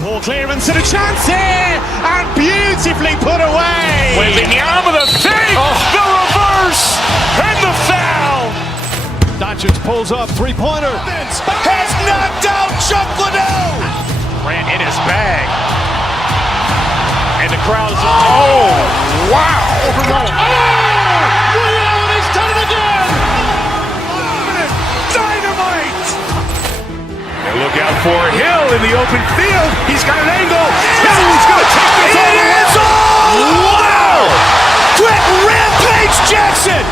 Poor clearance and a chance here, and beautifully put away. Wembanyama with a fake, the reverse, and the foul. Doncic pulls up, three-pointer. Has knocked out Chuck Liddell. Ran in his bag. And the crowd is, oh, wow. He's done it again. Dynamite. And look out for Hill in the open field. He's got an angle. He's going to take this all the way. Wow. Quick Rampage Jackson.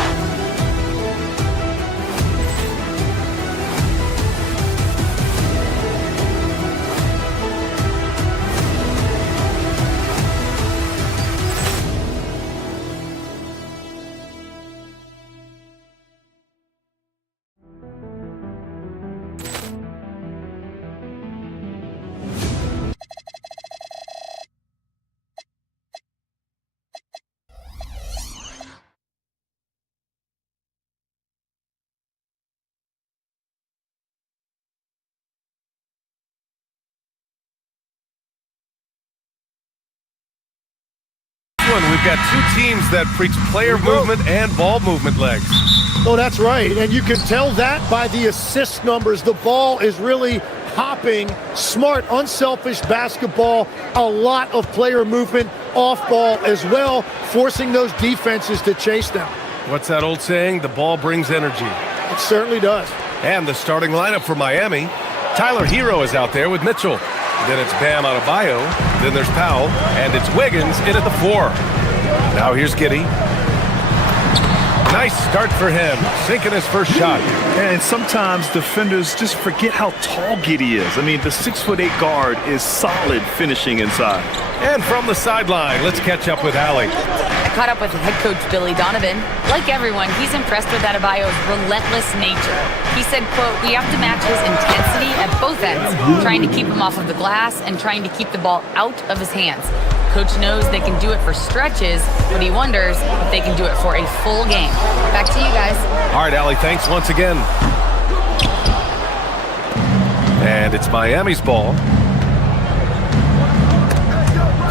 We've got two teams that preach player movement and ball movement legs. Oh, that's right. And you can tell that by the assist numbers. The ball is really hopping. Smart, unselfish basketball. A lot of player movement off ball as well, forcing those defenses to chase them. What's that old saying? The ball brings energy. It certainly does. And the starting lineup for Miami. Tyler Hero is out there with Mitchell. Then it's Bam Adebayo. Then there's Powell. And it's Wiggins in at the 4. Now here's Giddey. Nice start for him, sinking his first shot. And sometimes defenders just forget how tall Giddey is. I mean, the 6'8" guard is solid finishing inside. And from the sideline, let's catch up with Allie. I caught up with head coach Billy Donovan. Like everyone, he's impressed with Adebayo's relentless nature. He said, quote, "We have to match his intensity at both ends, trying to keep him off of the glass and trying to keep the ball out of his hands. Coach knows they can do it for stretches, but he wonders if they can do it for a full game." Back to you guys. All right, Allie, thanks once again. And it's Miami's ball.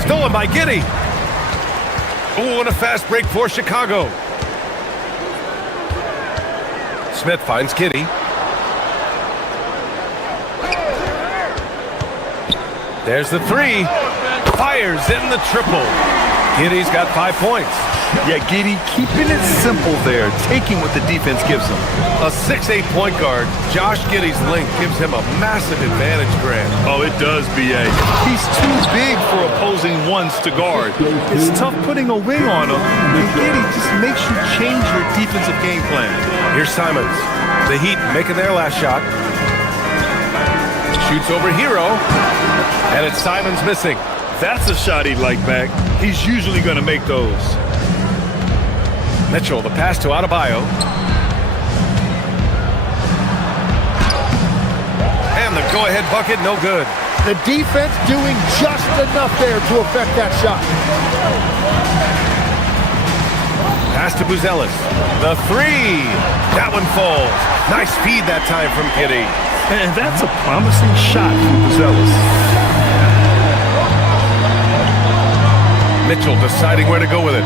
Stolen by Giddey. Oh, and a fast break for Chicago. Smith finds Giddey. There's the 3. Fires in the triple. Giddey's got 5 points. Yeah, Giddey keeping it simple there, taking what the defense gives him. A 6'8" point guard, Josh Giddey's length gives him a massive advantage, Grant. Oh, it does, B.A. He's too big for opposing ones to guard. It's tough putting a wing on him, and Giddey just makes you change your defensive game plan. Here's Simons. The Heat making their last shot. Shoots over Hero, and it's Simons missing. That's a shot he'd like back. He's usually going to make those. Mitchell, the pass to Adebayo. And the go-ahead bucket, no good. The defense doing just enough there to affect that shot. Pass to Buzelis. The 3. That one falls. Nice feed that time from Giddey. And that's a promising shot from Buzelis. Mitchell deciding where to go with it.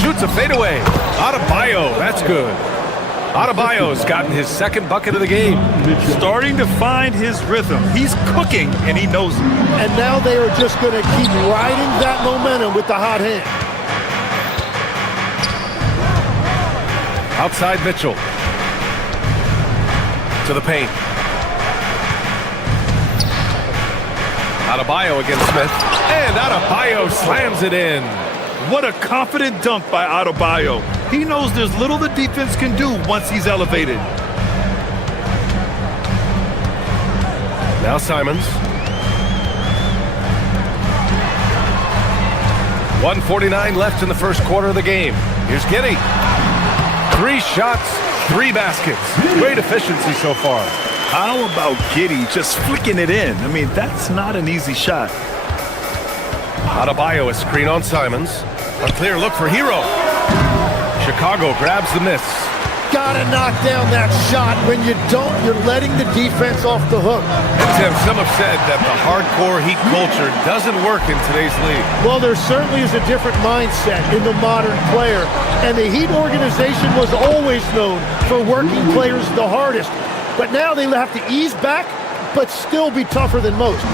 Shoots a fadeaway. Adebayo, that's good. Adebayo's gotten his second bucket of the game. Starting to find his rhythm. He's cooking, and he knows it. And now they are just going to keep riding that momentum with the hot hand. Outside Mitchell. To the paint. Adebayo against Smith. And Adebayo slams it in. What a confident dunk by Adebayo. He knows there's little the defense can do once he's elevated. Now Simons. 1:49 left in the first quarter of the game. Here's Giddey. 3 shots, 3 baskets. Great efficiency so far. How about Giddey just flicking it in? I mean, that's not an easy shot. Adebayo, a screen on Simons. A clear look for Hero. Chicago grabs the miss. Gotta knock down that shot. When you don't, you're letting the defense off the hook. And Tim, some have said that the hardcore Heat culture doesn't work in today's league. Well, there certainly is a different mindset in the modern player. And the Heat organization was always known for working players the hardest. But now they have to ease back, but still be tougher than most.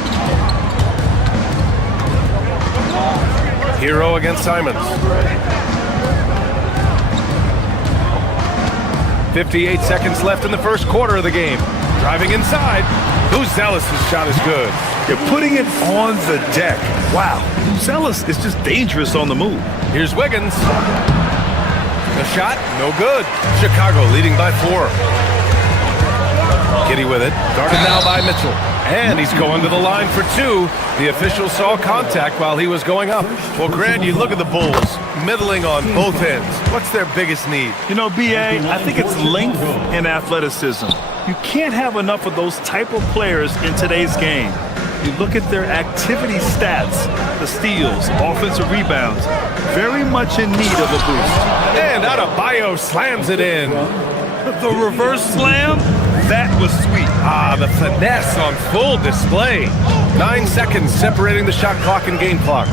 Hero against Simons. 58 seconds left in the first quarter of the game. Driving inside. Buzelis' shot is good. You're putting it on the deck. Wow. Buzelis is just dangerous on the move. Here's Wiggins. The shot, no good. Chicago leading by 4. Giddey with it. Guarded now by Mitchell. And he's going to the line for 2. The official saw contact while he was going up. Well, Grant, you look at the Bulls, middling on both ends. What's their biggest need? You know, B.A., I think it's length and athleticism. You can't have enough of those type of players in today's game. You look at their activity stats, the steals, offensive rebounds, very much in need of a boost. And Adebayo slams it in. The reverse slam, that was sweet. Ah, the finesse on full display. 9 seconds separating the shot clock and game clock.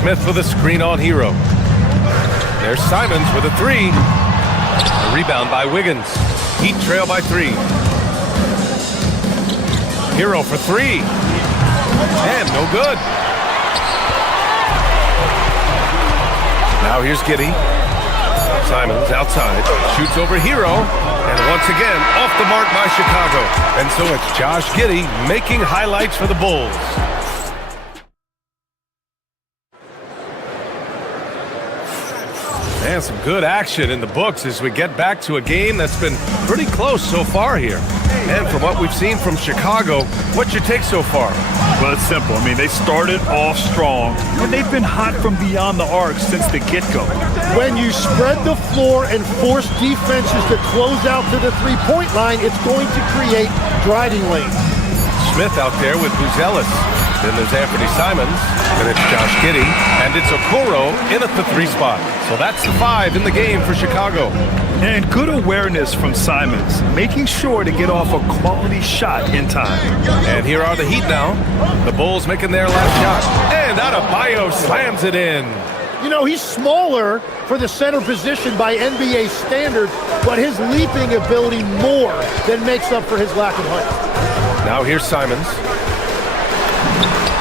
Smith with a screen on Hero. There's Simons with a 3. A rebound by Wiggins. Heat trail by 3. Hero for 3. And no good. Now here's Giddey. Simons outside, shoots over Hero, and once again off the mark by Chicago. And so it's Josh Giddey making highlights for the Bulls. And some good action in the books as we get back to a game that's been pretty close so far here. And from what we've seen from Chicago, what's your take so far? Well, it's simple. I mean, they started off strong, and they've been hot from beyond the arc since the get-go. When you spread the floor and force defenses to close out to the three-point line, it's going to create driving lanes. Smith out there with Buzelis. Then there's Anthony Simons. Then it's Josh Giddey. And it's Okoro in at the 3 spot. So that's the 5 in the game for Chicago. And good awareness from Simons, making sure to get off a quality shot in time. And here are the Heat now. The Bulls making their last shot. And Adebayo slams it in. You know, he's smaller for the center position by NBA standards, but his leaping ability more than makes up for his lack of height. Now here's Simons.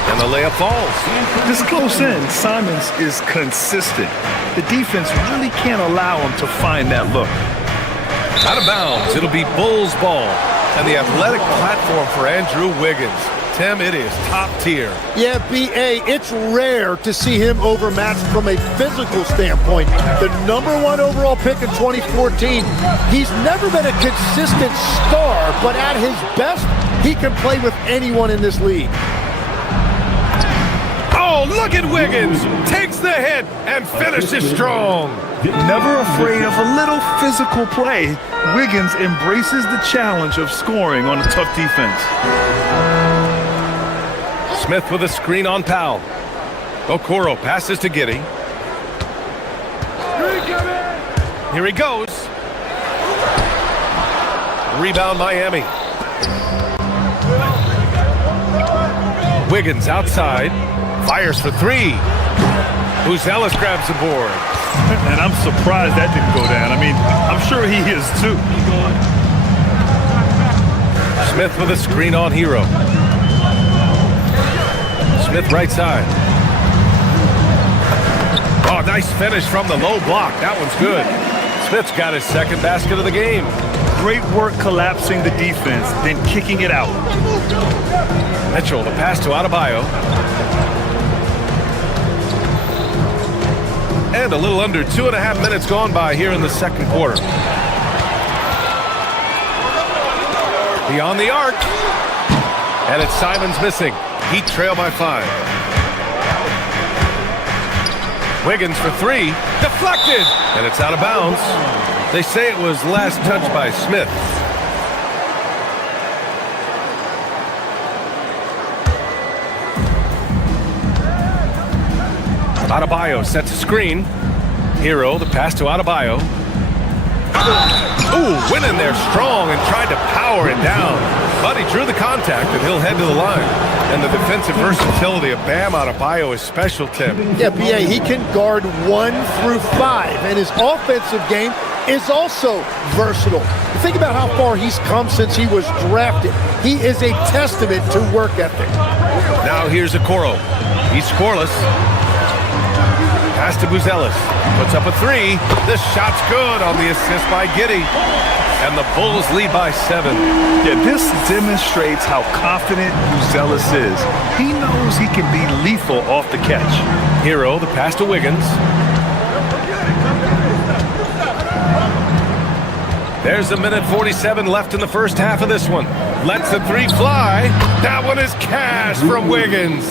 And the layup falls. This close in, Simons is consistent. The defense really can't allow him to find that look. Out of bounds, it'll be Bulls ball. And the athletic platform for Andrew Wiggins. Tim, it is top tier. Yeah, B.A., it's rare to see him overmatched from a physical standpoint. The #1 overall pick in 2014, he's never been a consistent star, but at his best, he can play with anyone in this league. Oh, look at Wiggins. Takes the hit and finishes strong. Never afraid of a little physical play, Wiggins embraces the challenge of scoring on a tough defense. Smith with a screen on Powell. Okoro passes to Giddey. Here he goes. Rebound Miami. Wiggins outside. Fires for 3. Buzelis grabs the board. And I'm surprised that didn't go down. I mean, I'm sure he is too. Smith with a screen on Hero. Smith right side. Oh, nice finish from the low block. That one's good. Smith's got his second basket of the game. Great work collapsing the defense, then kicking it out. Mitchell, the pass to Adebayo. And a little under 2.5 minutes gone by here in the second quarter. Beyond the arc. And it's Simons missing. Heat trail by 5. Wiggins for 3. Deflected. And it's out of bounds. They say it was last touched by Smith. Adebayo sets a screen. Hero, the pass to Adebayo. Ooh, went in there strong and tried to power it down. But he drew the contact, and he'll head to the line. And the defensive versatility of Bam Adebayo is special, Tim. Yeah, B.A., he can guard 1 through 5, and his offensive game is also versatile. Think about how far he's come since he was drafted. He is a testament to work ethic. Now here's Okoro. He's scoreless. Pass to Buzelis. Puts up a 3. This shot's good on the assist by Giddey. And the Bulls lead by 7. Yeah, this demonstrates how confident Buzelis is. He knows he can be lethal off the catch. Hero, the pass to Wiggins. There's a minute 47 left in the first half of this one. Lets the 3 fly. That one is cash from Wiggins.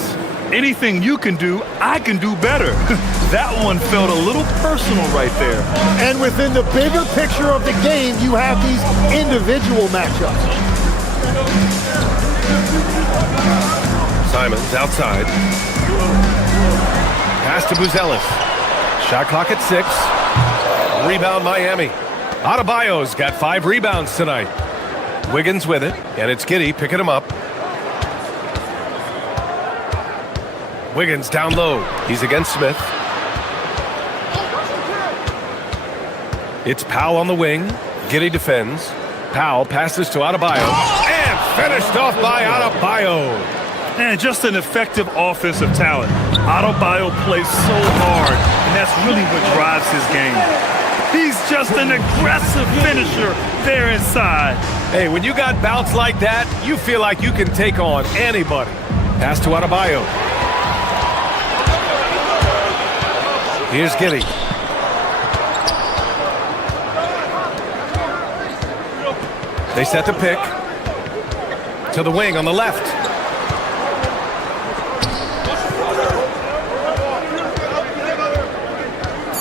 Anything you can do, I can do better. That one felt a little personal right there. And within the bigger picture of the game, you have these individual matchups. Simons outside. Pass to Buzelis. Shot clock at 6. Rebound Miami. Adebayo's got 5 rebounds tonight. Wiggins with it, and it's Giddey picking him up. Wiggins down low. He's against Smith. It's Powell on the wing. Giddey defends. Powell passes to Adebayo. And finished off by Adebayo. And just an effective offensive talent. Adebayo plays so hard, and that's really what drives his game. He's just an aggressive finisher there inside. Hey, when you got bounce like that, you feel like you can take on anybody. Pass to Adebayo. Here's Giddey. They set the pick. To the wing on the left.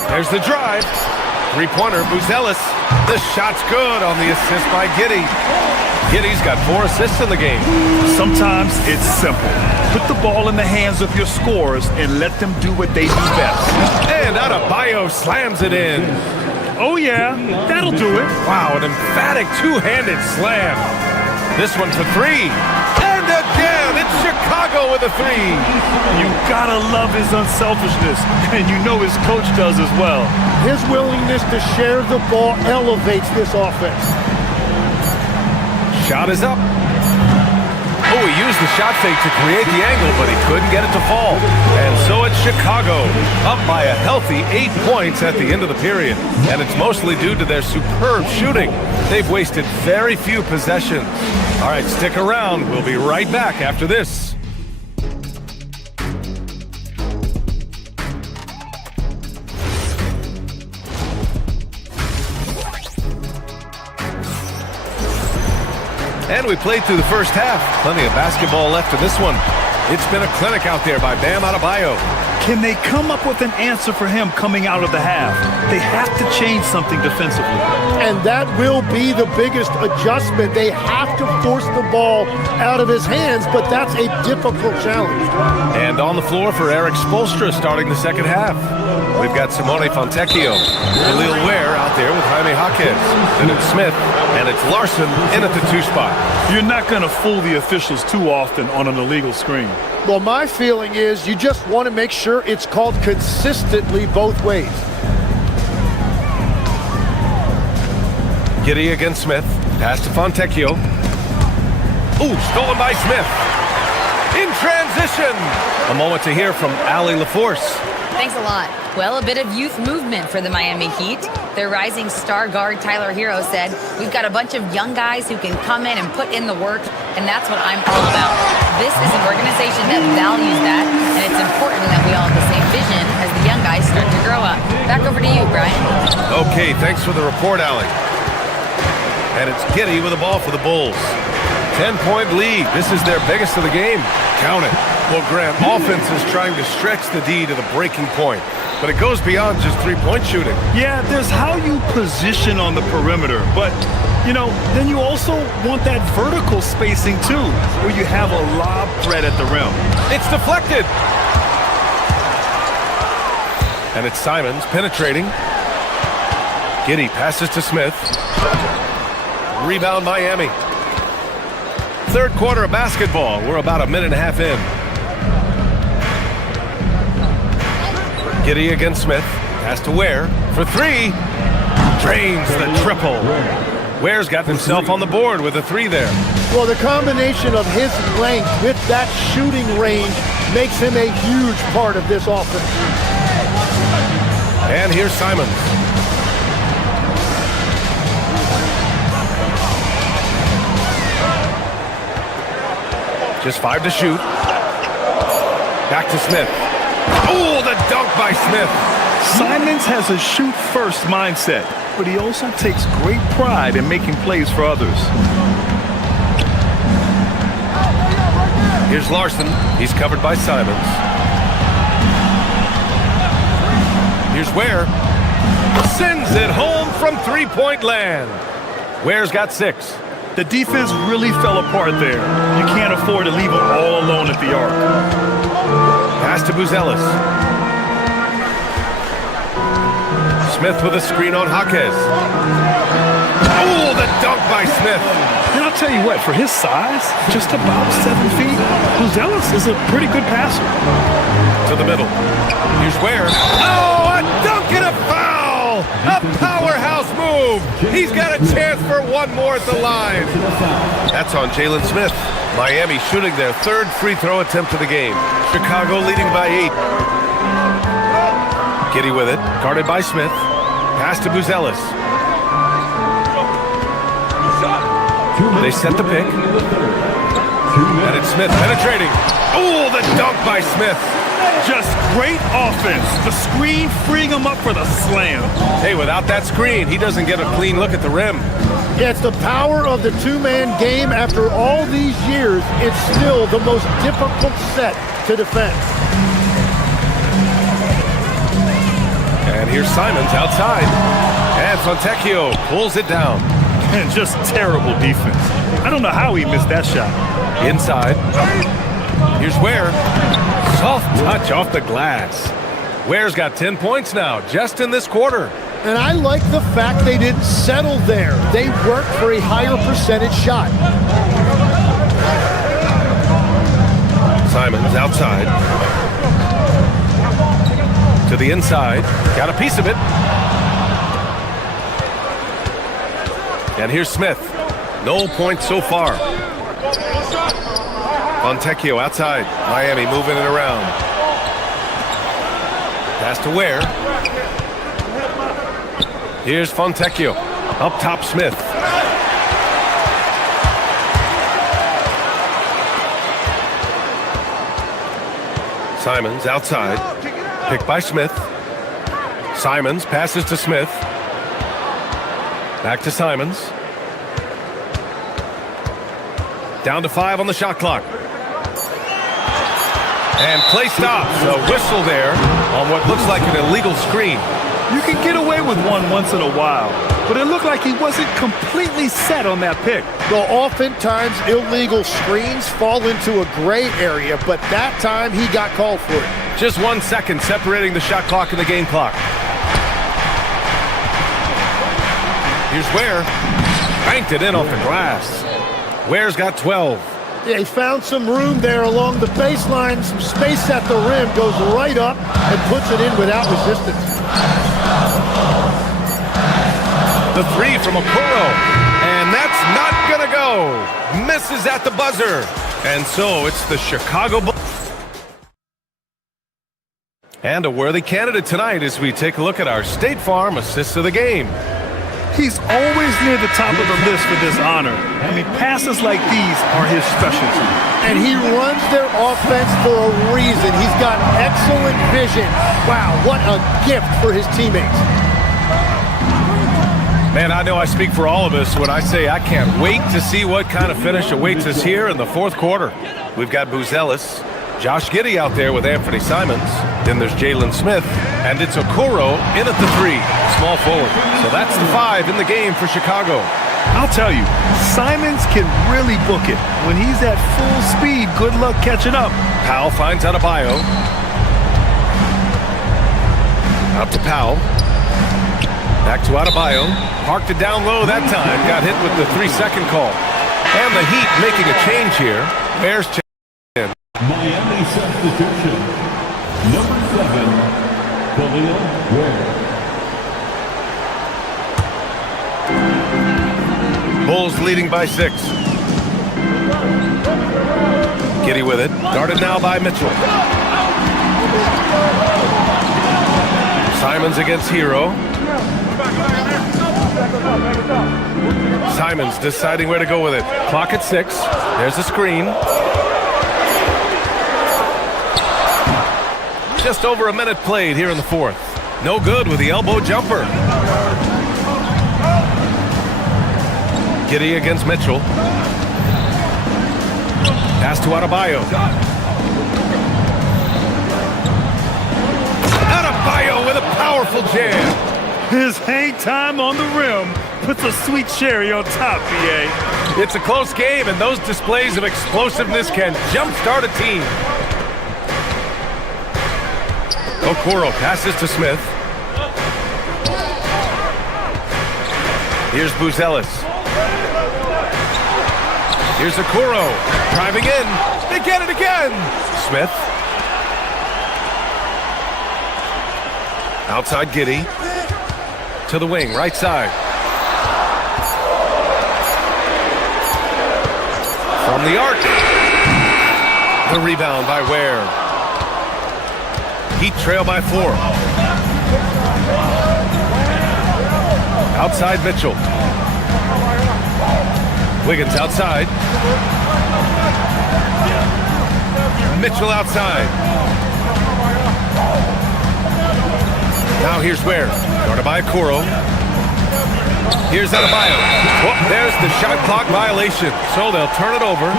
There's the drive. Three-pointer, Buzelis. The shot's good on the assist by Giddey. Giddey's got 4 assists in the game. Sometimes it's simple. Put the ball in the hands of your scorers and let them do what they do best. And Adebayo slams it in. Oh, yeah, that'll do it. Wow, an emphatic two-handed slam. This one for 3. And again, it's Chicago with a 3. You gotta love his unselfishness, and you know his coach does as well. His willingness to share the ball elevates this offense. Shot is up. Oh, he used the shot fake to create the angle, but he couldn't get it to fall. And so it's Chicago, up by a healthy 8 points at the end of the period. And it's mostly due to their superb shooting. They've wasted very few possessions. All right, stick around. We'll be right back after this. And we played through the first half. Plenty of basketball left in this one. It's been a clinic out there by Bam Adebayo. Can they come up with an answer for him coming out of the half? They have to change something defensively. And that will be the biggest adjustment. They have to force the ball out of his hands, but that's a difficult challenge. And on the floor for Eric Spoelstra starting the second half. We've got Simone Fontecchio, Khalil Ware out there with Jaime Jaquez. Then it's Smith, and it's Larson in at the 2 spot. You're not going to fool the officials too often on an illegal screen. Well, my feeling is you just want to make sure it's called consistently both ways. Giddey against Smith. Pass to Fontecchio. Ooh, stolen by Smith. In transition. A moment to hear from Allie LaForce. Thanks a lot. Well, a bit of youth movement for the Miami Heat. Their rising star guard, Tyler Hero, said, "We've got a bunch of young guys who can come in and put in the work, and that's what I'm all about." This is an organization that values that, and it's important that we all have the same vision as the young guys start to grow up. Back over to you, Brian. Okay, thanks for the report, Allie. And it's Giddey with the ball for the Bulls. 10-point lead. This is their biggest of the game. Count it. Well, Grant, offense is trying to stretch the D to the breaking point, but it goes beyond just three-point shooting. Yeah, there's how you position on the perimeter, but, you know, then you also want that vertical spacing, too, where you have a lob threat at the rim. It's deflected. And it's Simons penetrating. Giddey passes to Smith. Rebound Miami. Third quarter of basketball. We're about a minute and a half in. Giddey against Smith. Pass to Ware for three. Drains the triple. Ware's got himself on the board with a three there. Well, the combination of his length with that shooting range makes him a huge part of this offense. And here's Simons. Just 5 to shoot. Back to Smith. Oh, the dunk by Smith. Simons has a shoot-first mindset, but he also takes great pride in making plays for others. Here's Larson. He's covered by Simons. Here's Ware. Sends it home from three-point land. Ware's got 6. The defense really fell apart there. You can't afford to leave them all alone at the arc. Pass to Buzelis. Smith with a screen on Jaquez. Oh, the dunk by Smith. And I'll tell you what, for his size, just about 7 feet, Buzelis is a pretty good passer. To the middle. Here's Ware. Oh, a dunk and a foul! A powerhouse move! He's got a chance for one more at the line. That's on Jalen Smith. Miami shooting their third free throw attempt of the game. Chicago leading by 8. Giddey with it, guarded by Smith. Pass to Buzelis. They set the pick. And it's Smith penetrating. Oh, the dunk by Smith. Just great offense. The screen freeing him up for the slam. Hey, without that screen, he doesn't get a clean look at the rim. Yeah, it's the power of the two-man game. After all these years, it's still the most difficult set to defend. And here's Simons outside. And Fontecchio pulls it down. And just terrible defense. I don't know how he missed that shot. Inside. Here's Ware. Soft touch off the glass. Ware's got 10 points now, just in this quarter. And I like the fact they didn't settle there. They worked for a higher percentage shot. Simons outside. To the inside. Got a piece of it. And here's Smith. No points so far. Fontecchio outside. Miami moving it around. Pass to Ware. Here's Fontecchio. Up top, Smith. Simons outside. Picked by Smith. Simons passes to Smith. Back to Simons. Down to 5 on the shot clock. And play stops. A whistle there on what looks like an illegal screen. You can get away with one once in a while, but it looked like he wasn't completely set on that pick. Well, oftentimes illegal screens fall into a gray area, but that time he got called for it. Just 1 second separating the shot clock and the game clock. Here's Ware. Banked it in off the glass. Ware's got 12. Yeah, he found some room there along the baseline, some space at the rim, goes right up and puts it in without resistance. The three from Okoro, and that's not gonna go. Misses at the buzzer. And so it's the Chicago Bulls. And a worthy candidate tonight as we take a look at our State Farm assists of the game. He's always near the top of the list for this honor. I mean, passes like these are his specialty. And he runs their offense for a reason. He's got excellent vision. Wow, what a gift for his teammates. Man, I know I speak for all of us when I say I can't wait to see what kind of finish awaits us here in the fourth quarter. We've got Buzelis, Josh Giddey out there with Anthony Simons. Then there's Jalen Smith, and it's Okoro in at the 3, small forward. So that's the 5 in the game for Chicago. I'll tell you, Simons can really book it. When he's at full speed, good luck catching up. Powell finds Adebayo. Up to Powell. Back to Adebayo. Parked it down low that time. Got hit with the 3-second call. And the Heat making a change here. Bears check in. Miami substitution. Number 7, Khalil Ware. Bulls leading by 6. Giddey with it. Guarded now by Mitchell. Simons against Hero. Simons deciding where to go with it. Clock at 6. There's a screen. Just over a minute played here in the fourth. No good with the elbow jumper. Giddey against Mitchell. Pass to Adebayo. Adebayo with a powerful jam. His hang time on the rim puts a sweet cherry on top, BA. It's a close game, and those displays of explosiveness can jumpstart a team. Okoro passes to Smith. Here's Buzelis. Here's Okoro driving in. They get it again. Smith. Outside Giddey. To the wing, right side. From the arc. The rebound by Ware. Heat trail by 4. Outside Mitchell. Wiggins outside. Mitchell outside. Now here's Ware. Guarded by Okoro. Here's Adebayo. Oh, there's the shot clock violation. So they'll turn it over.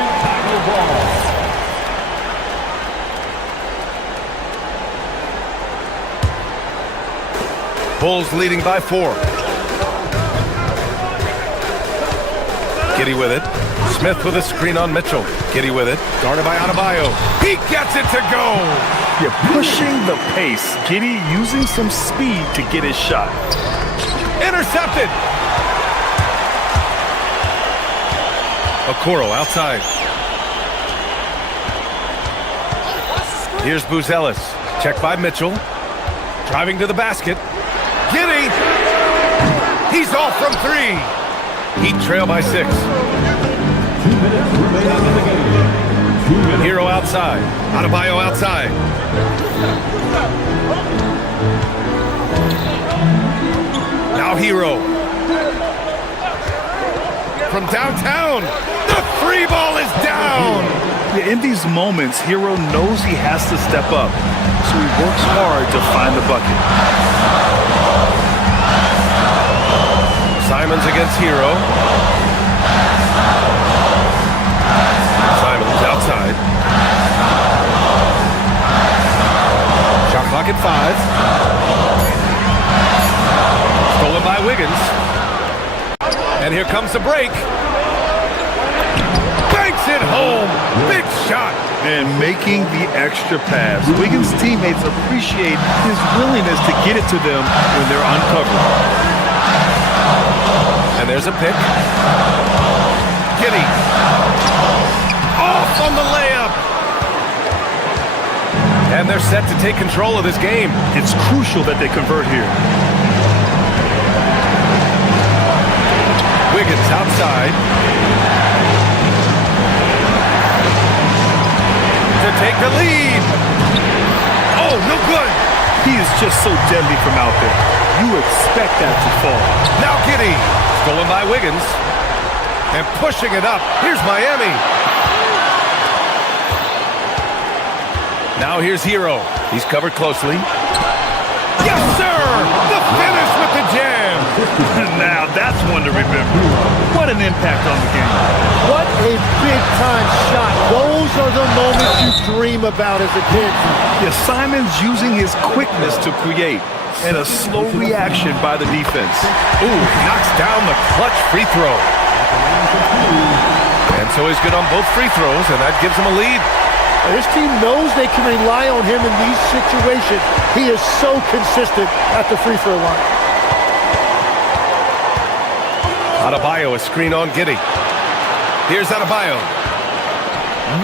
Bulls leading by 4. Giddey with it. Smith with a screen on Mitchell. Giddey with it. Guarded by Adebayo. He gets it to go. You're pushing the pace. Giddey using some speed to get his shot. Intercepted. Okoro outside. Here's Buzelis. Checked by Mitchell. Driving to the basket. Giddey. He's off from 3. Heat trail by 6. 2 minutes remaining in the game. 2 minutes. Hero outside. Adebayo outside. Now Hero. From downtown. The free ball is down. Yeah, in these moments, Hero knows he has to step up, so he works hard to find the bucket. Simons against Hero. Simons outside. Shot clock at 5. Stolen by Wiggins. And here comes the break. Banks it home. Big shot. And making the extra pass. Wiggins' teammates appreciate his willingness to get it to them when they're uncovered. And there's a pick. Giddey. Off on the layup. And they're set to take control of this game. It's crucial that they convert here. Wiggins outside. To take the lead. Oh, no good. He is just so deadly from out there. You expect that to fall. Now Giddey. Stolen by Wiggins. And pushing it up. Here's Miami. Now here's Hero. He's covered closely. Yes, sir! The finish with the jam. Now that's one to remember. What an impact on the game. What a big-time shot. Those are the moments you dream about as a kid. Yeah, Simons using his quickness to create, and a slow reaction by the defense. Ooh, knocks down the clutch free throw. And so he's good on both free throws, and that gives him a lead. This team knows they can rely on him in these situations. He is so consistent at the free throw line. Adebayo, a screen on Giddey. Here's Adebayo.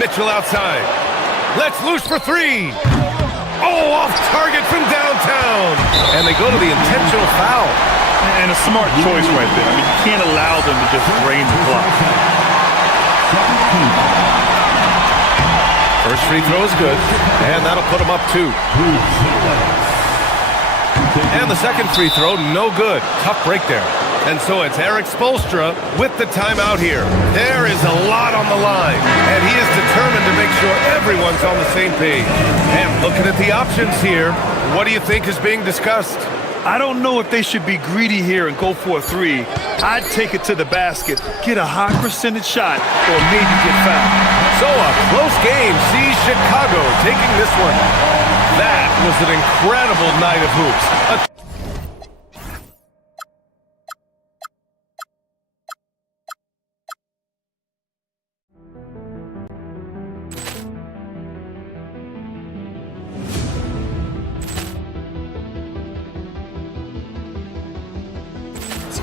Mitchell outside. Let's loose for three. Oh, off target from downtown. And they go to the intentional foul. And a smart choice right there. I mean, you can't allow them to just drain the clock. First free throw is good, and that'll put him up 2. And the second free throw, no good. Tough break there. And so it's Eric Spoelstra with the timeout here. There is a lot on the line, and he is determined to make sure everyone's on the same page. And looking at the options here, what do you think is being discussed? I don't know if they should be greedy here and go for a 3. I'd take it to the basket, get a high percentage shot, or maybe get fouled. So a close game sees Chicago taking this one. That was an incredible night of hoops.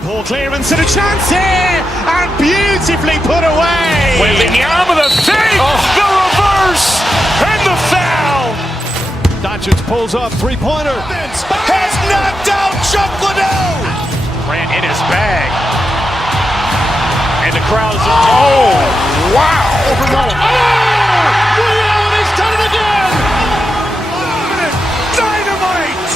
Ball clearance and a chance here, and beautifully put away. Wembanyama the save, the reverse, and the foul. Doncic pulls up, three-pointer. Has knocked out Chuck Liddell. Grant in his bag. And the crowd's oh, wow. He's done it again. Dynamite.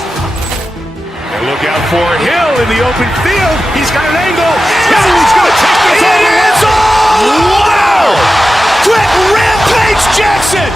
And look out for Hill in the open field. He's got an angle. He's going to take this all the way. Wow. Quick rampage Jackson.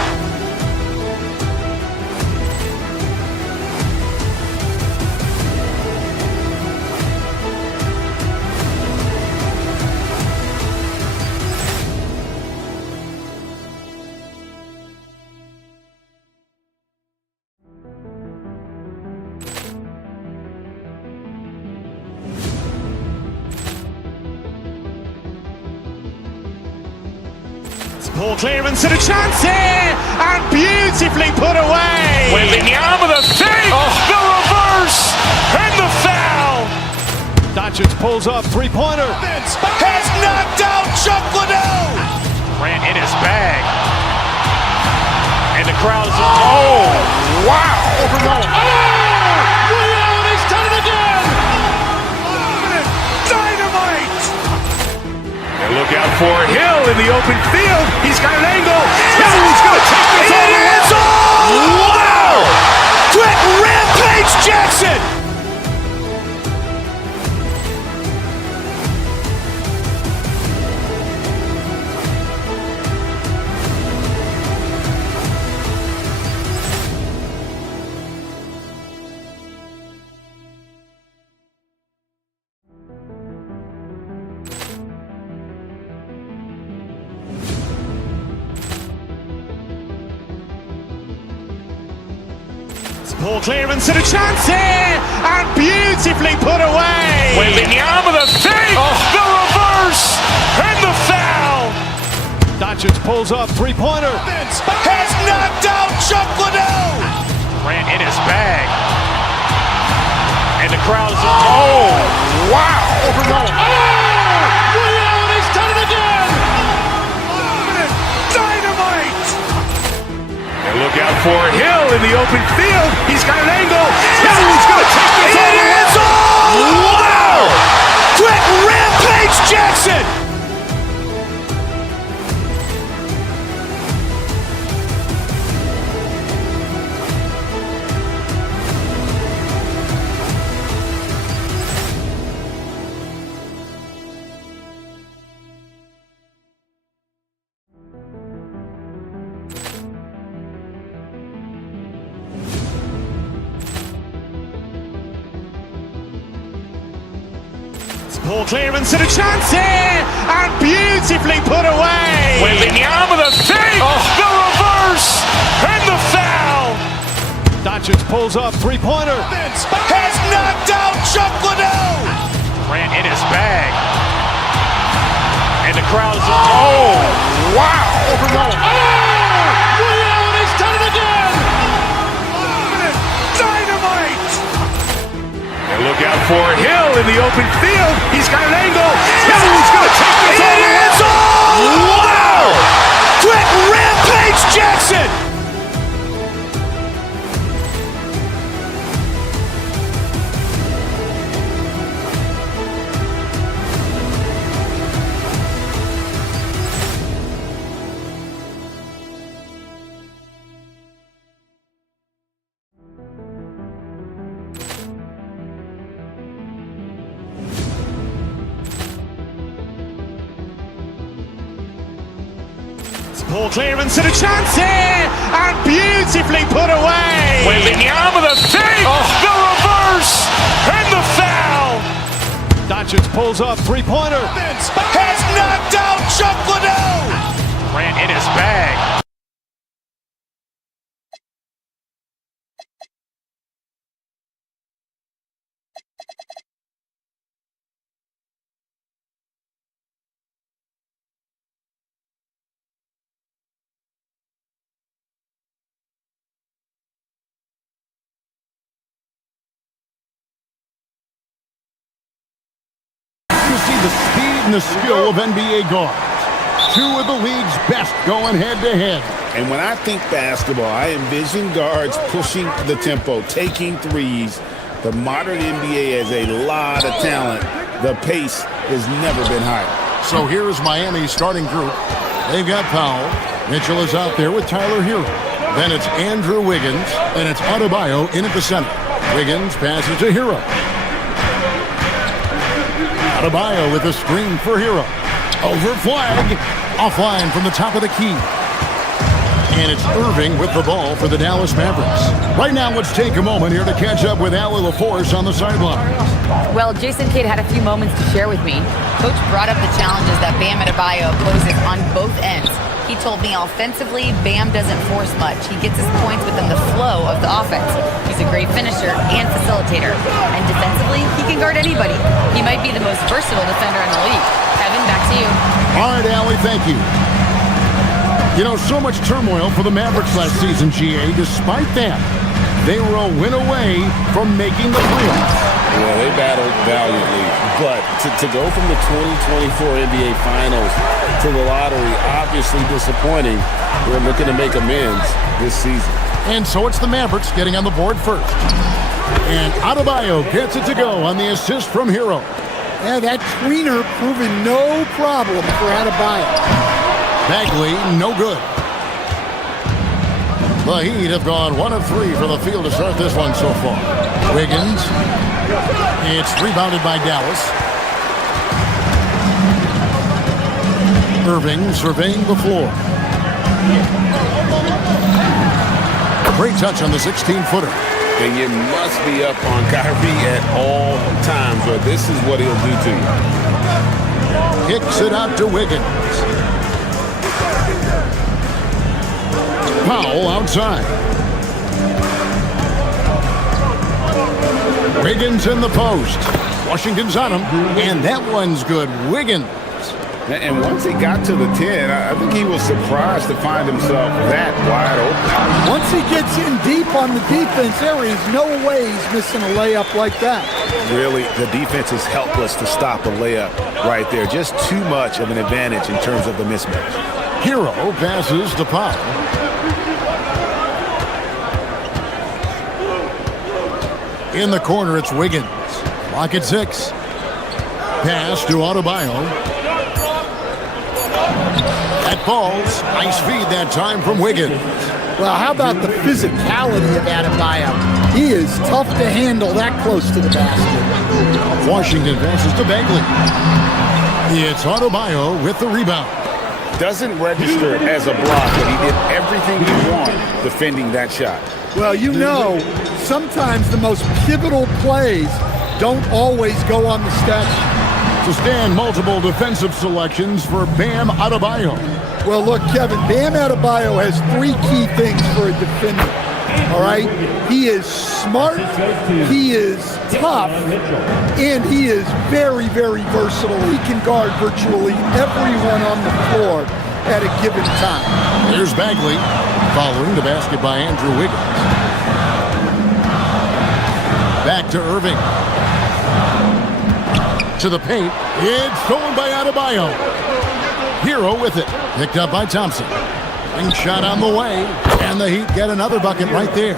Ball clearance and a chance here, and beautifully put away. Wembanyama the save, the reverse, and the foul. Doncic pulls up, three-pointer. Has knocked out Chuck Liddell. Grant in his bag. And the crowd's oh, wow. He's done it again. Dynamite. And look out for Hill in the open field. He's got an angle. He's going to take this all the way. Wow. Quick rampage Jackson. Ball clearance and a chance here, and beautifully put away. Wembanyama the save, the reverse, and the foul. Doncic pulls up, three-pointer. Has knocked out Chuck Liddell. Grant in his bag. And the crowd's oh, wow. He's done it again. Dynamite. And look out for Hill in the open field. He's got an angle. He's going to take this all the way. Wow. Quick rampage Jackson. Ball clearance and a chance here, and beautifully put away. Wembanyama the save, the reverse, and the foul. Doncic pulls up, three-pointer. Has knocked out Chuck Liddell. Grant in his bag. And the crowd's oh, wow. And look out for Hill in the open field. He's got an angle. Hill's going to take this all the way. Wow! Quick rampage Jackson! Ball clearance and a chance here, and beautifully put away. Wembanyama the fake, the reverse, and the foul. Doncic pulls up, three-pointer. Has knocked out Chuck Liddell. Ran in his bag. See the speed and the skill of NBA guards. Two of the league's best going head-to-head. And when I think basketball, I envision guards pushing the tempo, taking threes. The modern NBA has a lot of talent. The pace has never been higher. So here's Miami's starting group. They've got Powell. Mitchell is out there with Tyler Hero. Then it's Andrew Wiggins, and it's Adebayo in at the center. Wiggins passes to Hero. Adebayo with a screen for Hero. Over flag. Offline from the top of the key. And it's Irving with the ball for the Dallas Mavericks. Right now, let's take a moment here to catch up with Allie LaForce on the sideline. Well, Jason Kidd had a few moments to share with me. Coach brought up the challenges that Bam Adebayo poses on both ends. He told me offensively, Bam doesn't force much. He gets his points within the flow of the offense. He's a great finisher and facilitator. And defensively, he can guard anybody. He might be the most versatile defender in the league. Kevin, back to you. All right, Allie, thank you. You know, so much turmoil for the Mavericks last season, GA. Despite that, they were a win away from making the playoffs. Well, they battled valiantly. But to go from the 2024 NBA Finals to the lottery, obviously disappointing. We're looking to make amends this season. And so it's the Mavericks getting on the board first. And Adebayo gets it to go on the assist from Hero. Yeah, that tweener proving no problem for Adebayo. Bagley, no good. The Heat have gone 1 of 3 from the field to start this one so far. Wiggins. It's rebounded by Dallas. Irving surveying the floor. Great touch on the 16-footer. And you must be up on Kyrie at all times, or this is what he'll do to you. Kicks it out to Wiggins. Powell outside. Wiggins in the post. Washington's on him, and that one's good. Wiggins. And once he got to the 10, I think he was surprised to find himself that wide open. Once he gets in deep on the defense, there is no way he's missing a layup like that. Really, the defense is helpless to stop a layup right there. Just too much of an advantage in terms of the mismatch. Hero passes to Powell. In the corner, it's Wiggins. Lock at 6. Pass to Adebayo. That falls. Nice feed that time from Wiggins. Well, how about the physicality of Adebayo? He is tough to handle that close to the basket. Washington passes to Bagley. It's Adebayo with the rebound. Doesn't register as a block, but he did everything he wanted defending that shot. Well, you know, sometimes the most pivotal plays don't always go on the stat sheet. To stand multiple defensive selections for Bam Adebayo. Well, look, Kevin, Bam Adebayo has 3 key things for a defender. All right? He is smart, he is tough, and he is very, very versatile. He can guard virtually everyone on the floor at a given time. Here's Bagley, following the basket by Andrew Wiggins. Back to Irving. To the paint. It's stolen by Adebayo. Hero with it. Picked up by Thompson. And shot on the way. And the Heat get another bucket right there.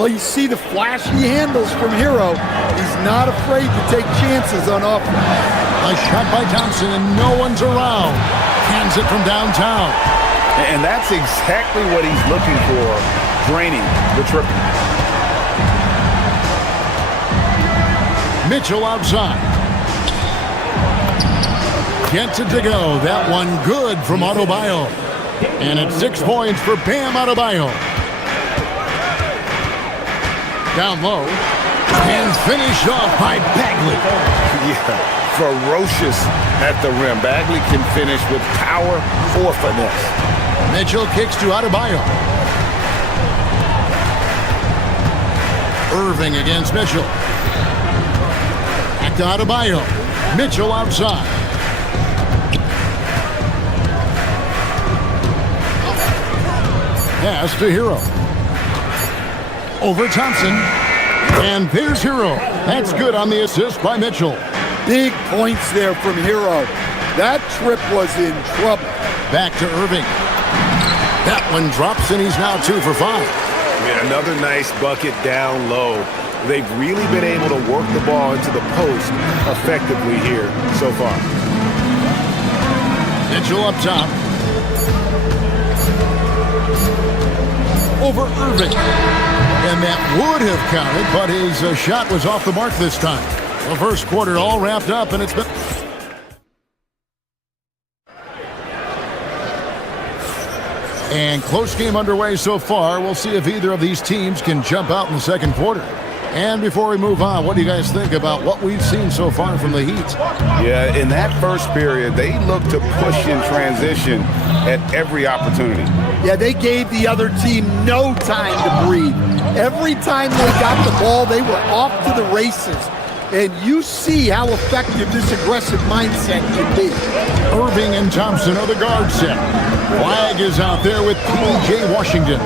Well, you see the flashy handles from Hero. He's not afraid to take chances on offense. A shot by Thompson, and no one's around. Hands it from downtown. And that's exactly what he's looking for, draining the triple. Mitchell outside. Gets it to go. That one good from Adebayo. And it's 6 points for Bam Adebayo. Down low. And finished off by Bagley. Yeah, ferocious at the rim. Bagley can finish with power or finesse. Mitchell kicks to Adebayo. Irving against Mitchell. Back to Adebayo. Mitchell outside. Pass to Hero. Over Thompson. And there's Hero. That's good on the assist by Mitchell. Big points there from Hero. That trip was in trouble. Back to Irving. That one drops, and he's now 2 for 5. Yeah, another nice bucket down low. They've really been able to work the ball into the post effectively here so far. Mitchell up top. Over Irving. And that would have counted, but his shot was off the mark this time. The first quarter all wrapped up, and it's been... And close game underway so far. We'll see if either of these teams can jump out in the second quarter. And before we move on, what do you guys think about what we've seen so far from the Heat? Yeah, in that first period, they looked to push in transition at every opportunity. Yeah, they gave the other team no time to breathe. Every time they got the ball, they were off to the races. And you see how effective this aggressive mindset can be. Irving and Thompson are the guard set. Flag is out there with P.J. Washington.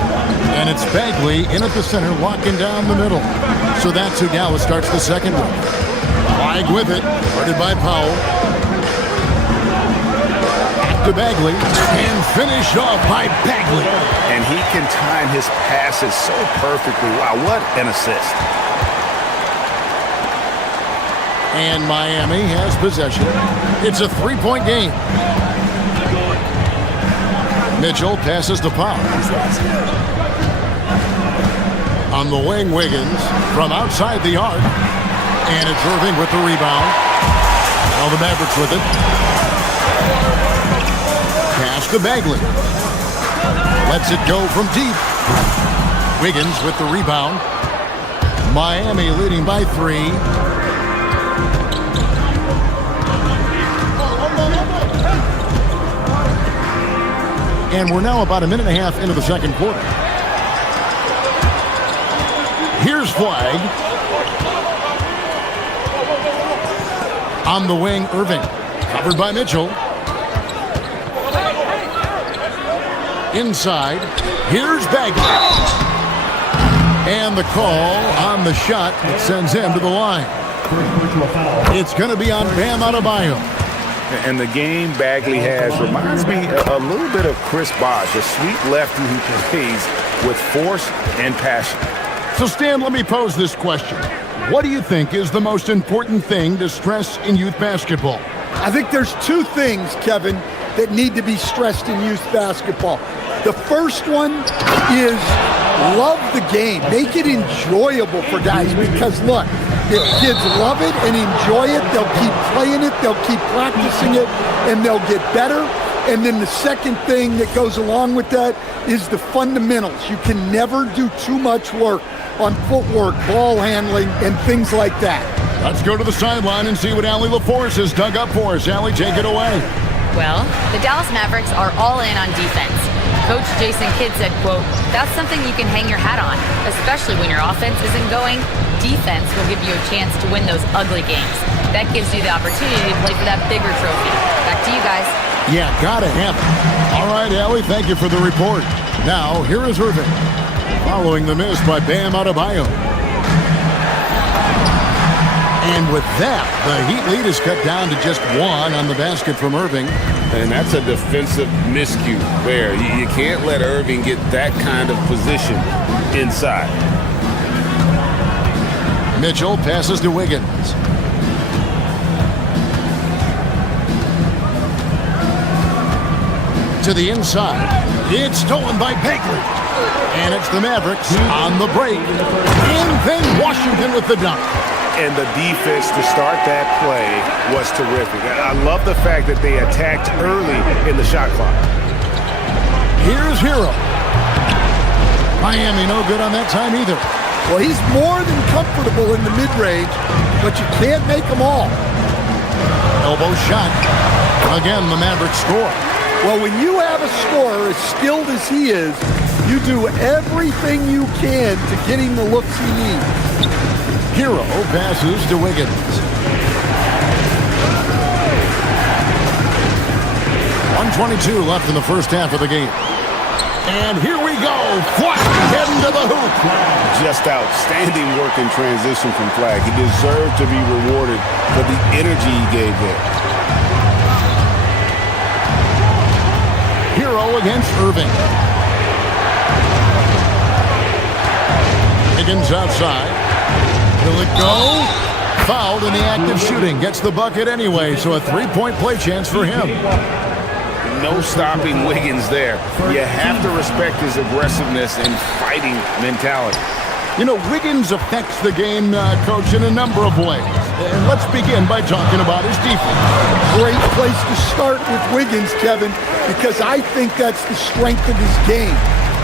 And it's Bagley in at the center, locking down the middle. So that's who Dallas starts the second one. Flag with it, guarded by Powell. Back to Bagley, and finished off by Bagley. And he can time his passes so perfectly. Wow, what an assist. And Miami has possession. It's a 3-point game. Mitchell passes to Powell. On the wing, Wiggins from outside the arc. And it's Irving with the rebound. Now the Mavericks with it. Pass to Bagley. Lets it go from deep. Wiggins with the rebound. Miami leading by 3. And we're now about a minute and a half into the second quarter. Here's Flag. On the wing, Irving. Covered by Mitchell. Inside. Here's Bagley. And the call on the shot that sends him to the line. It's going to be on Bam Adebayo. And the game Bagley has reminds me a little bit of Chris Bosh, a sweet lefty who plays with force and passion. So, Stan, let me pose this question. What do you think is the most important thing to stress in youth basketball? I think there's 2 things, Kevin, that need to be stressed in youth basketball. The first one is love the game. Make it enjoyable for guys because, look, if kids love it and enjoy it, they'll keep playing it, they'll keep practicing it, and they'll get better. And then the second thing that goes along with that is the fundamentals. You can never do too much work on footwork, ball handling, and things like that. Let's go to the sideline and see what Allie LaForce has dug up for us. Allie, take it away. Well, the Dallas Mavericks are all in on defense. Coach Jason Kidd said, quote, "That's something you can hang your hat on, especially when your offense isn't going. Defense will give you a chance to win those ugly games. That gives you the opportunity to play for that bigger trophy." Back to you guys. Yeah, gotta have it. All right, Allie, thank you for the report. Now, here is Irving, following the miss by Bam Adebayo. And with that, the Heat lead is cut down to just 1 on the basket from Irving. And that's a defensive miscue there. You can't let Irving get that kind of position inside. Mitchell passes to Wiggins. To the inside. It's stolen by Bagley. And it's the Mavericks on the break. And then Washington with the dunk. And the defense to start that play was terrific. I love the fact that they attacked early in the shot clock. Here's Hero. Miami no good on that time either. Well, he's more than comfortable in the mid-range, but you can't make them all. Elbow shot. Again, the Mavericks score. Well, when you have a scorer as skilled as he is, you do everything you can to get him the looks he needs. Hero passes to Wiggins. .122 left in the first half of the game. And here we go. Flash heading to the hoop. Just outstanding work in transition from Flag. He deserved to be rewarded for the energy he gave there. Hero against Irving. Wiggins outside. Will it go? Fouled in the act of shooting. Gets the bucket anyway, so a three-point play chance for him. No stopping Wiggins there. You have to respect his aggressiveness and fighting mentality. You know, Wiggins affects the game, Coach, in a number of ways. And let's begin by talking about his defense. Great place to start with Wiggins, Kevin, because I think that's the strength of his game.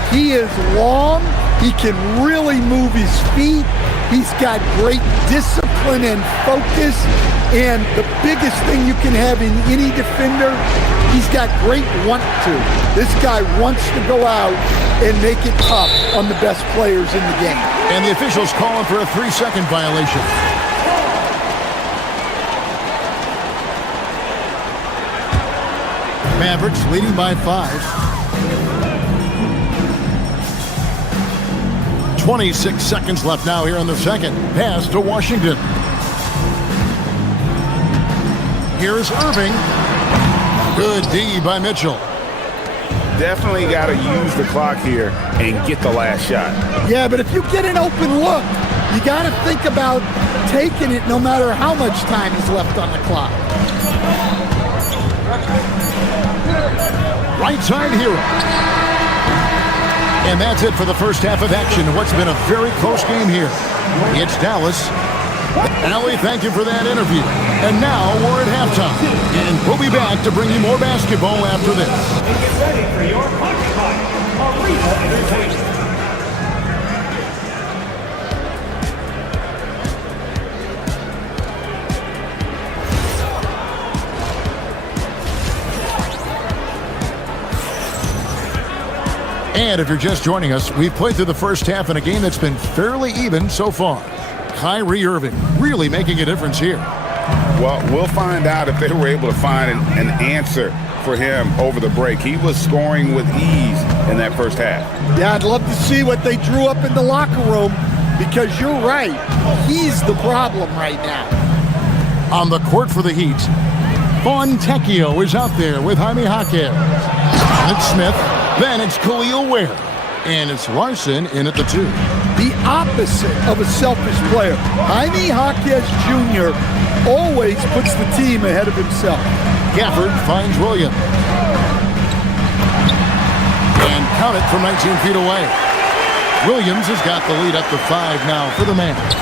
He is long. He can really move his feet. He's got great discipline and focus. And the biggest thing you can have in any defender, he's got great want to. This guy wants to go out and make it tough on the best players in the game. And the officials calling for a 3-second violation. Mavericks leading by 5. 26 seconds left now here in the second. Pass to Washington. Here's Irving. Good D by Mitchell. Definitely got to use the clock here and get the last shot. Yeah, but if you get an open look, you got to think about taking it no matter how much time is left on the clock. Right side Hero. And that's it for the first half of action. What's been a very close game here. It's Dallas. Allie, thank you for that interview. And now we're at halftime. And we'll be back to bring you more basketball after this. And get ready for your Occupy Arena Entertainment. And if you're just joining us, we've played through the first half in a game that's been fairly even so far. Kyrie Irving really making a difference here. Well, we'll find out if they were able to find an answer for him over the break. He was scoring with ease in that first half. Yeah, I'd love to see what they drew up in the locker room because you're right. He's the problem right now. On the court for the Heat, Fontecchio is out there with Jaime Jaquez. It's Smith. Then it's Khalil Ware. And it's Larson in at the 2. The opposite of a selfish player. Jaime Jaquez Jr. always puts the team ahead of himself. Gafford finds Williams. And count it from 19 feet away. Williams has got the lead up to 5 now for the Mavericks.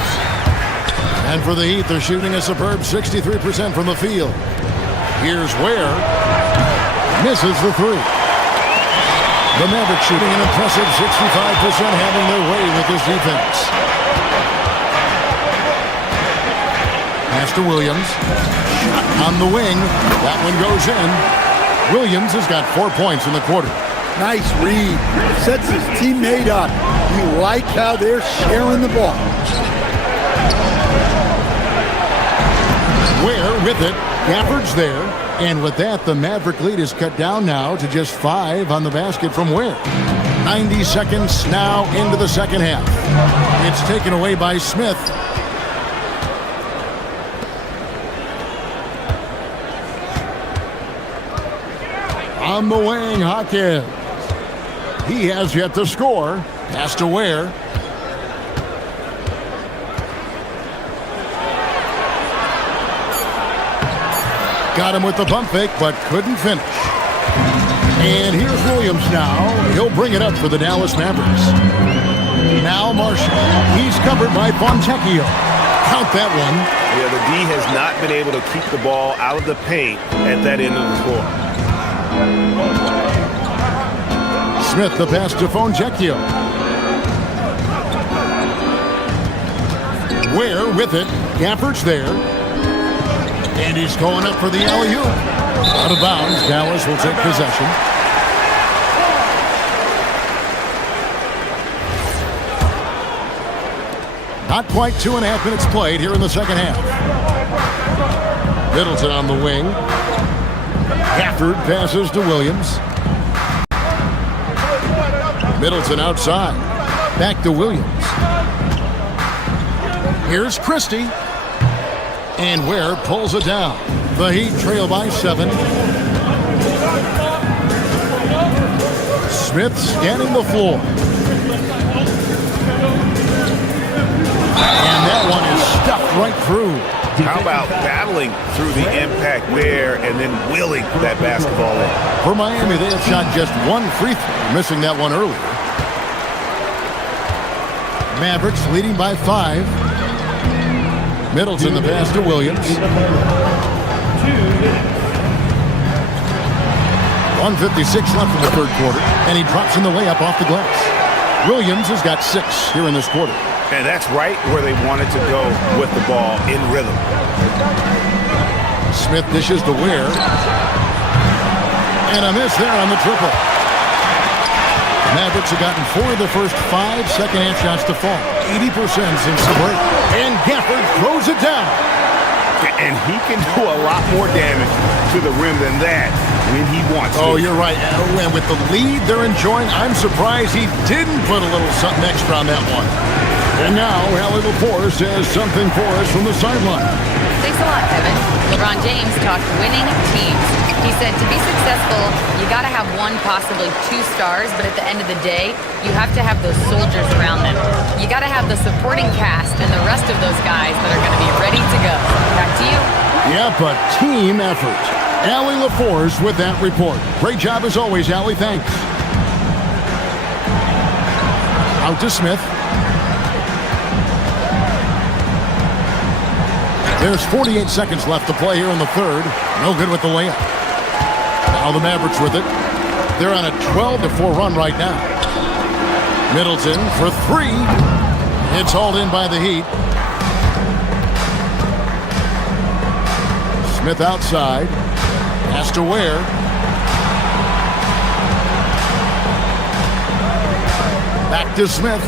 And for the Heat, they're shooting a superb 63% from the field. Here's Ware. Misses the 3. The Mavericks shooting an impressive 65%, having their way with this defense. Pass to Williams. Shot on the wing. That one goes in. Williams has got 4 points in the quarter. Nice read. Sets his teammate up. You like how they're sharing the ball. Ware with it. Gafford's there. And with that, the Maverick lead is cut down now to just 5 on the basket from Ware. 90 seconds now into the second half. It's taken away by Smith. On the wing, Hawkins. He has yet to score. Pass to Ware. Got him with the pump fake, but couldn't finish. And here's Williams now. He'll bring it up for the Dallas Mavericks. Now Marshall. He's covered by Fontecchio. Count that one. Yeah, the D has not been able to keep the ball out of the paint at that end of the floor. Smith, the pass to Fontecchio. Ware with it. Gafford's there. And he's going up for the alley-oop. Out of bounds. Dallas will take possession. Not quite 2.5 minutes played here in the second half. Middleton on the wing. Gafford passes to Williams. Middleton outside. Back to Williams. Here's Christie. And Ware pulls it down. The Heat trail by 7. Smith scanning the floor. And that one is stuffed right through. How about battling through the impact there and then willing that basketball in? For Miami, they have shot just one free throw, missing that one earlier. Mavericks leading by 5. Middleton the pass to Williams. 1:56 left in the third quarter, and he drops in the layup off the glass. Williams has got 6 here in this quarter. And that's right where they wanted to go with the ball in rhythm. Smith dishes to Ware. And a miss there on the triple. The Mavericks have gotten 4 of the first 5 second-half shots to fall. 80% since the break. And Gafford throws it down. And he can do a lot more damage to the rim than that when he wants to. Oh, you're right. And with the lead they're enjoying, I'm surprised he didn't put a little something extra on that one. And now, Allie LaForce has something for us from the sideline. Thanks a lot, Kevin. LeBron James talked winning teams. He said to be successful, you got to have 1, possibly 2 stars, but at the end of the day, you have to have those soldiers around them. You got to have the supporting cast and the rest of those guys that are going to be ready to go. Back to you. Yep, a team effort. Allie LaForce with that report. Great job as always, Allie. Thanks. Out to Smith. There's 48 seconds left to play here in the third. No good with the layup. Now the Mavericks with it. They're on a 12-4 run right now. Middleton for 3. It's hauled in by the Heat. Smith outside. Pass to Ware. Back to Smith.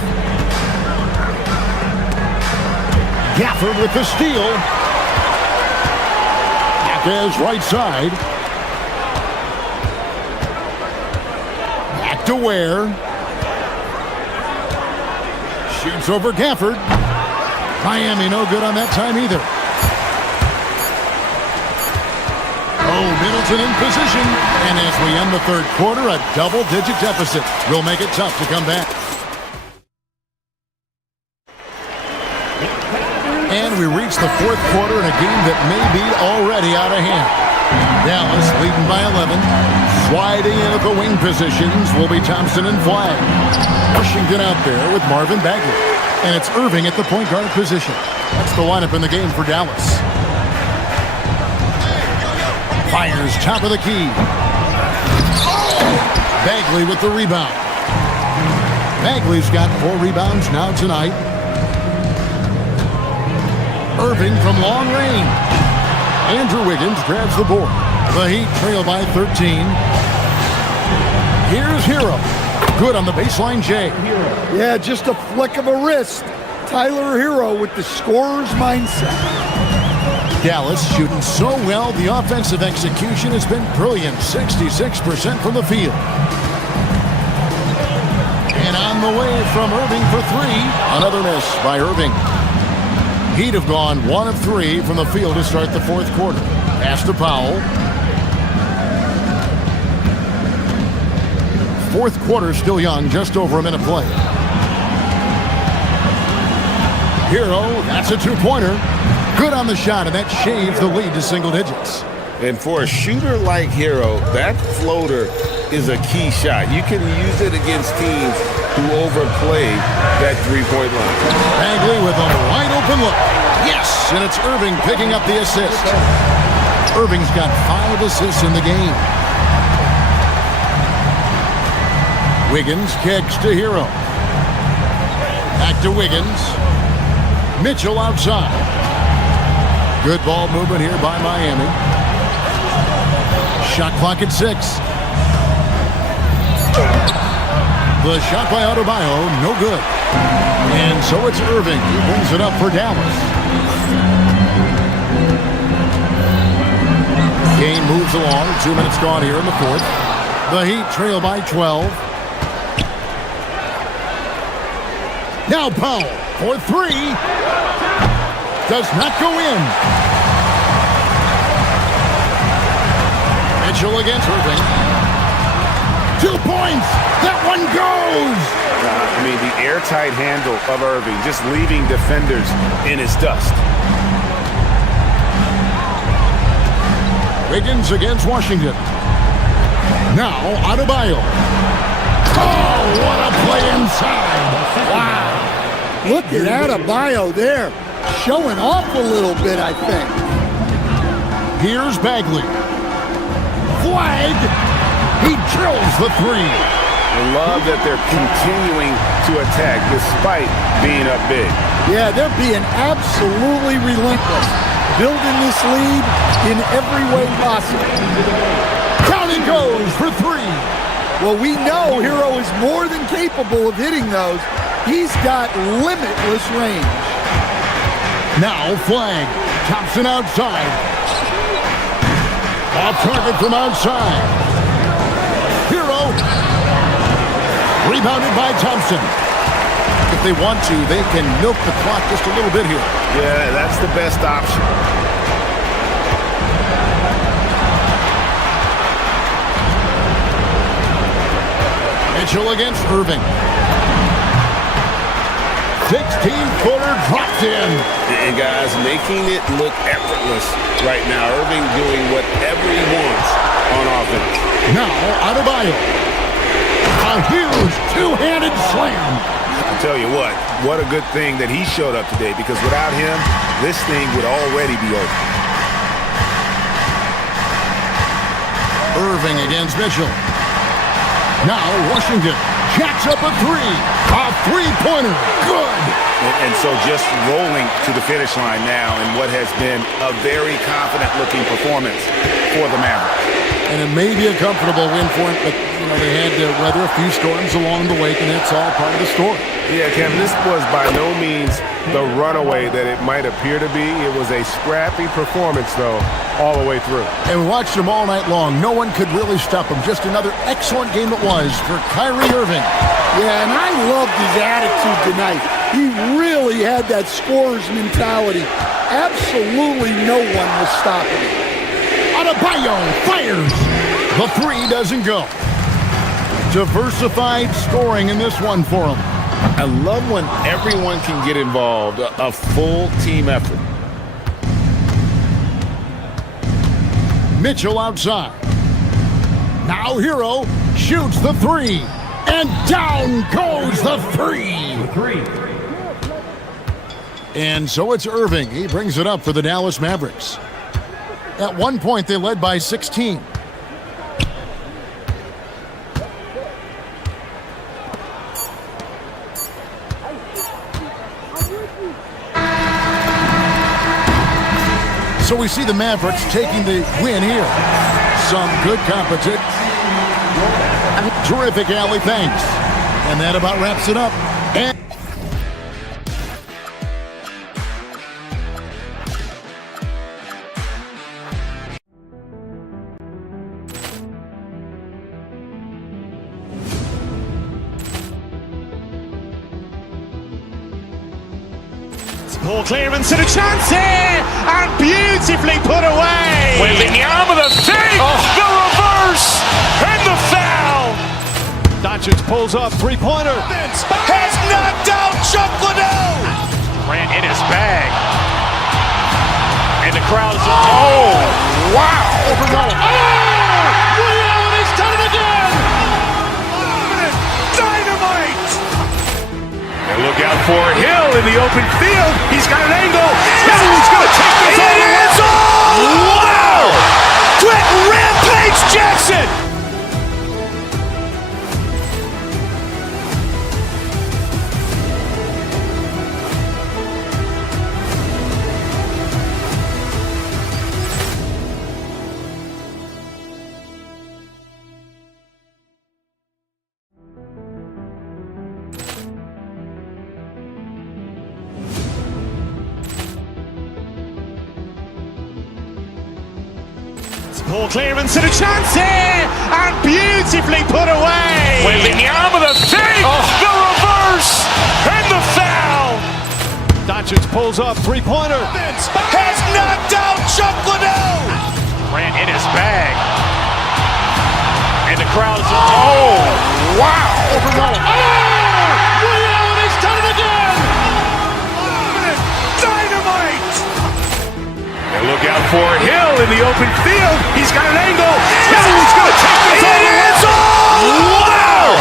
Gafford with the steal. His right side. Back to Ware. Shoots over Gafford. Miami no good on that time either. Oh, Middleton in position. And as we end the third quarter, a double-digit deficit will make it tough to come back. And we reach the fourth quarter in a game that may be already out of hand. Dallas leading by 11. Sliding in at the wing positions will be Thompson and Flagg. Washington out there with Marvin Bagley. And it's Irving at the point guard position. That's the lineup in the game for Dallas. Fires top of the key. Bagley with the rebound. Bagley's got 4 rebounds now tonight. Irving from long range. Andrew Wiggins grabs the board. The Heat trail by 13. Here's Hero. Good on the baseline, Jay. Yeah, just a flick of a wrist. Tyler Hero with the scorer's mindset. Dallas shooting so well, the offensive execution has been brilliant. 66% from the field. And on the way from Irving for 3. Another miss by Irving. Heat have gone 1 of 3 from the field to start the fourth quarter. Pass to Powell. fourth quarter still young, just over a minute play. Hero, that's a two-pointer. Good on the shot, and that shaves the lead to single digits. And for a shooter like Hero, that floater is a key shot. You can use it against teams who overplay that three-point line. Bagley with a wide open look. Yes, and it's Irving picking up the assist. Irving's got 5 assists in the game. Wiggins kicks to Hero. Back to Wiggins. Mitchell outside. Good ball movement here by Miami. Shot clock at 6. The shot by Adebayo, no good. And so it's Irving. He brings it up for Dallas. Game moves along. 2 minutes gone here in the fourth. The Heat trail by 12. Now Powell for 3. Does not go in. Mitchell against Irving. 2 points. That one goes. I mean, the airtight handle of Irving, just leaving defenders in his dust. Wiggins against Washington. Now Adebayo. Oh, what a play inside. Wow. Look at Adebayo there. Showing off a little bit, I think. Here's Bagley. Flag. He drills the 3. I love that they're continuing to attack despite being up big. Yeah, they're being absolutely relentless. Building this lead in every way possible. Down he goes for 3. Well, we know Hero is more than capable of hitting those. He's got limitless range. Now Flag. Thompson outside. Off target from outside. Hero. Rebounded by Thompson. If they want to, they can milk the clock just a little bit here. Yeah, that's the best option. Mitchell against Irving. 16-footer dropped in. And guys, making it look effortless right now. Irving doing whatever he wants on offense. Now Adebayo. A huge two-handed slam. I tell you what a good thing that he showed up today, because without him, this thing would already be over. Irving against Mitchell. Now Washington jacks up a 3. A three-pointer. Good. And so just rolling to the finish line now in what has been a very confident-looking performance for the Mavericks. And it may be a comfortable win for him, but they had to weather a few storms along the way, and that's all part of the story. Yeah, Kevin, this was by no means the runaway that it might appear to be. It was a scrappy performance, though, all the way through. And we watched him all night long. No one could really stop him. Just another excellent game it was for Kyrie Irving. Yeah, and I loved his attitude tonight. He really had that scorer's mentality. Absolutely no one was stopping him. Adebayo fires. The 3 doesn't go. Diversified scoring in this one for him. I love when everyone can get involved, a full team effort. Mitchell outside. Now Hero shoots the 3. And down goes the 3. And so it's Irving. He brings it up for the Dallas Mavericks. At one point, they led by 16. So we see the Mavericks taking the win here. Some good competition. Terrific, Allie, thanks. And that about wraps it up. And Ball clearance and a chance here, and beautifully put away. With the arm of the fake, the reverse, and the foul. Doncic pulls up, three-pointer. Has knocked out Chuck Liddell. Grant in his bag. And the crowd is... Oh, wow! Overrun. Ray Allen has done it again. Dynamite. And look out for Hill in the open field. He's got an angle. He's going to take this all the way. Wow! Quick Rampage Jackson. Poor clearance and a chance here, and beautifully put away. Wembanyama the fake, the reverse, and the foul. Doncic pulls up, three-pointer. Has knocked out Chuck Liddell. Grant in his bag. And the crowd is... Oh, wow! Overrun. Ray Allen has done it again. Dynamite. And look out for Hill in the open field. He's got an angle. He's going to take this all the way. Wow!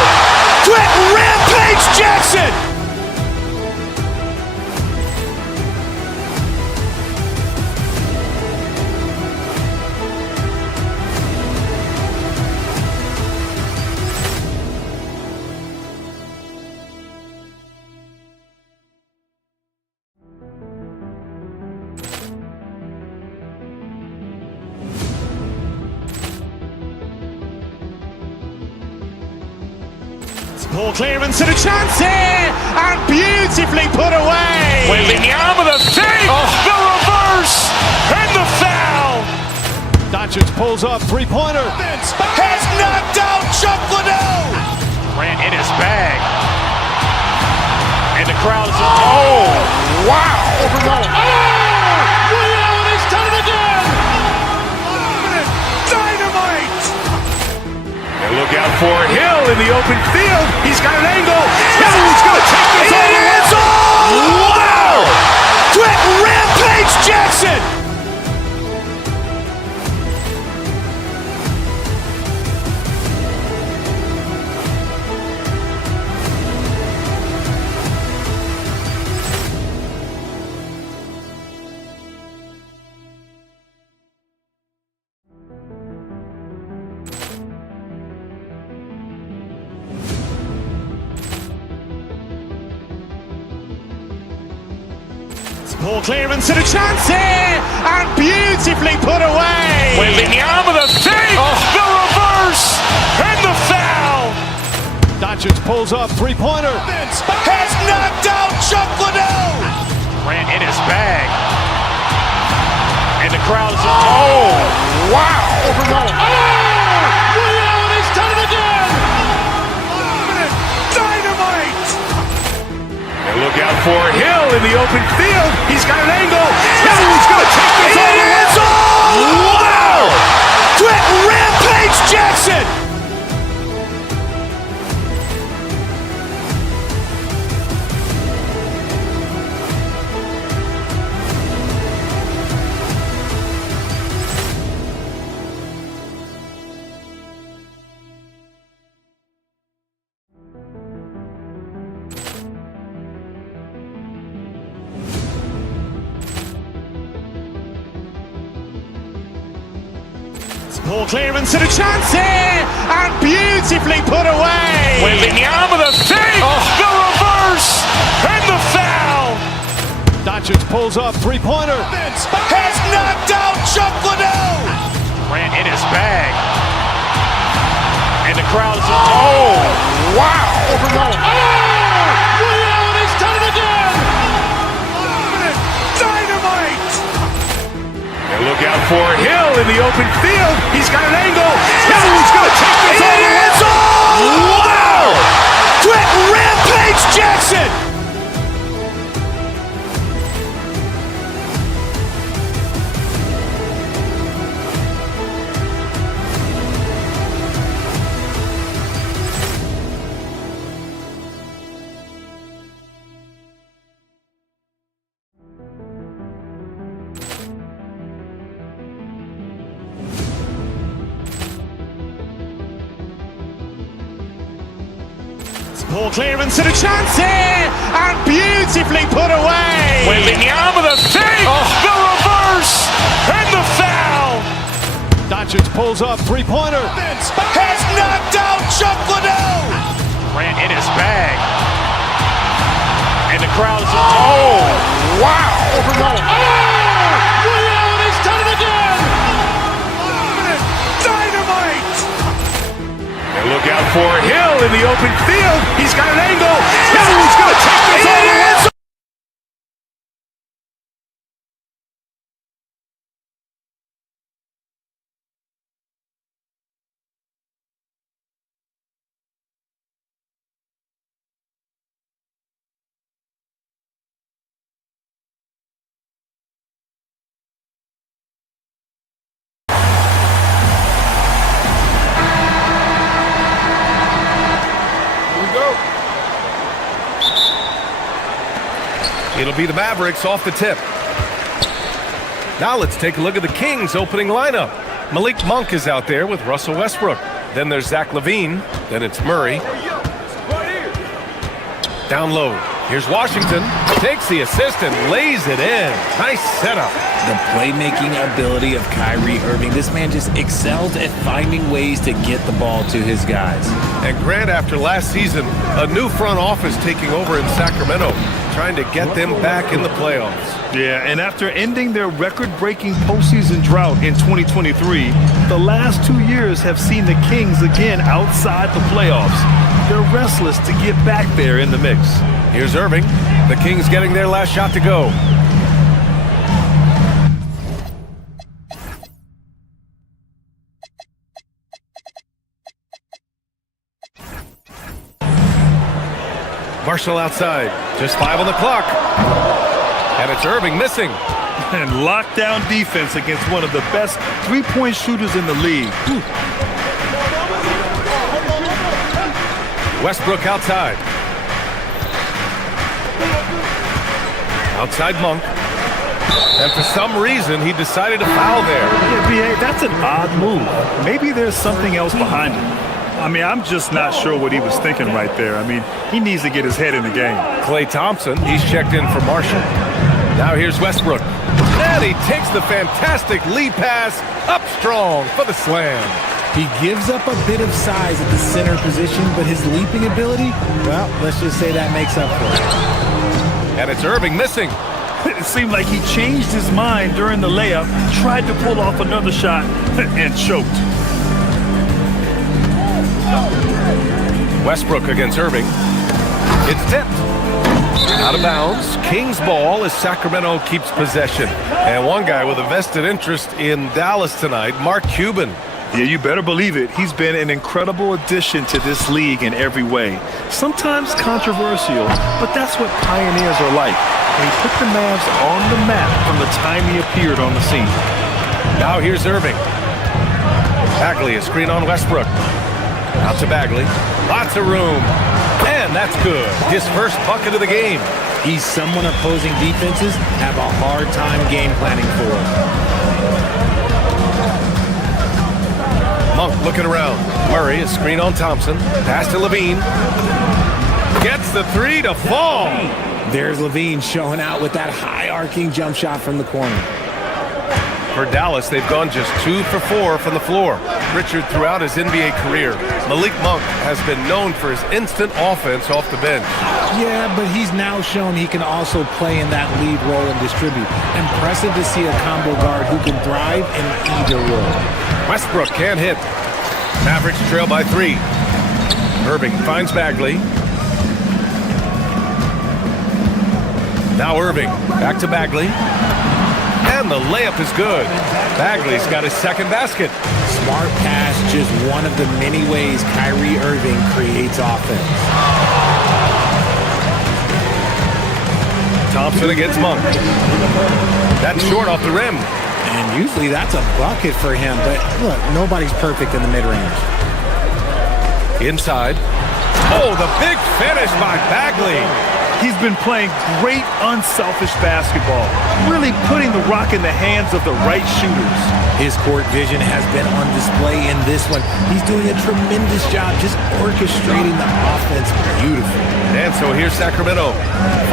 Quick Rampage Jackson. Poor clearance and a chance here, and beautifully put away. Wembanyama the fake, the reverse, and the foul. Doncic pulls up, three-pointer. Has knocked out Chuck Liddell. Grant in his bag. And the crowd is... Oh, wow! Overrun. Ray Allen has done it again. Dynamite. And look out for Hill in the open field. He's got an angle. He's going to take this all the way. Wow! Quick Rampage Jackson. Poor clearance and a chance here, and beautifully put away. Wembanyama the fake, the reverse, and the foul. Doncic pulls up, three-pointer. Has knocked out Chuck Liddell. Grant in his bag. And the crowd is... Oh, wow! Overrun. Ray Allen has done it again. Dynamite. And look out for Hill in the open field. He's got an angle. He's going to take this all the way. Wow! Quick Rampage Jackson. Poor clearance and a chance here, and beautifully put away. Wembanyama the fake, the reverse, and the foul. Doncic pulls up, three-pointer. Has knocked out Chuck Liddell. Grant in his bag. And the crowd is... Oh, wow! Overrun. Ray Allen has done it again. Dynamite. And look out for Hill in the open field. He's got an angle. He's going to take this all the way. Wow! Quick Rampage Jackson. Poor clearance and a chance here, and beautifully put away. Wembanyama with a fake, the reverse, and the foul. Doncic pulls up, three-pointer. Has knocked out Chuck Liddell. Grant in his bag. And the crowd is, oh, wow. He's done it again. Dynamite. And look out for Hill in the open field. He's got an angle. Hill's going to take this all the way. It'll be the Mavericks off the tip. Now let's take a look at the Kings' opening lineup. Malik Monk is out there with Russell Westbrook. Then there's Zach LaVine. Then it's Murray. Down low. Here's Washington. Takes the assist and lays it in. Nice setup. The playmaking ability of Kyrie Irving. This man just excels at finding ways to get the ball to his guys. And Grant, after last season, a new front office taking over in Sacramento, trying to get them back in the playoffs. Yeah, and after ending their record-breaking postseason drought in 2023, the last 2 years have seen the Kings again outside the playoffs. They're restless to get back there in the mix. Here's Irving. The Kings getting their last shot to go. Marshall outside. Just 5 on the clock. And it's Irving missing. And lockdown defense against one of the best three-point shooters in the league. Westbrook outside. Outside Monk. And for some reason, he decided to foul there. Yeah, B.A., that's an odd move. Maybe there's something else behind it. I mean, I'm just not sure what he was thinking right there. I mean, he needs to get his head in the game. Klay Thompson, he's checked in for Marshall. Now here's Westbrook. And he takes the fantastic lead pass up strong for the slam. He gives up a bit of size at the center position, but his leaping ability, well, let's just say that makes up for it. And it's Irving missing. It seemed like he changed his mind during the layup, tried to pull off another shot, and choked. Westbrook against Irving. It's tipped. Out of bounds. Kings ball as Sacramento keeps possession. And one guy with a vested interest in Dallas tonight, Mark Cuban. Yeah, you better believe it. He's been an incredible addition to this league in every way. Sometimes controversial, but that's what pioneers are like. And he put the Mavs on the map from the time he appeared on the scene. Now here's Irving. Bagley, a screen on Westbrook. Out to Bagley. Lots of room. And that's good. His first bucket of the game. He's someone opposing defenses have a hard time game planning for. Monk looking around. Murray, a screen on Thompson. Pass to LaVine. Gets the three to fall. There's LaVine showing out with that high arcing jump shot from the corner. For Dallas, they've gone just 2 for 4 from the floor. Richard, throughout his NBA career, Malik Monk has been known for his instant offense off the bench. Yeah, but he's now shown he can also play in that lead role and distribute. Impressive to see a combo guard who can thrive in either role. Westbrook can't hit. Mavericks trail by 3. Irving finds Bagley. Now Irving, back to Bagley. And the layup is good. Bagley's got his second basket. Smart pass, just one of the many ways Kyrie Irving creates offense. Thompson against Monk. That's short off the rim. And usually that's a bucket for him, but look, nobody's perfect in the mid-range. Inside. Oh, the big finish by Bagley. He's been playing great unselfish basketball, really putting the rock in the hands of the right shooters. His court vision has been on display in this one. He's doing a tremendous job just orchestrating the offense beautifully. And so here's Sacramento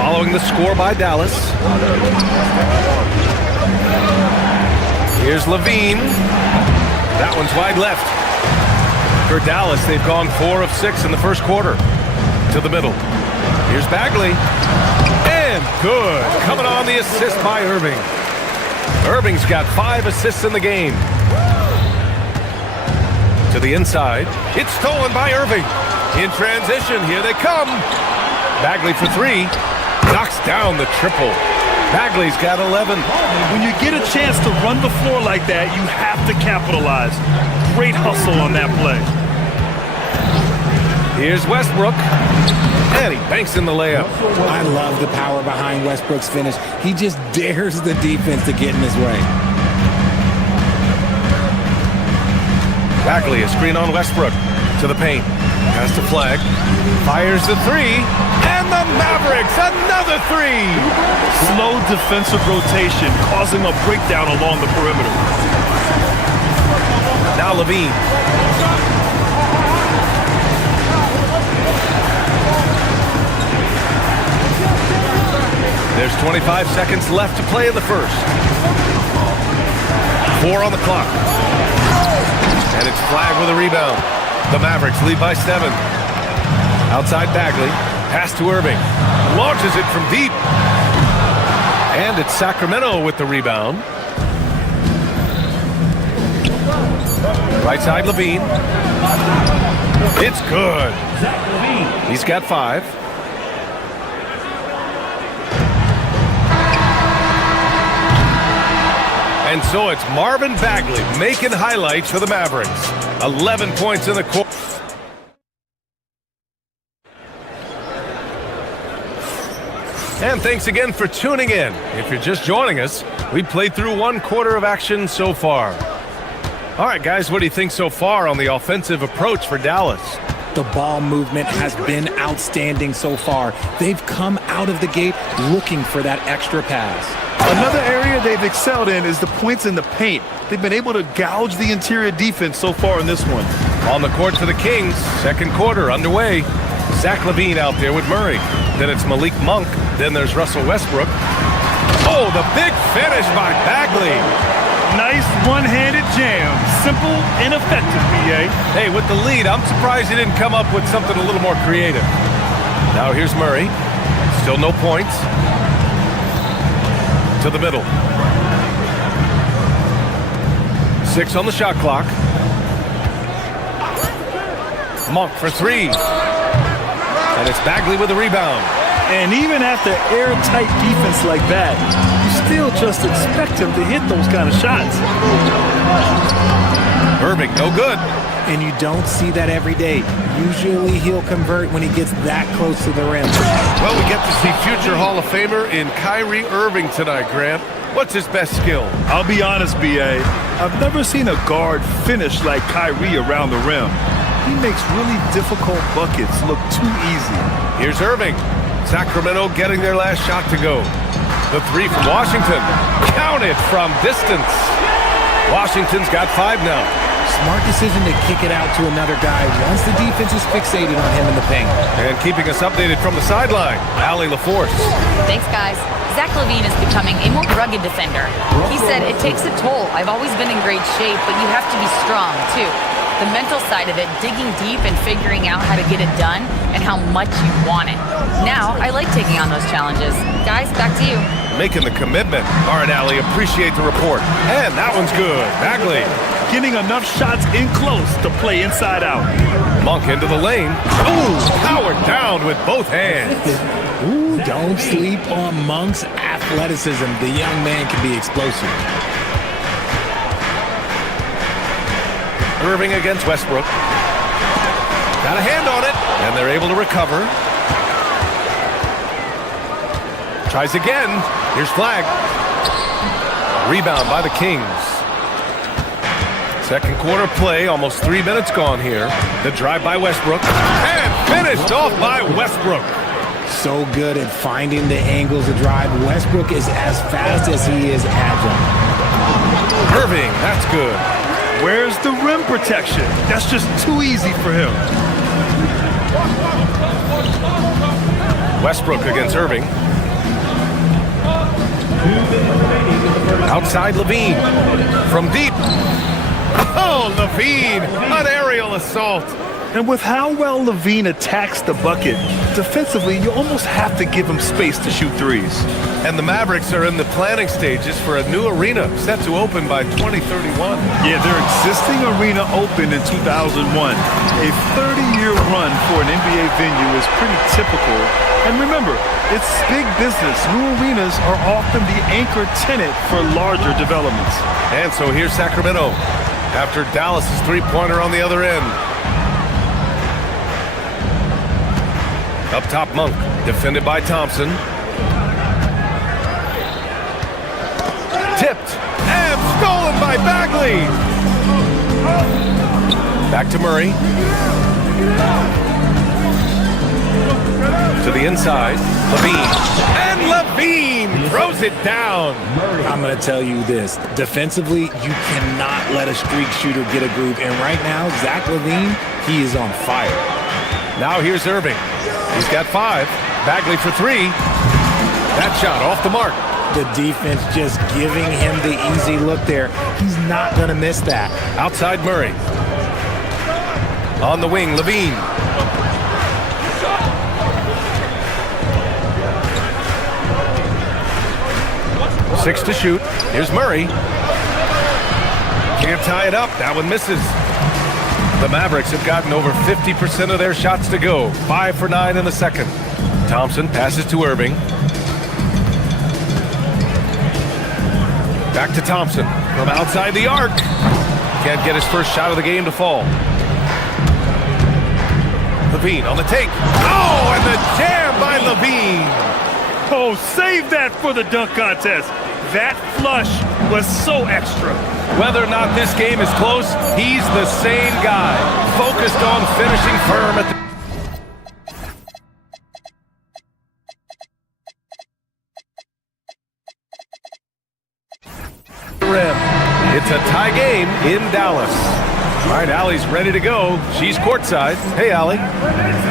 following the score by Dallas. Here's Levine. That one's wide left. For Dallas, they've gone 4 of 6 in the first quarter. To the middle. Here's Bagley. And good. Coming on the assist by Irving. Irving's got 5 assists in the game. To the inside. It's stolen by Irving. In transition, here they come. Bagley for 3. Knocks down the triple. Bagley's got 11. When you get a chance to run the floor like that, you have to capitalize. Great hustle on that play. Here's Westbrook. And he banks in the layup. I love the power behind Westbrook's finish. He just dares the defense to get in his way. Bagley, a screen on Westbrook. To the paint. Has to flag. Fires the 3. And the Mavericks, another 3. Slow defensive rotation, causing a breakdown along the perimeter. Now Levine. There's 25 seconds left to play in the first. 4 on the clock. And it's flagged with a rebound. The Mavericks lead by 7. Outside Bagley. Pass to Irving. Launches it from deep. And it's Sacramento with the rebound. Right side Levine. It's good. He's got 5. And so it's Marvin Bagley making highlights for the Mavericks. 11 points in the quarter. And thanks again for tuning in. If you're just joining us, we played through 1 quarter of action so far. All right, guys, what do you think so far on the offensive approach for Dallas? The ball movement has been outstanding so far. They've come out of the gate looking for that extra pass. Another area they've excelled in is the points in the paint. They've been able to gouge the interior defense so far in this one. On the court for the Kings, second quarter underway. Zach LaVine out there with Murray. Then it's Malik Monk. Then there's Russell Westbrook. Oh, the big finish by Bagley. Nice one-handed jam. Simple and effective, BA. Hey, with the lead, I'm surprised he didn't come up with something a little more creative. Now here's Murray. Still no points. To the middle. 6 on the shot clock. Monk for 3. And it's Bagley with the rebound. And even after airtight defense like that, you still just expect him to hit those kind of shots. Irving, no good. And you don't see that every day. Usually he'll convert when he gets that close to the rim. Well, we get to see future Hall of Famer in Kyrie Irving tonight, Grant. What's his best skill? I'll be honest, BA. I've never seen a guard finish like Kyrie around the rim. He makes really difficult buckets look too easy. Here's Irving. Sacramento getting their last shot to go. The 3 from Washington. Counted from distance. Washington's got 5 now. Smart decision to kick it out to another guy once the defense is fixated on him in the paint. And keeping us updated from the sideline, Allie LaForce. Thanks, guys. Zach LaVine is becoming a more rugged defender. He said, "It takes a toll. I've always been in great shape, but you have to be strong, too." The mental side of it, digging deep and figuring out how to get it done and how much you want it. Now, I like taking on those challenges. Guys, back to you. Making the commitment. All right, Allie, appreciate the report. And that one's good. Bagley. Getting enough shots in close to play inside out. Monk into the lane. Ooh, powered down with both hands. Ooh, don't sleep on Monk's athleticism. The young man can be explosive. Irving against Westbrook. Got a hand on it, and they're able to recover. Tries again. Here's flag. Rebound by the Kings. Second quarter play, almost 3 minutes gone here. The drive by Westbrook. And finished off by Westbrook. So good at finding the angles to drive. Westbrook is as fast as he is agile. Irving, that's good. Where's the rim protection? That's just too easy for him. Westbrook against Irving. Outside Levine. From deep. Oh, Levine! An aerial assault. And with how well Levine attacks the bucket, defensively, you almost have to give him space to shoot threes. And the Mavericks are in the planning stages for a new arena set to open by 2031. Yeah, their existing arena opened in 2001. A 30-year run for an NBA venue is pretty typical. And remember, it's big business. New arenas are often the anchor tenant for larger developments. And so here's Sacramento after Dallas' three-pointer on the other end. Up top, Monk, defended by Thompson. Tipped and stolen by Bagley. Back to Murray. To the inside, Levine. And Levine throws it down. I'm going to tell you this. Defensively, you cannot let a streak shooter get a groove. And right now, Zach LaVine, he is on fire. Now here's Irving. He's got 5. Bagley for 3. That shot off the mark. The defense just giving him the easy look there. He's not going to miss that. Outside Murray. On the wing, Levine. Six to shoot. Here's Murray. Can't tie it up. That one misses. The Mavericks have gotten over 50% of their shots to go. 5 for 9 in the second. Thompson passes to Irving. Back to Thompson from outside the arc. Can't get his first shot of the game to fall. Levine on the take. Oh, and the jam by Levine. Oh, save that for the dunk contest. That flush was so extra. Whether or not this game is close, he's the same guy, focused on finishing firm at the rim. It's a tie game in Dallas. All right, Allie's ready to go. She's courtside. Hey, Allie.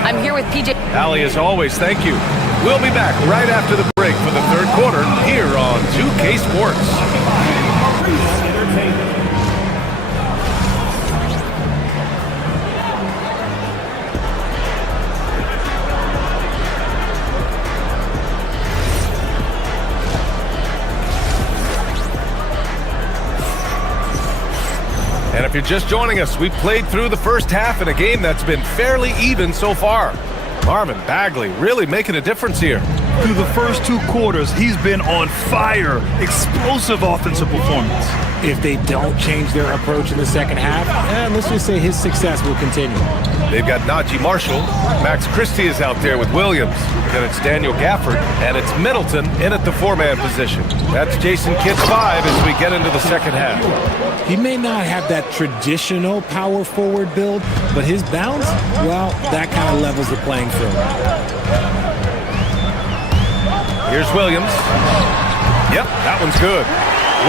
I'm here with PJ. Allie, as always, thank you. We'll be back right after the break for the third quarter here on 2K Sports. And if you're just joining us, we've played through the first half in a game that's been fairly even so far. Marvin Bagley really making a difference here. Through the first 2 quarters, he's been on fire. Explosive offensive performance. If they don't change their approach in the second half, let's just say his success will continue. They've got Najee Marshall. Max Christie is out there with Williams. Then it's Daniel Gafford, and it's Middleton in at the 4-man position. That's Jason Kidd's 5 as we get into the second half. He may not have that traditional power forward build, but his bounce, well, that kind of levels the playing field. Here's Williams. Yep, that one's good.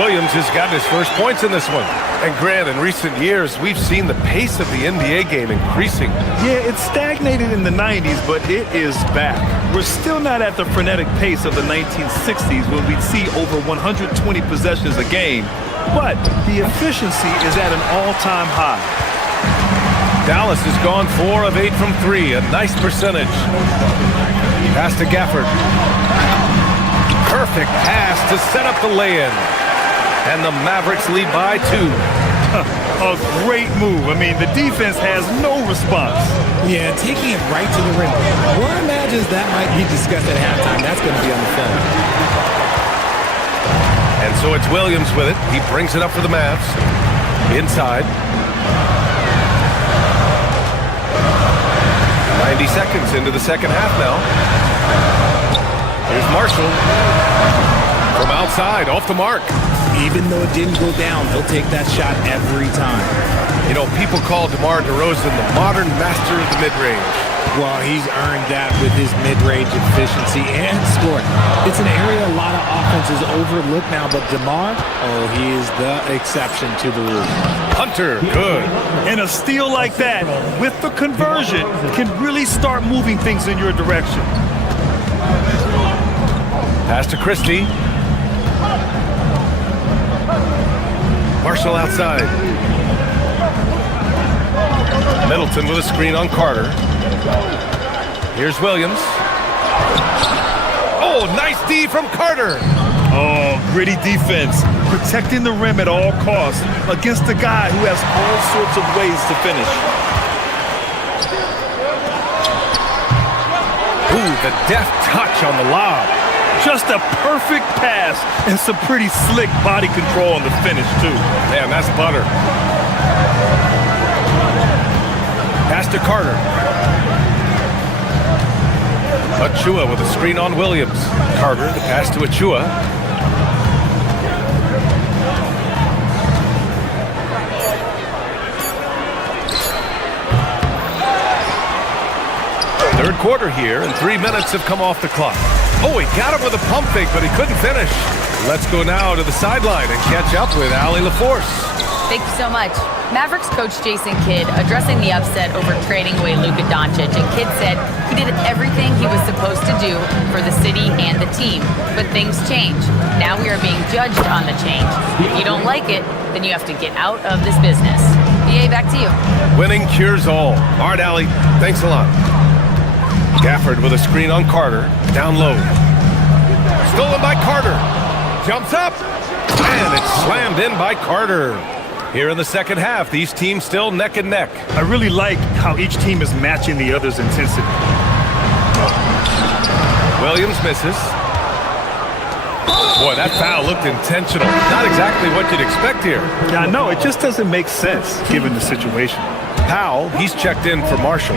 Williams has gotten his first points in this one. And Grant, in recent years, we've seen the pace of the NBA game increasing. Yeah, it stagnated in the 90s, but it is back. We're still not at the frenetic pace of the 1960s when we'd see over 120 possessions a game, but the efficiency is at an all-time high. Dallas has gone 4 of 8 from 3, a nice percentage. Pass to Gafford. Perfect pass to set up the lay-in. And the Mavericks lead by 2. A great move. I mean, the defense has no response. Yeah, taking it right to the rim. One imagines that might be discussed at halftime. That's going to be on the film. And so it's Williams with it. He brings it up for the Mavs. Inside. 90 seconds into the second half now. Here's Marshall. From outside, off the mark. Even though it didn't go down, he'll take that shot every time. You know, people call DeMar DeRozan the modern master of the mid-range. Well, he's earned that with his mid-range efficiency and scoring. It's an area a lot of offenses overlook now, but DeMar, he is the exception to the rule. Hunter, good. And a steal like that, with the conversion, can really start moving things in your direction. Pass to Christie. Marshall outside. Middleton with a screen on Carter. Here's Williams. Oh, nice D from Carter. Oh, gritty defense, protecting the rim at all costs against a guy who has all sorts of ways to finish. Ooh, the deft touch on the lob. Just a perfect pass and some pretty slick body control on the finish, too. Man, that's butter. Pass to Carter. Achua with a screen on Williams. Carter, the pass to Achua. Third quarter here, and 3 minutes have come off the clock. Oh, he got him with a pump fake, but he couldn't finish. Let's go now to the sideline and catch up with Allie LaForce. Thank you so much. Mavericks coach Jason Kidd addressing the upset over trading away Luka Doncic, and Kidd said he did everything he was supposed to do for the city and the team. But things change. Now we are being judged on the change. If you don't like it, then you have to get out of this business. BA, back to you. Winning cures all. All right, Allie, thanks a lot. Gafford with a screen on Carter. Down low. Stolen by Carter. Jumps up. And it's slammed in by Carter. Here in the second half, these teams still neck and neck. I really like how each team is matching the other's intensity. Williams misses. Boy, that foul looked intentional. Not exactly what you'd expect here. Yeah, I know. It just doesn't make sense given the situation. Powell, he's checked in for Marshall.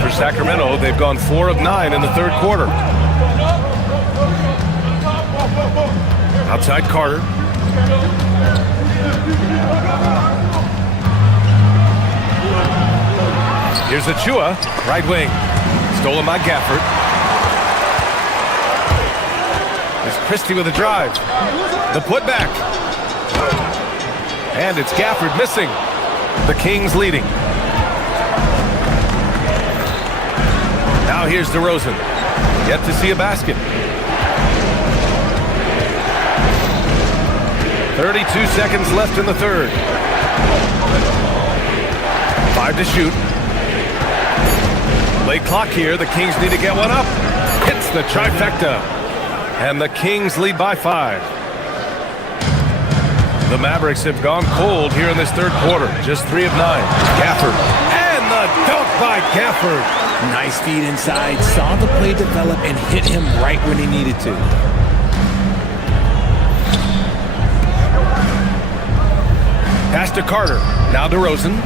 For Sacramento, they've gone 4 of 9 in the third quarter. Outside Carter. Here's Achua, right wing. Stolen by Gafford. There's Christie with a drive. The putback. And it's Gafford missing. The Kings leading. Now here's DeRozan. Yet to see a basket. 32 seconds left in the third. 5 to shoot. Late clock here. The Kings need to get one up. Hits the trifecta. And the Kings lead by 5. The Mavericks have gone cold here in this third quarter. Just 3 of 9. Gafford. And the dunk by Gafford. Nice feed inside. Saw the play develop and hit him right when he needed to. Pass to Carter. Now DeRozan.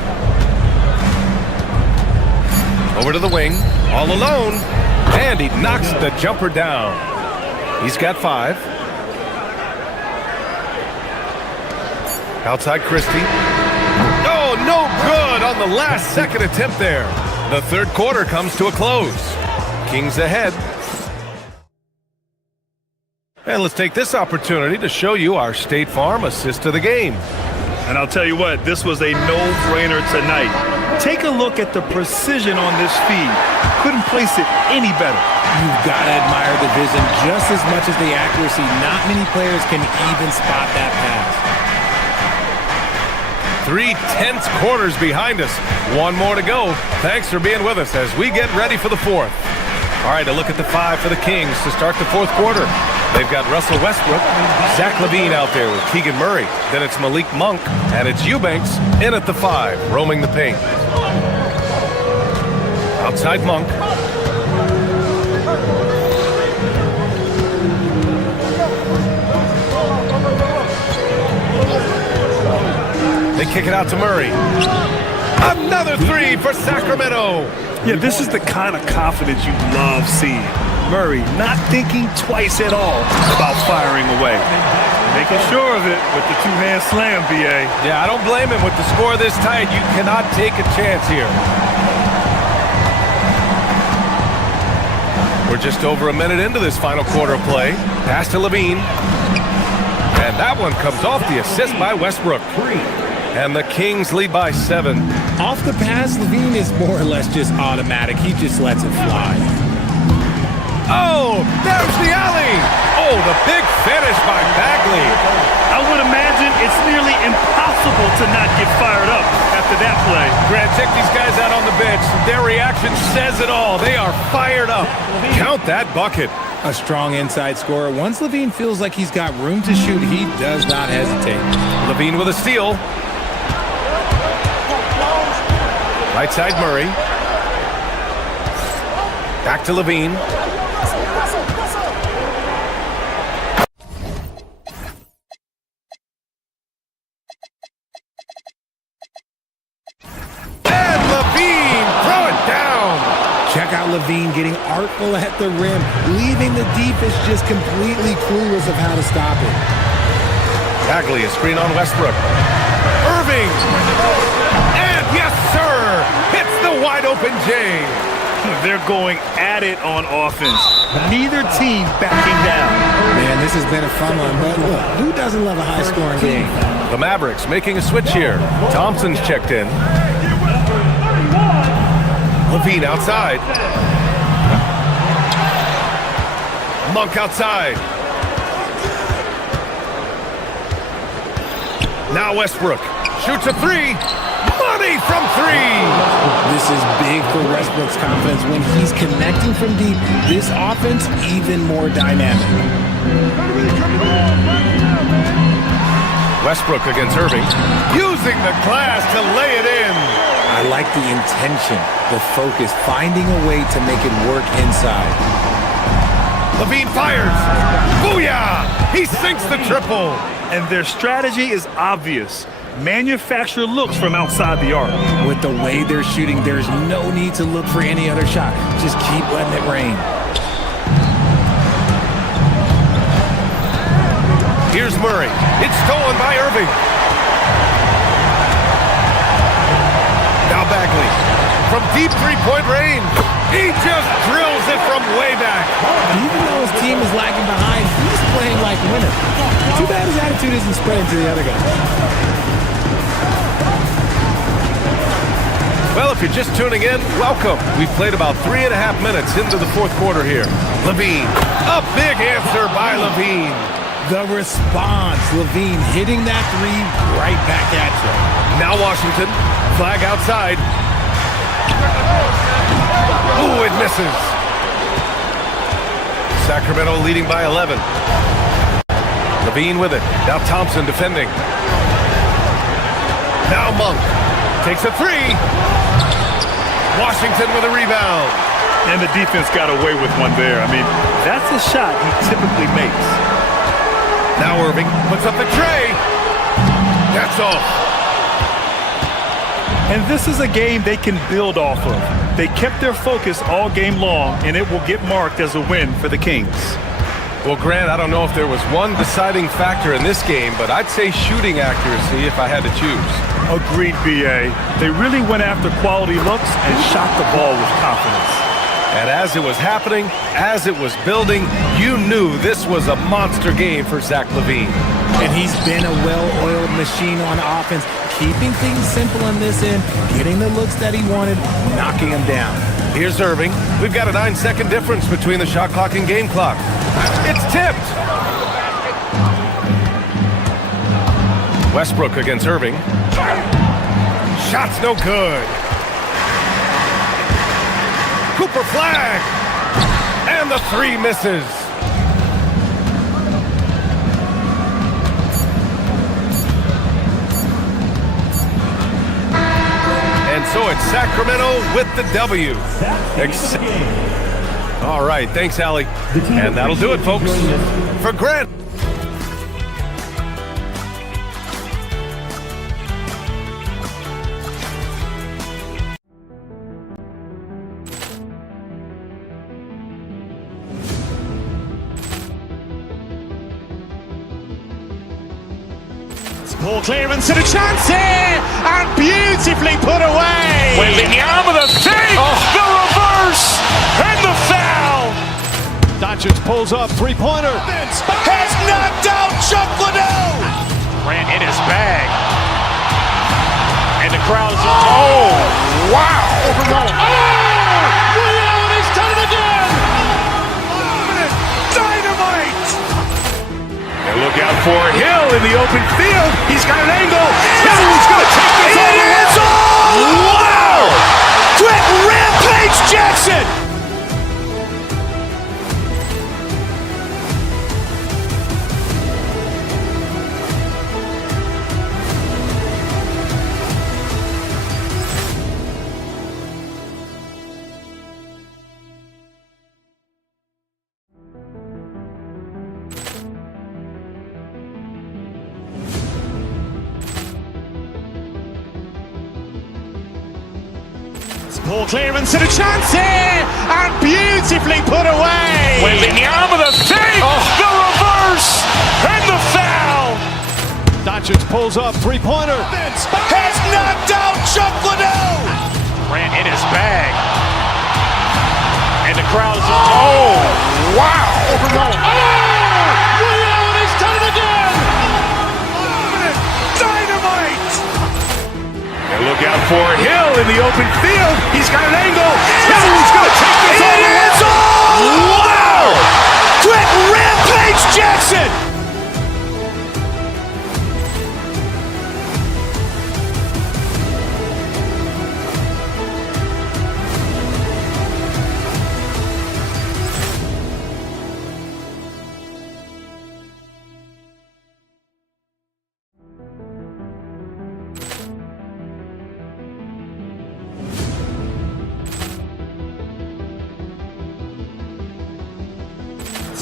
Over to the wing. All alone. And he knocks the jumper down. He's got 5. Outside Christie. Oh, no good on the last second attempt there. The third quarter comes to a close. Kings ahead. And let's take this opportunity to show you our State Farm assist of the game. And I'll tell you what, this was a no-brainer tonight. Take a look at the precision on this feed. Couldn't place it any better. You've got to admire the vision just as much as the accuracy. Not many players can even spot that pass. 3 tense quarters behind us. One more to go. Thanks for being with us as we get ready for the fourth. All right, a look at the 5 for the Kings to start the fourth quarter. They've got Russell Westbrook, Zach LaVine out there with Keegan Murray. Then it's Malik Monk, and it's Eubanks in at the 5, roaming the paint. Outside Monk. They kick it out to Murray. Another 3 for Sacramento. Yeah, this is the kind of confidence you love seeing. Murray not thinking twice at all about firing away. Making sure of it with the two-hand slam, B.A. Yeah, I don't blame him. With the score this tight, you cannot take a chance here. We're just over a minute into this final quarter of play. Pass to Levine. And that one comes off the assist by Westbrook. And the Kings lead by 7. Off the pass, Levine is more or less just automatic. He just lets it fly. Oh, there's the alley. Oh, the big finish by Bagley. I would imagine it's nearly impossible to not get fired up after that play. Grant, check these guys out on the bench. Their reaction says it all. They are fired up. Count that bucket. A strong inside scorer. Once Levine feels like he's got room to shoot, he does not hesitate. Levine with a steal. Right side Murray. Back to Levine. And Levine, throw it down. Check out Levine getting artful at the rim, leaving the defense just completely clueless of how to stop it. Bagley, a screen on Westbrook. Irving. And yes, sir. Hits the wide open J. They're going at it on offense. Neither team backing down. Man, this has been a fun one, but look, who doesn't love a high-scoring game? The Mavericks making a switch here. Thompson's checked in. Levine outside. Monk outside. Now Westbrook shoots a three. Money from 3. This is big for Westbrook's confidence. When he's connecting from deep, this offense even more dynamic. Westbrook against Irving. Using the glass to lay it in. I like the intention, the focus, finding a way to make it work inside. Levine fires. Booyah! He sinks the triple. And their strategy is obvious. Manufacture looks from outside the arc. With the way they're shooting, there's no need to look for any other shot. Just keep letting it rain. Here's Murray. It's stolen by Irving. Now Bagley. From deep three-point range. He just drills it from way back. Even though his team is lagging behind, he's playing like a winner. Too bad his attitude isn't spreading to the other guys. Well, if you're just tuning in, welcome. We've played about 3.5 minutes into the fourth quarter here. Levine, a big answer by Levine. The response, Levine hitting that three right back at you. Now Washington, flag outside. Ooh, it misses. Sacramento leading by 11. Levine with it. Now Thompson defending. Now Monk takes a three. Washington with a rebound. And the defense got away with one there. I mean, that's a shot he typically makes. Now Irving puts up the tray. That's off. And this is a game they can build off of. They kept their focus all game long, and it will get marked as a win for the Kings. Well, Grant, I don't know if there was one deciding factor in this game, but I'd say shooting accuracy if I had to choose. Agreed, B.A. They really went after quality looks and shot the ball with confidence. And as it was happening, as it was building, you knew this was a monster game for Zach LaVine. And he's been a well-oiled machine on offense, keeping things simple on this end, getting the looks that he wanted, knocking them down. Here's Irving. We've got a 9-second difference between the shot clock and game clock. It's tipped. Westbrook against Irving. Shot's no good. Cooper flag. And the three misses. And so it's Sacramento with the W. All right, thanks, Allie. And that'll do it, folks. For Grant. Ball clearance and a chance here, and beautifully put away. Wembanyama with a fake, the reverse, and the foul. Doncic pulls up, three-pointer. Has knocked out Chuck Liddell. Grant in his bag. And the crowd is, oh, wow. Ray Allen has done it again. Dynamite. And look out for Hill in the open field. He's got an angle. Hill's going to take this all the way. Wow. Quick Rampage Jackson. Ball clearance and a chance here, and beautifully put away. Wembanyama with a fake, the reverse, and the foul. Doncic pulls up, three-pointer. Has knocked out Chuck Liddell. Grant in his bag. And the crowd is, oh, wow. Ray Allen has done it again. Dynamite. And look out for Hill in the open field. He's got an angle. Hill's going to take this all the way. Wow. Quick Rampage Jackson.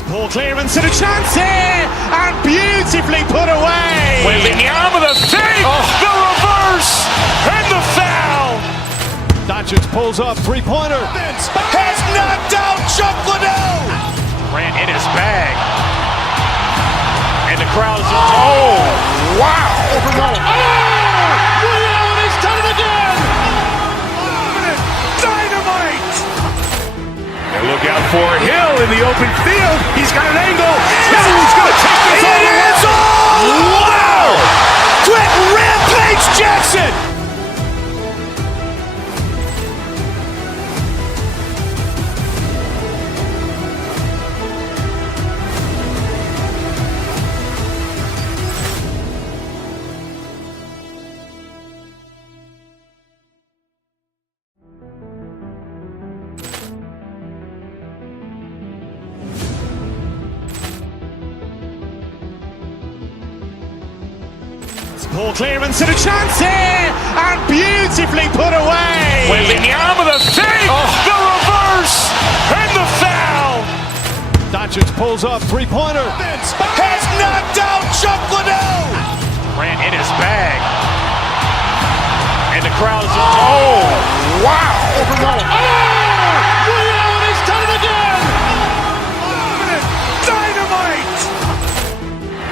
Ball clearance and a chance here, and beautifully put away. Wembanyama with a fake, the reverse, and the foul. Doncic pulls up, three-pointer. Has knocked out Chuck Liddell. Grant in his bag. And the crowd is, oh, wow. Ray Allen has done it again. Dynamite. And look out for Hill in the open field. He's got an angle. Hill's going to take this all the way. Wow. Quick Rampage Jackson. Ball clearance and a chance here, and beautifully put away. Wembanyama with a fake, the reverse, and the foul. Doncic pulls up, three-pointer. Has knocked out Chuck Liddell. Grant in his bag. And the crowd is, oh, wow. Ray Allen has done it again. Dynamite.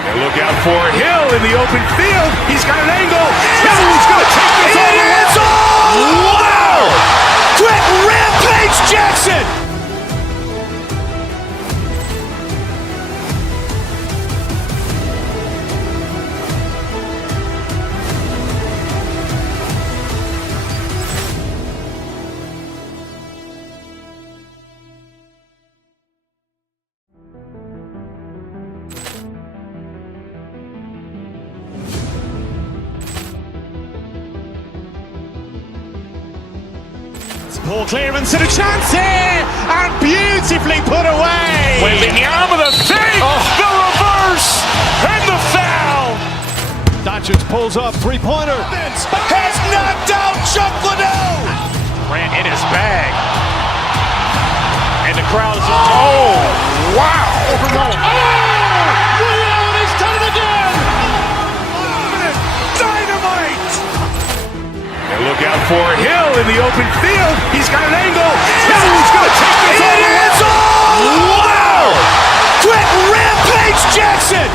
And look out for Hill in the open field. He's got an angle. Hill's going to take this all the way. Wow. Quick Rampage Jackson. Ball clearance and a chance here, and beautifully put away. Wembanyama with a fake, the reverse, and the foul. Doncic pulls up, three-pointer. Has knocked out Chuck Liddell. Grant in his bag. And the crowd is, oh, wow. Ray Allen has done it again. Dynamite. And look out for Hill in the open field. He's got an angle. Hill's going to take this all the way. Wow. Quick Rampage Jackson.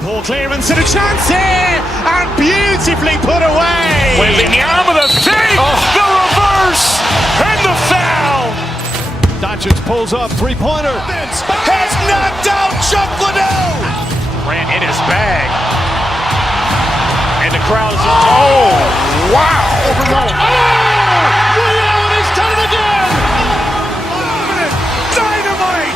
Poor clearance and a chance here, and beautifully put away. Wembanyama the save, the reverse, and the foul. Doncic pulls up, three-pointer. Has knocked out Chuck Liddell. Ran in his bag. And the crowd is, oh, wow. Liddell has done it again. Dynamite.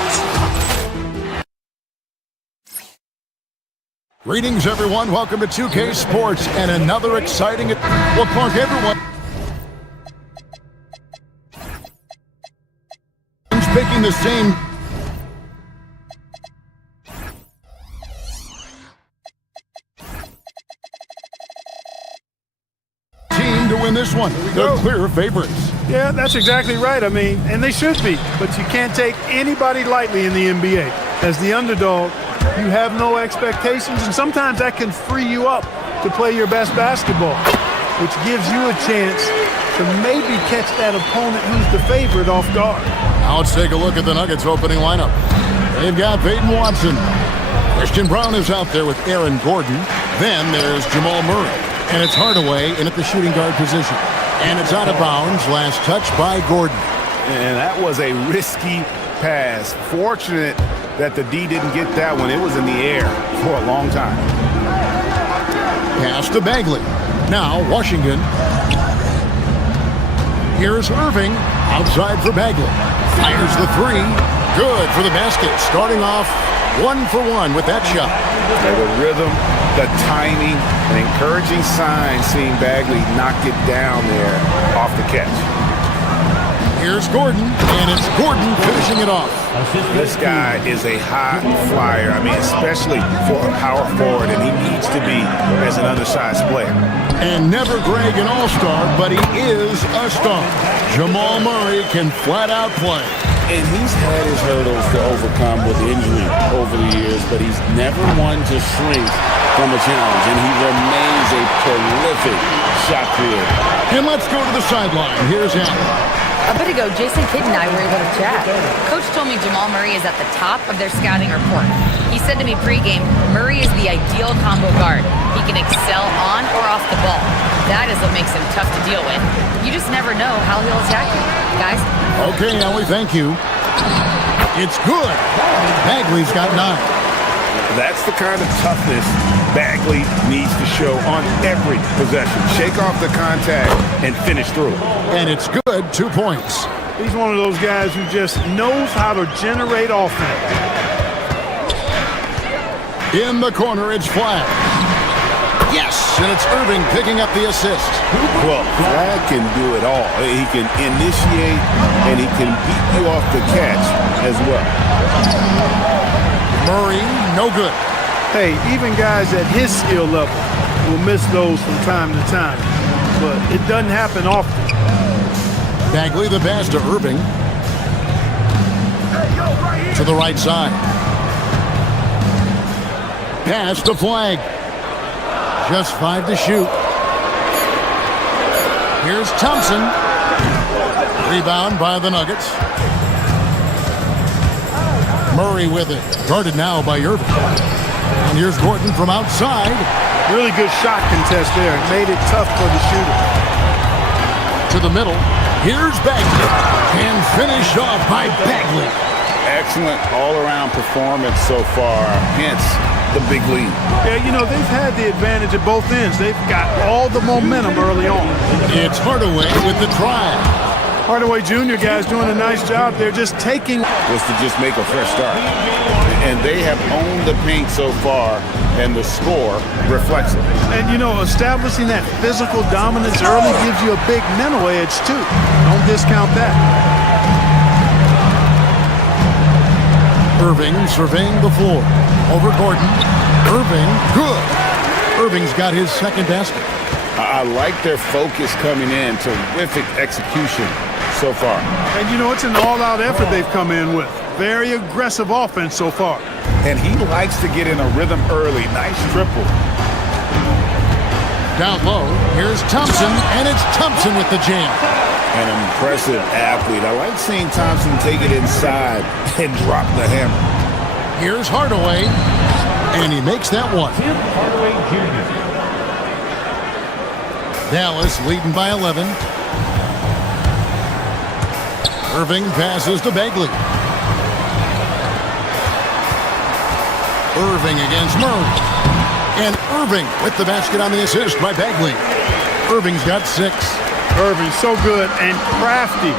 Greetings, everyone. Welcome to 2K Sports and another exciting... Well, Clark, everyone... picking the same... team to win this one. The clear favorites. Yeah, that's exactly right. I mean, and they should be. But you can't take anybody lightly in the NBA. As the underdog, you have no expectations, and sometimes that can free you up to play your best basketball, which gives you a chance to maybe catch that opponent who's the favorite off guard. Now let's take a look at the Nuggets opening lineup. They've got Peyton Watson. Christian Brown is out there with Aaron Gordon. Then there's Jamal Murray. And it's Hardaway in at the shooting guard position. And it's out of bounds. Last touch by Gordon. And that was a risky pass. Fortunate that the D didn't get that one. It was in the air for a long time. Pass to Bagley. Now Washington. Here's Irving. Outside for Bagley. Fires the three. Good for the basket. Starting off 1-for-1 with that shot. The rhythm, the timing, an encouraging sign seeing Bagley knock it down there off the catch. Here's Gordon, and it's Gordon finishing it off. This guy is a high flyer. I mean, especially for a power forward, and he needs to be as an undersized player. And never Greg an all-star, but he is a star. Jamal Murray can flat out play. And he's had his hurdles to overcome with injury over the years, but he's never one to shrink from a challenge, and he remains a prolific shot creator. And let's go to the sideline. Here's Allen. A bit ago, Jason Kidd and I were able to chat. Coach told me Jamal Murray is at the top of their scouting report. He said to me pregame, Murray is the ideal combo guard. He can excel on or off the ball. That is what makes him tough to deal with. You just never know how he'll attack you. Guys? Okay, Ellie, thank you. It's good. Bagley's got 9. That's the kind of toughness Bagley needs to show on every possession. Shake off the contact and finish through. And it's good, 2 points. He's one of those guys who just knows how to generate offense. In the corner, it's Flag. Yes, and it's Irving picking up the assist. Well, Flag can do it all. He can initiate, and he can beat you off the catch as well. Murray, no good. Hey, even guys at his skill level will miss those from time to time, but it doesn't happen often. Bagley the pass to Irving. To the right side. Pass to Flag. Just 5 to shoot. Here's Thompson. Rebound by the Nuggets. Murray with it. Guarded now by Irving. And here's Gordon from outside. Really good shot contest there. It made it tough for the shooter. To the middle. Here's Bagley. And finished off by Bagley. Excellent all-around performance so far. Hence the big lead. Yeah, you know, they've had the advantage at both ends. They've got all the momentum early on. It's Hardaway with the drive. Hardaway Jr. guys doing a nice job. They're just taking... was to just make a fresh start. And they have owned the paint so far, and the score reflects it. And, you know, establishing that physical dominance early gives you a big mental edge, too. Don't discount that. Irving surveying the floor. Over Gordon. Irving, good. Irving's got his second basket. I like their focus coming in. Terrific execution so far. And, you know, it's an all-out effort they've come in with. Very aggressive offense so far. And he likes to get in a rhythm early. Nice triple. Down low, here's Thompson, and it's Thompson with the jam. An impressive athlete. I like seeing Thompson take it inside and drop the hammer. Here's Hardaway. And he makes that one. Tim Hardaway Jr. Dallas leading by 11. Irving passes to Bagley. Irving against Murray. And Irving with the basket on the assist by Bagley. Irving's got 6. Irving so good and crafty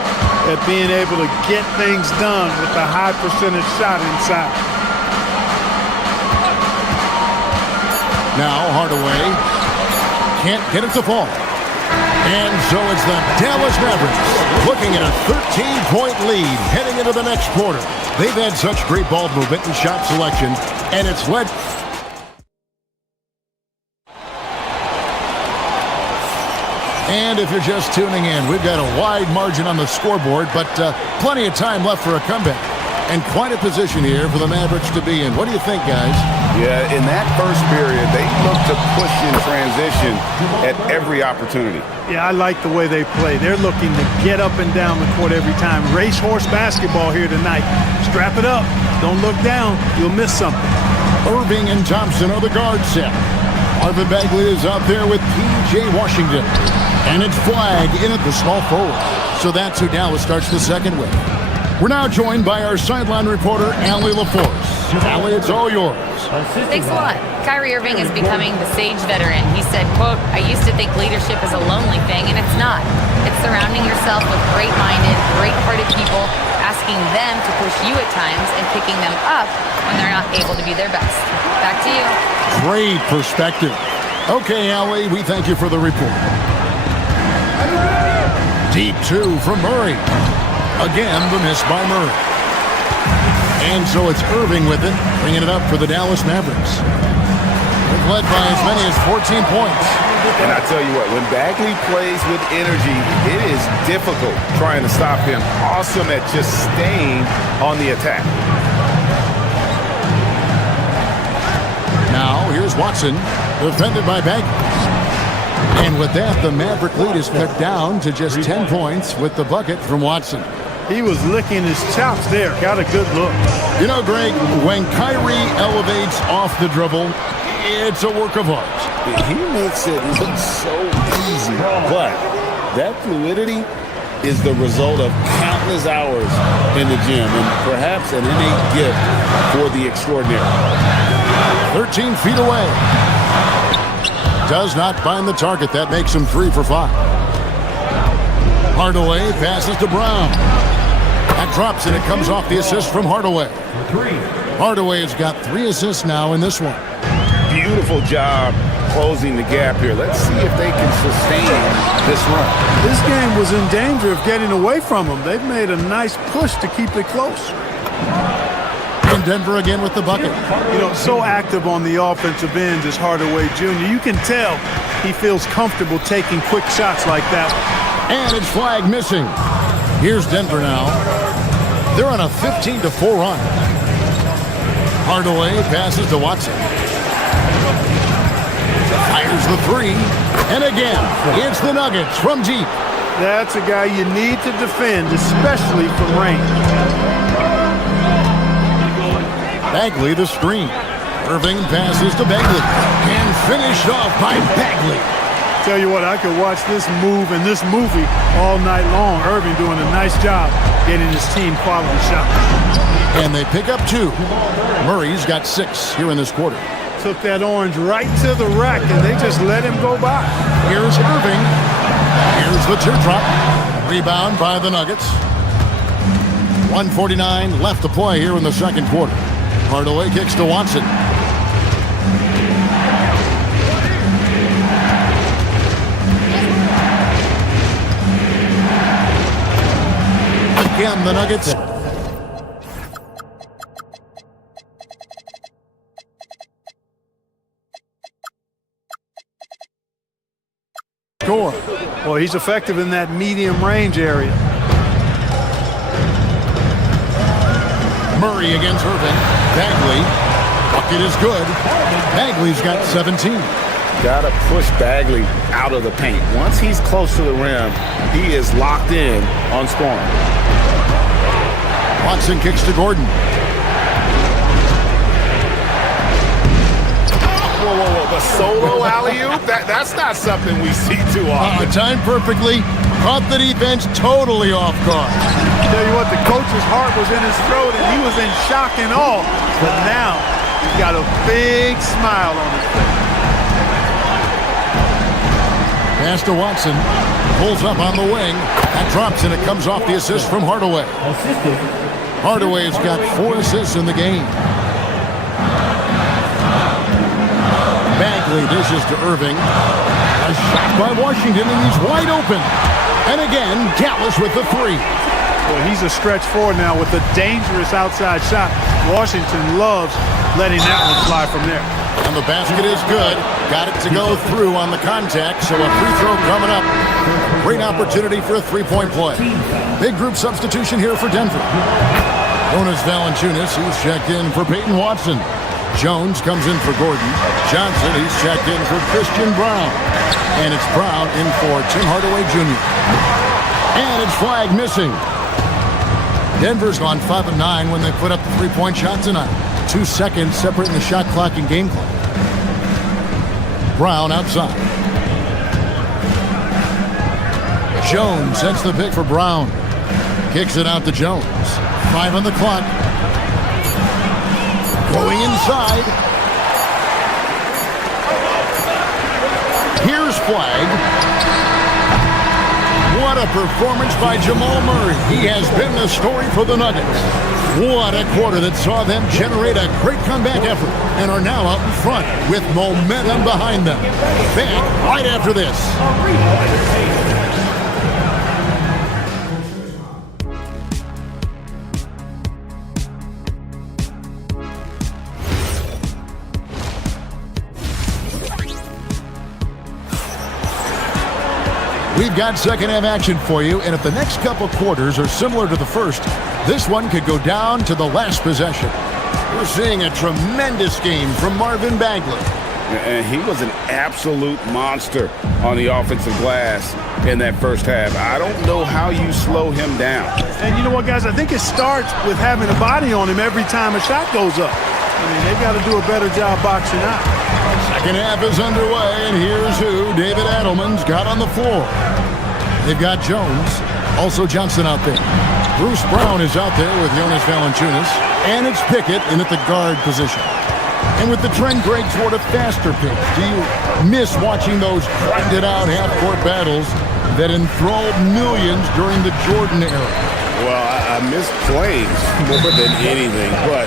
at being able to get things done with a high percentage shot inside. Now Hardaway can't get it to fall. And so it's the Dallas Mavericks looking at a 13-point lead heading into the next quarter. They've had such great ball movement and shot selection, and it's led. And if you're just tuning in, we've got a wide margin on the scoreboard, but plenty of time left for a comeback. And quite a position here for the Mavericks to be in. What do you think, guys? Yeah, in that first period, they looked to push in transition at every opportunity. Yeah, I like the way they play. They're looking to get up and down the court every time. Racehorse basketball here tonight. Strap it up. Don't look down. You'll miss something. Irving and Thompson are the guard set. Marvin Bagley is out there with P.J. Washington. And it's Flag in at the small forward. So that's who Dallas starts the second with. We're now joined by our sideline reporter, Allie LaForce. Allie, it's all yours. Thanks a lot. Kyrie Irving is becoming the sage veteran. He said, quote, "I used to think leadership is a lonely thing, and it's not. It's surrounding yourself with great-minded, great-hearted people, asking them to push you at times and picking them up when they're not able to be their best." Back to you. Great perspective. Okay, Allie, we thank you for the report. Deep 2 from Murray. Again, the miss by Murray. And so it's Irving with it, bringing it up for the Dallas Mavericks. They've led by as many as 14 points. And I tell you what, when Bagley plays with energy, it is difficult trying to stop him. Awesome at just staying on the attack. Now, here's Watson, defended by Bagley. And with that, the Maverick lead is cut down to just 10 points with the bucket from Watson. He was licking his chops there. Got a good look. You know, Greg, when Kyrie elevates off the dribble, it's a work of art. He makes it look so easy. But that fluidity is the result of countless hours in the gym and perhaps an innate gift for the extraordinary. 13 feet away. Does not find the target. That makes him 3 for 5. Hardaway passes to Brown. That drops and it comes off the assist from Hardaway. Hardaway has got 3 assists now in this one. Beautiful job closing the gap here. Let's see if they can sustain this run. This game was in danger of getting away from them. They've made a nice push to keep it close. And Denver again with the bucket. You know, so active on the offensive end is Hardaway Jr. You can tell he feels comfortable taking quick shots like that. And it's Flag missing. Here's Denver now. They're on a 15-4 run. Hardaway passes to Watson. Fires the 3. And again, it's the Nuggets from deep. That's a guy you need to defend, especially from range. Bagley the screen. Irving passes to Bagley. And finished off by Bagley. Tell you what, I could watch this move and this movie all night long. Irving doing a nice job getting his team quality shots. And they pick up 2. Murray's got 6 here in this quarter. Took that orange right to the rack, and they just let him go by. Here's Irving. Here's the teardrop. Rebound by the Nuggets. 1:49 left to play here in the second quarter. Hardaway kicks to Watson. Again, the Nuggets. Score. Well, he's effective in that medium range area. Murray against Irving. Bagley. Bucket is good. Bagley's got 17. Got to push Bagley out of the paint. Once he's close to the rim, he is locked in on scoring. Watson kicks to Gordon. Whoa. The solo alley-oop? That's not something we see too often. Timed perfectly. Caught the defense totally off guard. Tell you what, the coach's heart was in his throat, and he was in shock and awe. But now, he's got a big smile on his face. Pass to Watson. Pulls up on the wing. That drops, and it comes off the assist from Hardaway. Hardaway's got 4 assists in the game. Bagley dishes to Irving. A shot by Washington, and he's wide open. And again, Dallas with the 3. Well, he's a stretch forward now with a dangerous outside shot. Washington loves letting that one fly from there. And the basket is good. Got it to go through on the contact, so a free throw coming up. Great opportunity for a three-point play. Big group substitution here for Denver. Jonas Valanciunas, he's checked in for Peyton Watson. Jones comes in for Gordon. Johnson, he's checked in for Christian Brown. And it's Brown in for Tim Hardaway Jr. And it's flag missing. Denver's gone 5 of 9 when they put up the three-point shot tonight. 2 seconds separating the shot clock and game clock. Brown outside. Jones sets the pick for Brown. Kicks it out to Jones. 5 on the clock. Going inside. Here's flag. What a performance by Jamal Murray. He has been the story for the Nuggets. What a quarter that saw them generate a great comeback effort and are now out in front with momentum behind them. Back right after this. We've got second half action for you, and if the next couple quarters are similar to the first, this one could go down to the last possession. We're seeing a tremendous game from Marvin Bagley. And he was an absolute monster on the offensive glass in that first half. I don't know how you slow him down. And you know what, guys? I think it starts with having a body on him every time a shot goes up. I mean, they've got to do a better job boxing out. Second half is underway, and here's who David Adelman's got on the floor. They've got Jones, also Johnson out there. Bruce Brown is out there with Jonas Valanciunas, and it's Pickett in at the guard position. And with the trend, Greg, toward a faster pace, do you miss watching those grinded-out half-court battles that enthralled millions during the Jordan era? Well, I miss playing more than anything, but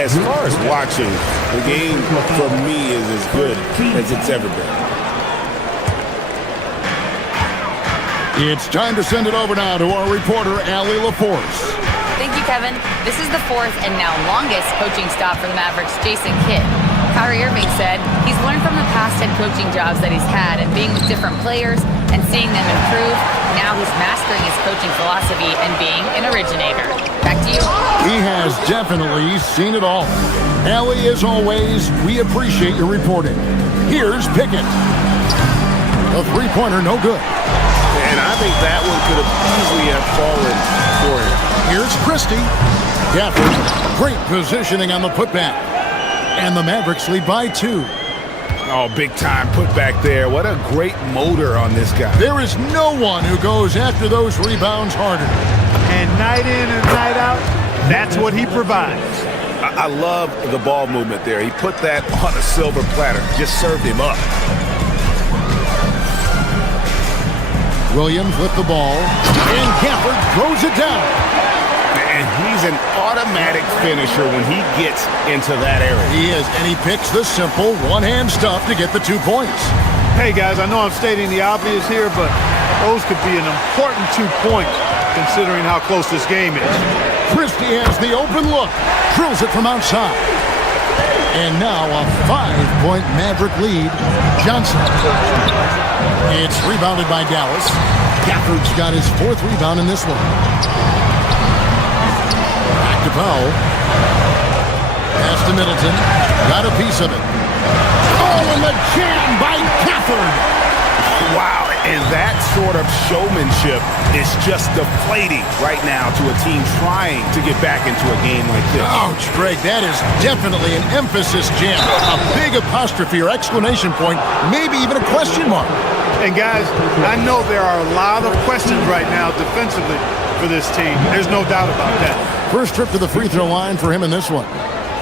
as far as watching, the game for me is as good as it's ever been. It's time to send it over now to our reporter, Allie LaForce. Thank you, Kevin. This is the 4th and now longest coaching stop for the Mavericks' Jason Kidd. Kyrie Irving said he's learned from the past head coaching jobs that he's had and being with different players and seeing them improve. Now he's mastering his coaching philosophy and being an originator. Back to you. He has definitely seen it all. Allie, as always, we appreciate your reporting. Here's Pickett. A three-pointer, no good. And I think that one could have easily have fallen for him. Here's Christie. Gafford, great positioning on the putback. And the Mavericks lead by 2. Oh, big-time putback there. What a great motor on this guy. There is no one who goes after those rebounds harder. And night in and night out, that's what he provides. I love the ball movement there. He put that on a silver platter. Just served him up. Williams with the ball. And Gafford throws it down. And he's an automatic finisher when he gets into that area. He is, and he picks the simple one-hand stuff to get the 2 points. Hey, guys, I know I'm stating the obvious here, but those could be an important 2 points considering how close this game is. Christie has the open look. Drills it from outside. And now a 5-point Maverick lead. Johnson. It's rebounded by Dallas. Gafford's got his 4th rebound in this one. Back to Powell. Pass to Middleton. Got a piece of it. Oh, and the jam by Gafford. Wow. And that sort of showmanship is just deflating right now to a team trying to get back into a game like this. Ouch, Greg, that is definitely an emphasis jam. A big apostrophe or exclamation point, maybe even a question mark. And guys, I know there are a lot of questions right now defensively for this team. There's no doubt about that. First trip to the free throw line for him in this one.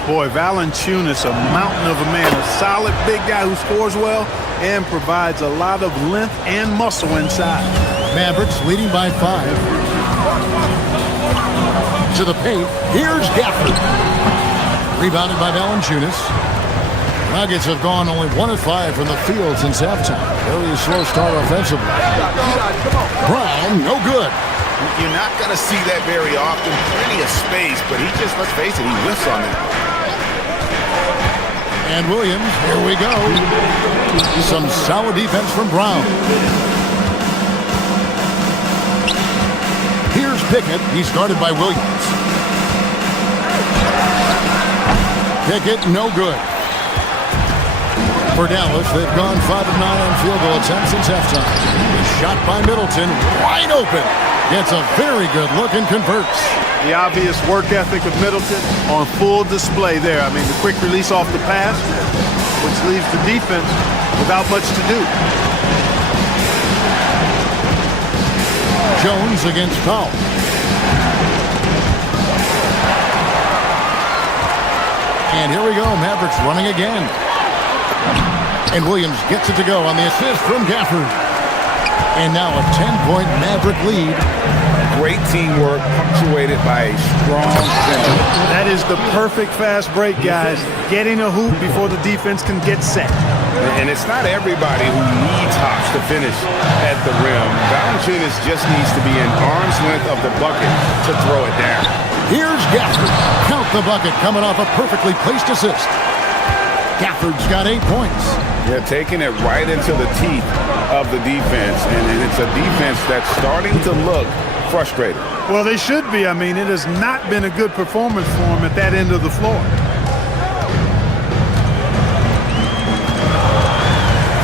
Boy, Valanciunas, a mountain of a man, a solid big guy who scores well and provides a lot of length and muscle inside. Mavericks leading by 5. To the paint, here's Gafford. Rebounded by Valanciunas. Nuggets have gone only 1 of 5 from the field since halftime. Very slow start offensively. Brown, no good. You're not going to see that very often. Plenty of space, but he just, let's face it, he whiffs on it. And Williams, here we go. Some solid defense from Brown. Here's Pickett. He's guarded by Williams. Pickett, no good. For Dallas, they've gone 5 of 9 on field goal attempts since halftime. The shot by Middleton, wide open. Gets a very good look and converts. The obvious work ethic of Middleton on full display there. I mean, the quick release off the pass, which leaves the defense without much to do. Jones against Powell. And here we go, Mavericks running again. And Williams gets it to go on the assist from Gafford. And now a 10-point Maverick lead. Great teamwork punctuated by a strong center. That is the perfect fast break, guys. Getting a hoop before the defense can get set. And it's not everybody who needs hops to finish at the rim. Valanciunas just needs to be an arm's length of the bucket to throw it down. Here's Gafford. Count the bucket coming off a perfectly placed assist. Gafford's got 8 points. Yeah, taking it right into the teeth of the defense. And it's a defense that's starting to look frustrated. Well, they should be. I mean, it has not been a good performance for them at that end of the floor.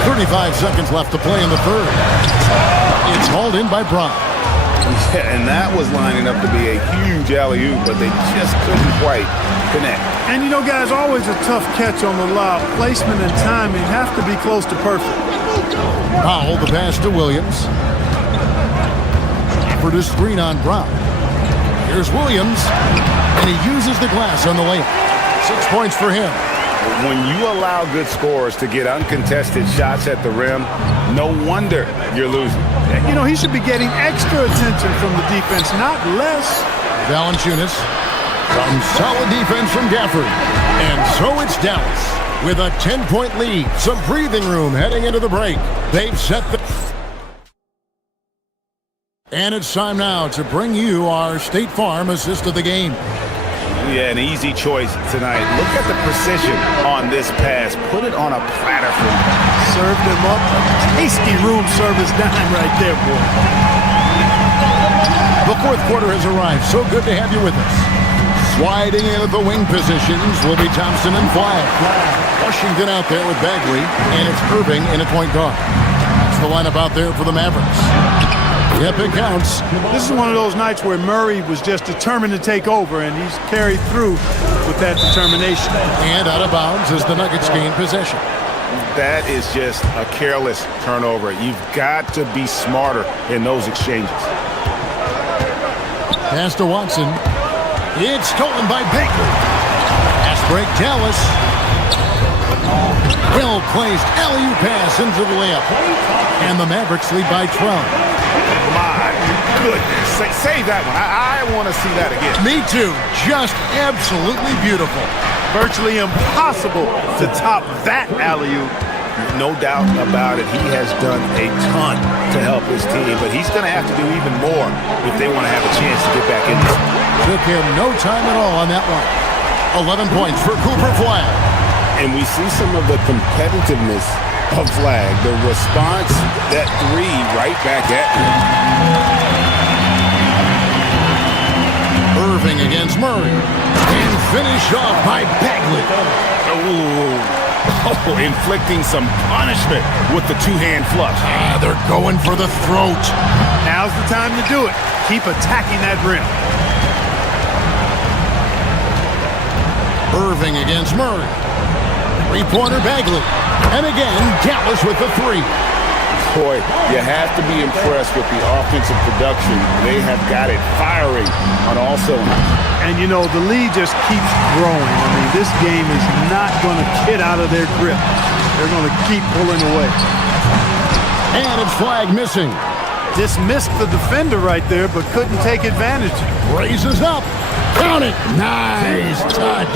35 seconds left to play in the third. It's hauled in by Brown. Yeah, and that was lining up to be a huge alley-oop, but they just couldn't quite connect. And you know, guys, always a tough catch on the lob. Placement and timing have to be close to perfect. Powell, the pass to Williams. For the screen on Brown. Here's Williams, and he uses the glass on the layup. 6 points for him. When you allow good scorers to get uncontested shots at the rim, no wonder you're losing. You know, he should be getting extra attention from the defense, not less. Valanciunas. Some solid defense from Gafford. And so it's Dallas with a 10-point lead. Some breathing room heading into the break. They've set the... And it's time now to bring you our State Farm assist of the game. Yeah, an easy choice tonight. Look at the precision on this pass. Put it on a platter for him. Served him up a tasty room service dime right there, boy. The fourth quarter has arrived. So good to have you with us. Sliding into the wing positions will be Thompson and Flagg. Washington out there with Bagley, and it's Irving in at point guard. That's the lineup out there for the Mavericks. Yep, it counts. This is one of those nights where Murray was just determined to take over, and he's carried through with that determination. And out of bounds as the Nuggets gain possession. That is just a careless turnover. You've got to be smarter in those exchanges. Pass to Watson. It's stolen by Bagley. Pass break, Dallas. Well-placed alley-oop pass into the layup. And the Mavericks lead by 12. My goodness. Save that one. I want to see that again. Me too. Just absolutely beautiful. Virtually impossible to top that alley-oop. No doubt about it. He has done a ton to help his team, but he's going to have to do even more if they want to have a chance to get back in this. Took him no time at all on that one. 11 points for Cooper Flagg. And we see some of the competitiveness of Flagg. The response, that three right back at him. Irving against Murray. And finished off by Bagley. Ooh. Oh, inflicting some punishment with the two-hand flush. They're going for the throat. Now's the time to do it. Keep attacking that rim. Irving against Murray. Three-pointer Bagley. And again, Dallas with the three. Boy, you have to be impressed with the offensive production. They have got it firing on all cylinders. And, you know, the lead just keeps growing. I mean, this game is not going to get out of their grip. They're going to keep pulling away. And it's flag missing. Dismissed the defender right there, but couldn't take advantage. Raises up. Count it. Nice touch.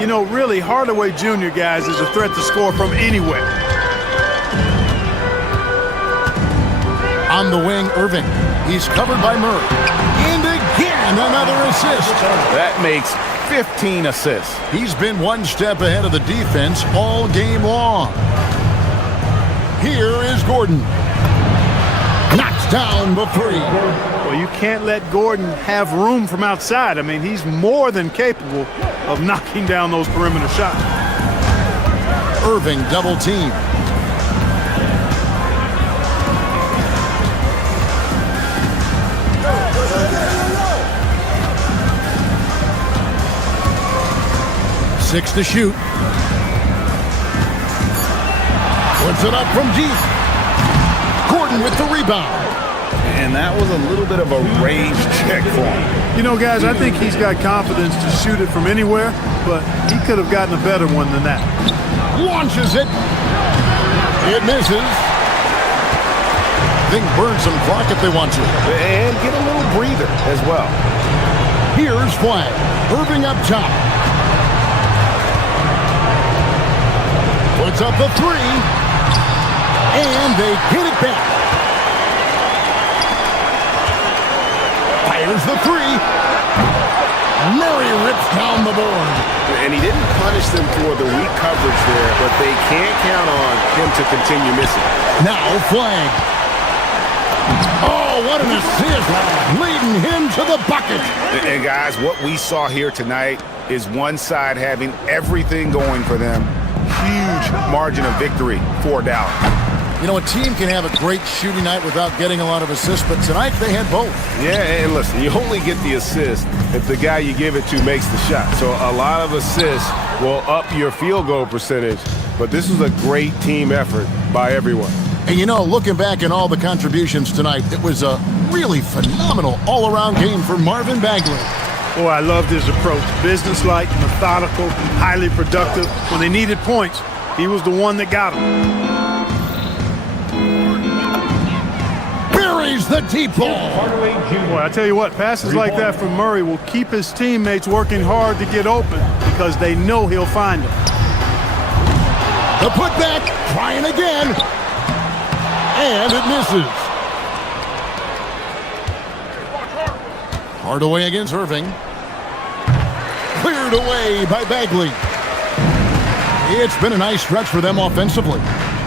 You know, really, Hardaway Jr., guys, is a threat to score from anywhere. On the wing, Irving. He's covered by Murray. And again, another assist. That makes 15 assists. He's been one step ahead of the defense all game long. Here is Gordon. Knocks down the three. Well, you can't let Gordon have room from outside. I mean, he's more than capable of knocking down those perimeter shots. Irving double team. Six to shoot. Puts it up from deep. Gordon with the rebound. And that was a little bit of a range check for him. You know, guys, I think he's got confidence to shoot it from anywhere, but he could have gotten a better one than that. Launches it. It misses. Think burn some clock if they want to. And get a little breather as well. Here's Flag. Irving up top. Puts up the three. And they get it back. Fires the three. Murray rips down the board. And he didn't punish them for the weak coverage there, but they can't count on him to continue missing. Now Flag. Oh, what an assist. Leading him to the bucket. And guys, what we saw here tonight is one side having everything going for them. Huge margin of victory for Dallas. You know, a team can have a great shooting night without getting a lot of assists, but tonight they had both. Yeah, and listen, you only get the assist if the guy you give it to makes the shot. So a lot of assists will up your field goal percentage, but this was a great team effort by everyone. And you know, looking back at all the contributions tonight, it was a really phenomenal all-around game for Marvin Bagley. Oh, I loved his approach. Businesslike, methodical, highly productive. When they needed points, he was the one that got them. Buries the deep ball. Boy, I tell you what, passes like that from Murray will keep his teammates working hard to get open because they know he'll find them. The putback, trying again. And it misses. Hardaway against Irving. Cleared away by Bagley. It's been a nice stretch for them offensively.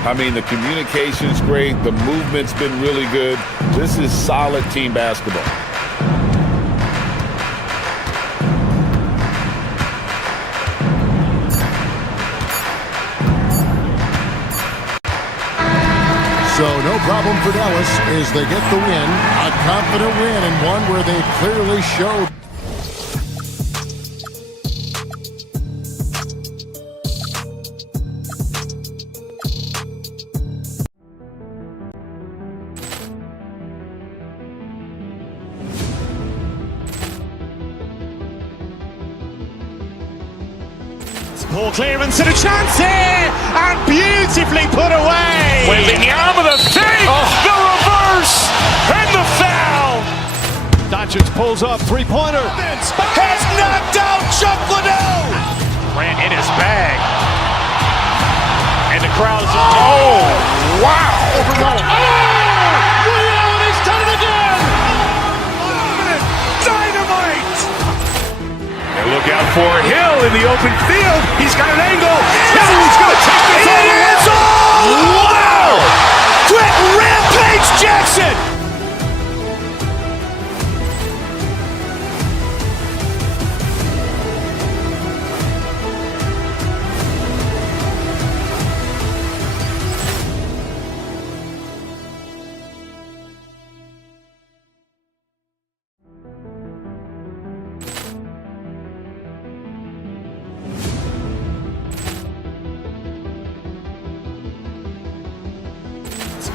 I mean, the communication's great. The movement's been really good. This is solid team basketball. So no problem for Dallas as they get the win. A confident win and one where they clearly showed. Ball clearance and a chance here, and beautifully put away. Wembanyama the save, the reverse, and the foul. Doncic pulls up, three-pointer. Has knocked out Chuck Liddell. Ran in his bag, and the crowd is. Oh, wow! He's done it again. Dynamite. And look out for Hill in the open field. He's got an angle. Hill is going to take this all the way. Wow! Quick Rampage Jackson.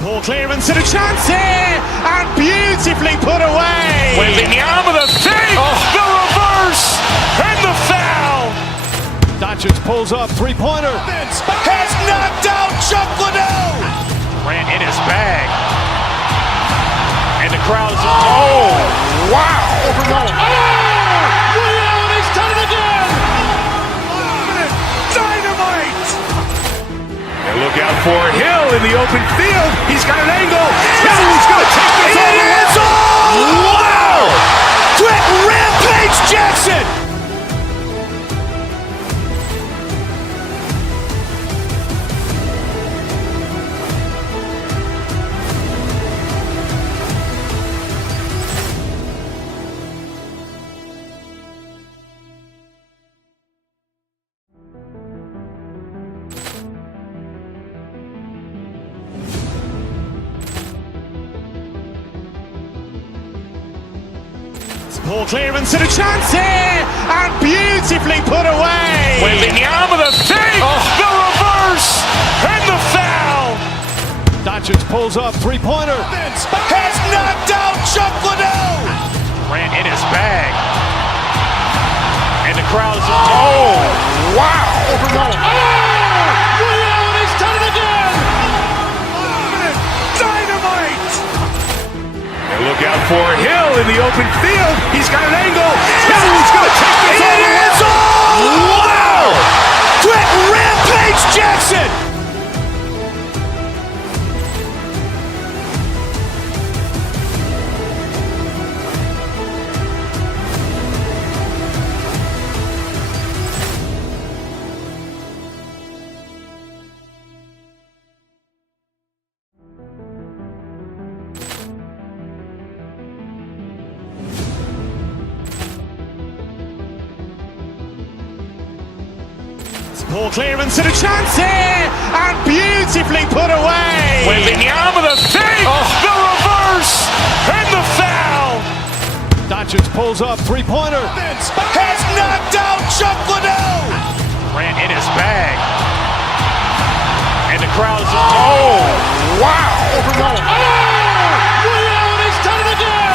Ball clearance and a chance here, and beautifully put away. Wembanyama with a fake, the reverse, and the foul. Doncic pulls up, three-pointer. Has knocked out Chuck Liddell. Ran in his bag. And the crowd is, oh, wow. Liddell, he's done it again. Dynamite. And look out for Hill in the open field. He's got an angle. Hill is going to take this all the way. Wow. Quick Rampage Jackson. Ball clearance and a chance here, and beautifully put away. Wembanyama with a fake, the reverse, and the foul. Doncic pulls up, three-pointer. Has knocked out Chuck Liddell. Ran in his bag. And the crowd is, oh, wow. Liddell, he's done it again. Dynamite. And look out for Hill in the open field. He's got an angle. Hill is going to take this all the way. Wow. Quick Rampage Jackson. Ball clearance and a chance here, and beautifully put away. Wembanyama with a fake, the reverse, and the foul. Doncic pulls up, three-pointer. Has knocked out Chuck Liddell. Ran in his bag. And the crowd is, oh, wow. Liddell, he's done it again.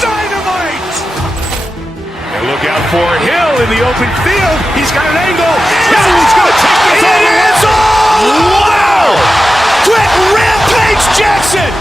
Dynamite. And look out for Hill in the open field. He's got an angle. Hill is going to take this all the way. Wow. Quick Rampage Jackson.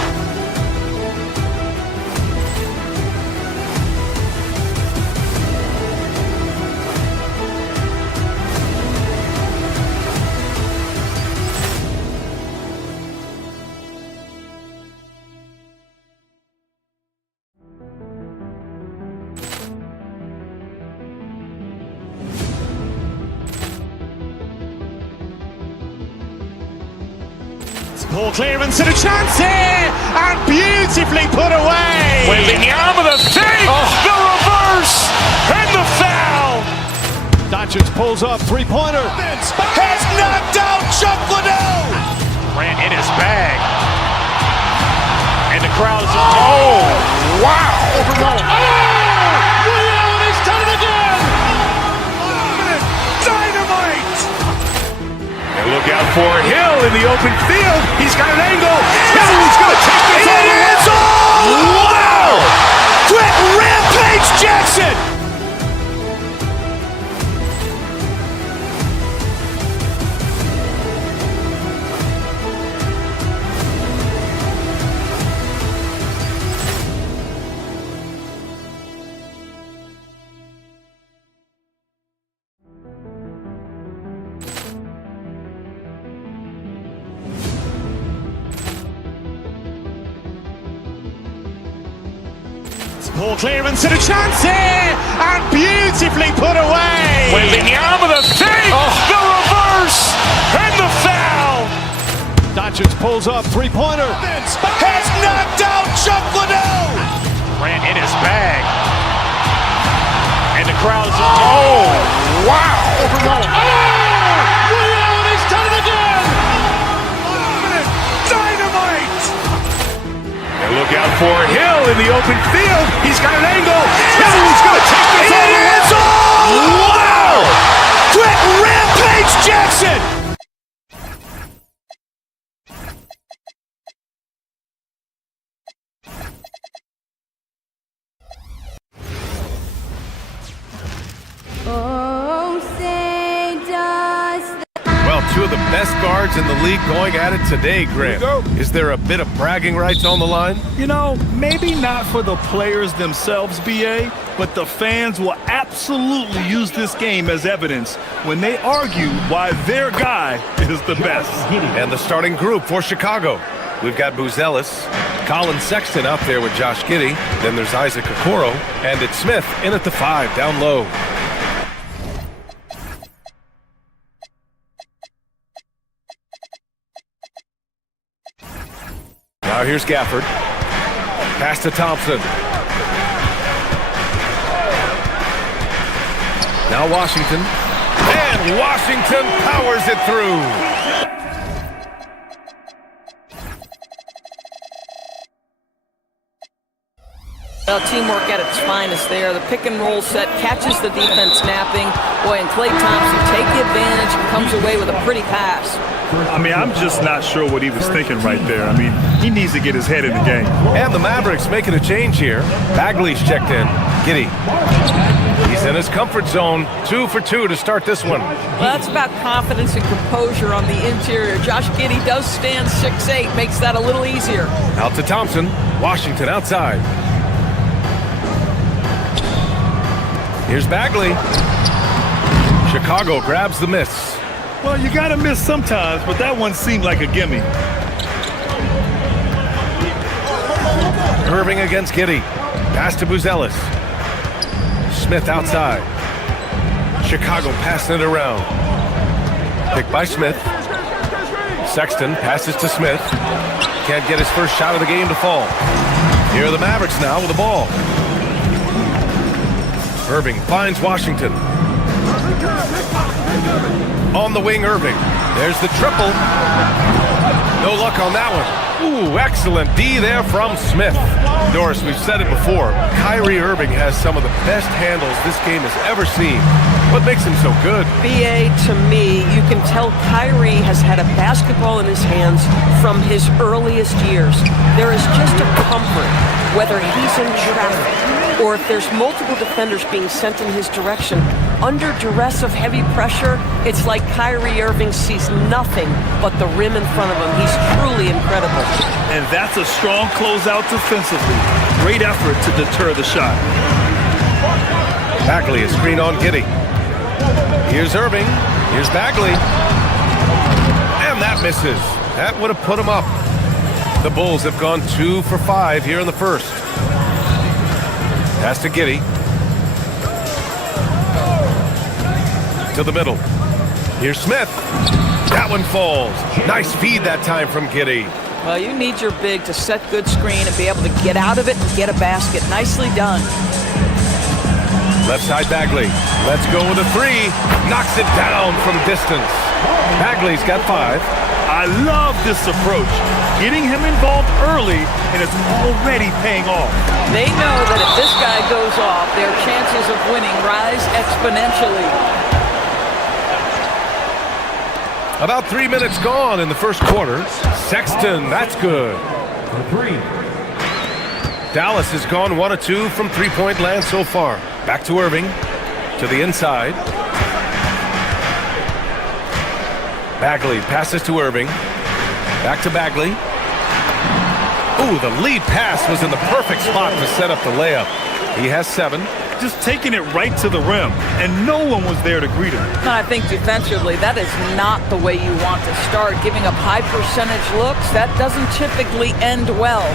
Ball clearance and a chance here, and beautifully put away. Wembanyama with a fake, the reverse, and the foul. Doncic pulls up, three-pointer. Has knocked out Chuck Liddell. Ran in his bag. And the crowd is, oh, wow. Liddell, he's done it again. Dynamite. And look out for Hill in the open field. He's got an angle. Hill is going to take this all the way. Wow. Quick Rampage Jackson. Ball clearance and a chance here, and beautifully put away. Wembanyama with a fake, the reverse, and the foul. Doncic pulls up, three-pointer. Has knocked out Chuck Liddell. Ran in his bag. And the crowd is, oh, wow. Liddell, he's done it again. Dynamite. And look out for Hill in the open field. He's got an angle. Hill is going to take this all the way. Wow. Quick Rampage Jackson. best guards in the league going at it today, Grant. Is there a bit of bragging rights on the line? You know, maybe not for the players themselves, BA, but the fans will absolutely use this game as evidence when they argue why their guy is the best. And the starting group for Chicago. We've got Buzelis, Colin Sexton out there with Josh Giddey. Then there's Isaac Okoro, and it's Smith in at the 5, down low. Now here's Gafford. Pass to Thompson. Now Washington. And Washington powers it through. Well, teamwork at its finest there. The pick and roll set catches the defense napping. Boy, and Klay Thompson take the advantage and comes away with a pretty pass. I mean, I'm just not sure what he was thinking right there. I mean, he needs to get his head in the game. And the Mavericks making a change here. Bagley's checked in. Giddey. He's in his comfort zone. 2 for 2 to start this one. Well, that's about confidence and composure on the interior. Josh Giddey does stand 6'8", makes that a little easier. Out to Thompson. Washington outside. Here's Bagley. Chicago grabs the miss. Well, you got to miss sometimes, but that one seemed like a gimme. Irving against Giddey. Pass to Buzelis. Smith outside. Chicago passing it around. Picked by Smith. Sexton passes to Smith. Can't get his first shot of the game to fall. Here are the Mavericks now with the ball. Irving finds Washington. On the wing, Irving. There's the triple. No luck on that one. Ooh, excellent D there from Smith. Doris, we've said it before. Kyrie Irving has some of the best handles this game has ever seen. What makes him so good? BA, to me, you can tell Kyrie has had a basketball in his hands from his earliest years. There is just a comfort, whether he's in traffic or if there's multiple defenders being sent in his direction. Under duress of heavy pressure, it's like Kyrie Irving sees nothing but the rim in front of him. He's truly incredible. And that's a strong closeout defensively. Great effort to deter the shot. Bagley is screen on Giddey. Here's Irving. Here's Bagley. And that misses. That would have put him up. The Bulls have gone 2 for 5 here in the first. Pass to Giddey. To the middle. Here's Smith. That one falls. Nice feed that time from Giddey. Well, you need your big to set good screen and be able to get out of it and get a basket. Nicely done. Left side Bagley. Let's go with a 3. Knocks it down from distance. Bagley's got 5. I love this approach. Getting him involved early, and it's already paying off. They know that if this guy goes off, their chances of winning rise exponentially. About 3 minutes gone in the first quarter. Sexton, that's good. Dallas has gone 1 of 2 from three-point land so far. Back to Irving. To the inside. Bagley passes to Irving. Back to Bagley. Ooh, the lead pass was in the perfect spot to set up the layup. He has 7. Just taking it right to the rim, and no one was there to greet him. I think defensively, that is not the way you want to start. Giving up high percentage looks, that doesn't typically end well.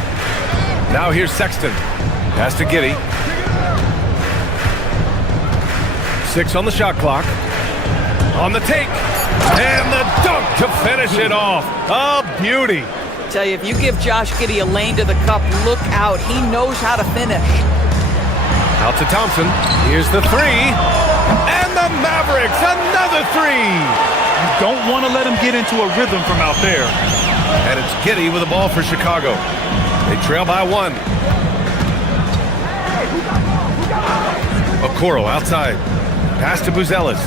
Now here's Sexton. Pass to Giddey. 6 on the shot clock. On the take. And the dunk to finish it off. A beauty. I tell you, if you give Josh Giddey a lane to the cup, look out. He knows how to finish. Out to Thompson. Here's the 3. And the Mavericks, another 3. You don't want to let him get into a rhythm from out there. And it's Giddey with the ball for Chicago. They trail by 1. Okoro outside. Pass to Buzelis.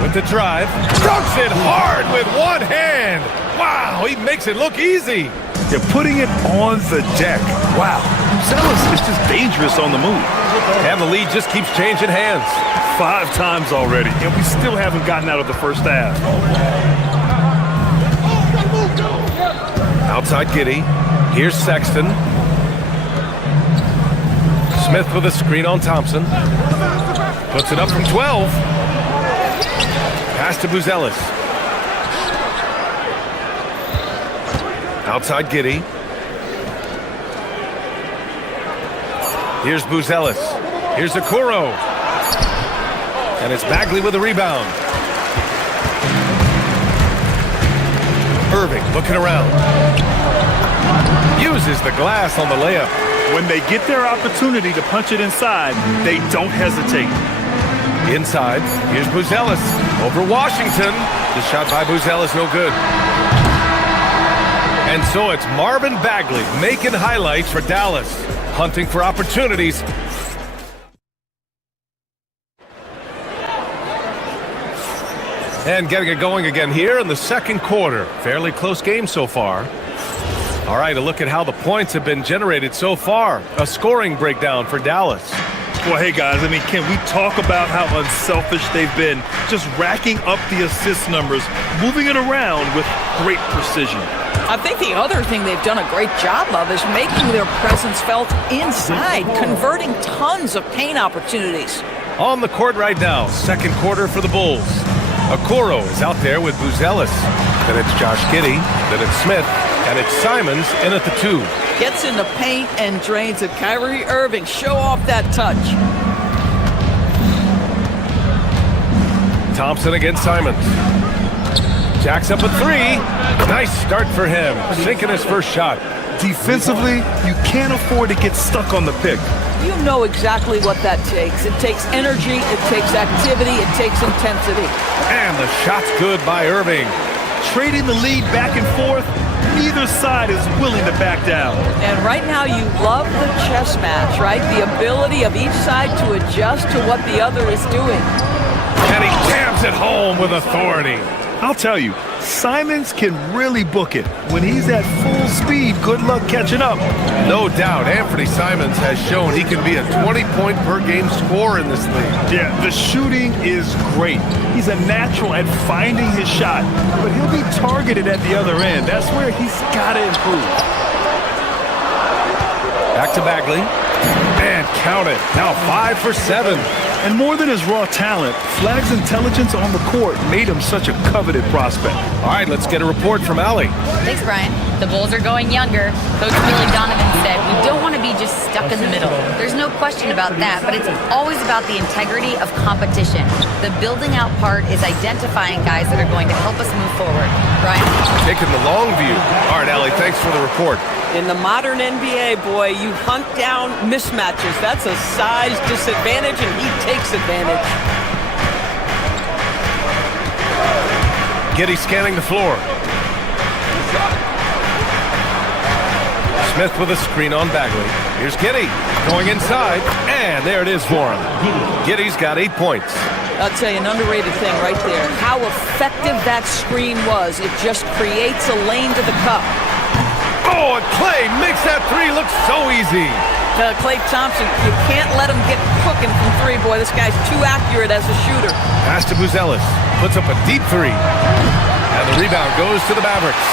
With the drive. Strokes it hard with one hand. Wow, he makes it look easy. They're putting it on the deck. Wow. Buzelis is just dangerous on the move. And the lead just keeps changing hands. 5 times already, and we still haven't gotten out of the first half. Outside Giddey. Here's Sexton. Smith with a screen on Thompson. Puts it up from 12. Pass to Buzelis. Outside Giddey. Here's Buzelis. Here's Okoro. And it's Bagley with a rebound. Irving looking around. Uses the glass on the layup. When they get their opportunity to punch it inside, they don't hesitate. Inside, here's Buzelis over Washington. The shot by Buzelis, no good. And so it's Marvin Bagley making highlights for Dallas, hunting for opportunities. And getting it going again here in the second quarter. Fairly close game so far. All right, a look at how the points have been generated so far. A scoring breakdown for Dallas. Well, hey, guys, I mean, can we talk about how unselfish they've been? Just racking up the assist numbers, moving it around with great precision. I think the other thing they've done a great job of is making their presence felt inside, converting tons of paint opportunities. On the court right now, second quarter for the Bulls. Okoro is out there with Buzelis. Then it's Josh Giddey. Then it's Smith. And it's Simons in at the 2. Gets in the paint and drains it. Kyrie Irving, show off that touch. Thompson against Simons. Jacks up a 3. Nice start for him. Sinking his first shot. Defensively, you can't afford to get stuck on the pick. You know exactly what that takes. It takes energy, it takes activity, it takes intensity. And the shot's good by Irving. Trading the lead back and forth, neither side is willing to back down. And right now you love the chess match, right? The ability of each side to adjust to what the other is doing. And he jams it home with authority. I'll tell you, Simons can really book it. When he's at full speed, good luck catching up. No doubt, Anthony Simons has shown he can be a 20-point-per-game scorer in this league. Yeah, the shooting is great. He's a natural at finding his shot, but he'll be targeted at the other end. That's where he's got to improve. Back to Bagley. And count it. Now 5 for 7. And more than his raw talent, Flag's intelligence on the court made him such a coveted prospect. All right, let's get a report from Allie. Thanks, Brian. The Bulls are going younger. Coach Billy Donovan said, we don't want to be just stuck in the middle. There's no question about that, but it's always about the integrity of competition. The building out part is identifying guys that are going to help us move forward. Brian? Taking the long view. All right, Allie, thanks for the report. In the modern NBA, boy, you hunt down mismatches. That's a size disadvantage, and he takes advantage. Giddey scanning the floor. Smith with a screen on Bagley. Here's Giddey going inside, and there it is for him. Giddey's got 8 points. I'll tell you, an underrated thing right there. How effective that screen was. It just creates a lane to the cup. Oh, and Klay makes that 3 look so easy. Klay Thompson, you can't let him get cooking from 3, boy. This guy's too accurate as a shooter. Pass to Buzelis. Puts up a deep 3. And the rebound goes to the Mavericks.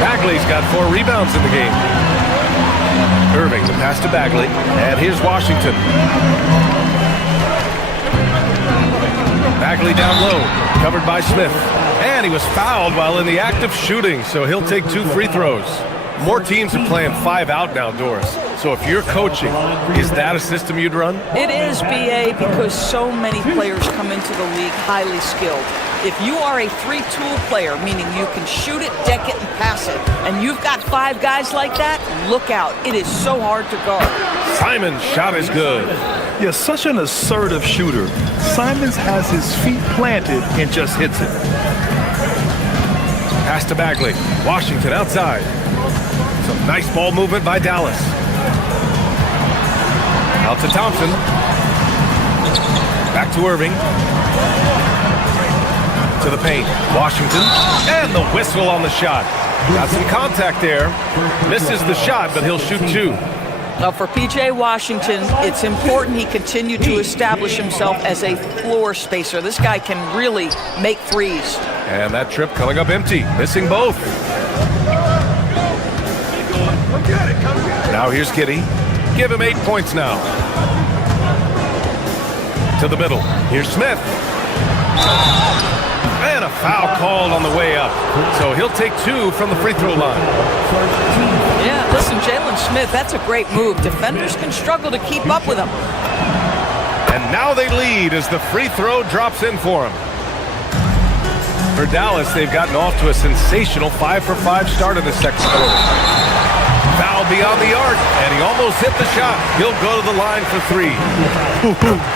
Bagley's got 4 rebounds in the game. Irving, the pass to Bagley. And here's Washington. Bagley down low, covered by Smith. And he was fouled while in the act of shooting, so he'll take 2 free throws. More teams are playing 5 out now, Doris. So if you're coaching, is that a system you'd run? It is, BA, because so many players come into the league highly skilled. If you are a 3-tool player, meaning you can shoot it, deck it, and pass it, and you've got 5 guys like that, look out. It is so hard to guard. Simon's shot is good. Yeah, such an assertive shooter. Simons has his feet planted and just hits it. Pass to Bagley. Washington outside. Some nice ball movement by Dallas. Out to Thompson. Back to Irving. To the paint. Washington. And the whistle on the shot. Got some contact there. Misses the shot, but he'll shoot 2. Now for P.J. Washington, it's important he continue to establish himself as a floor spacer. This guy can really make threes. And that trip coming up empty, missing both. Now here's Giddey. Give him 8 points now. To the middle. Here's Smith. And a foul called on the way up. So he'll take 2 from the free throw line. Yeah, listen, Jalen Smith, that's a great move. Defenders can struggle to keep up with him. And now they lead as the free throw drops in for him. For Dallas, they've gotten off to a sensational 5-for-5 start in the second quarter. Foul beyond the arc, and he almost hit the shot. He'll go to the line for 3.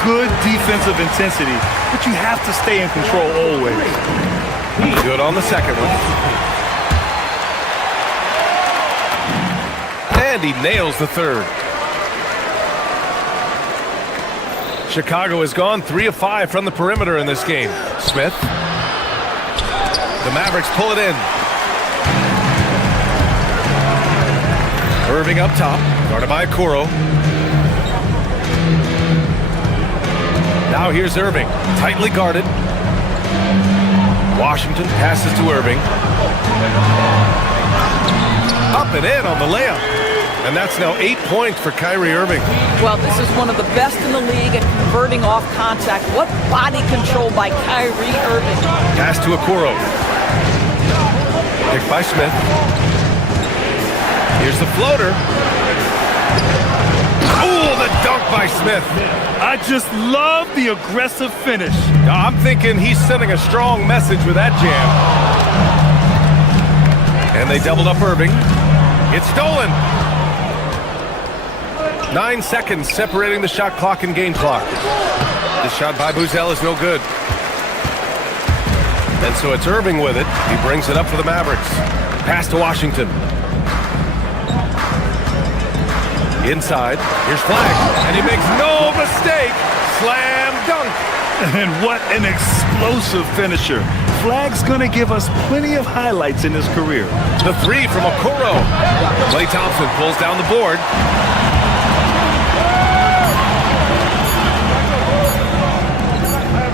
Good defensive intensity, but you have to stay in control always. Good on the second one. And he nails the third. Chicago has gone 3 of 5 from the perimeter in this game. Smith. The Mavericks pull it in. Irving up top, guarded by Okoro. Now here's Irving, tightly guarded. Washington passes to Irving. Up and in on the layup. And that's now 8 points for Kyrie Irving. Well, this is one of the best in the league at converting off contact. What body control by Kyrie Irving. Pass to Okoro. Picked by Smith. Here's the floater. Oh, the dunk by Smith. I just love the aggressive finish. Now, I'm thinking he's sending a strong message with that jam. And they doubled up Irving. It's stolen. 9 seconds separating the shot clock and game clock. This shot by Buzel is no good. And so it's Irving with it. He brings it up for the Mavericks. Pass to Washington. Inside, here's Flag, and he makes no mistake. Slam dunk. And what an explosive finisher. Flag's gonna give us plenty of highlights in his career. The 3 from Okoro. Klay Thompson pulls down the board.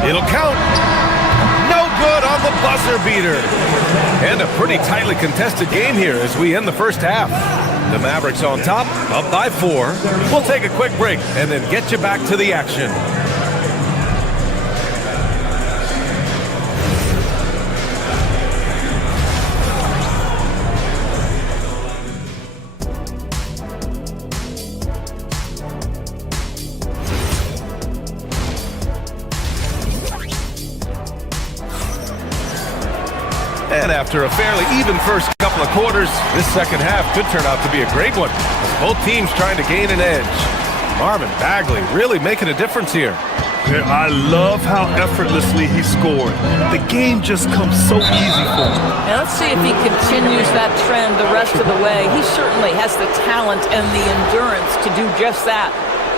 It'll count. No good on the buzzer beater. And a pretty tightly contested game here as we end the first half. The Mavericks on top, up by 4. We'll take a quick break and then get you back to the action. And after a fairly even first couple of quarters, this second half could turn out to be a great one, as both teams trying to gain an edge. Marvin Bagley really making a difference here. Yeah, I love how effortlessly he scored. The game just comes so easy for him. Now let's see if he continues that trend the rest of the way. He certainly has the talent and the endurance to do just that.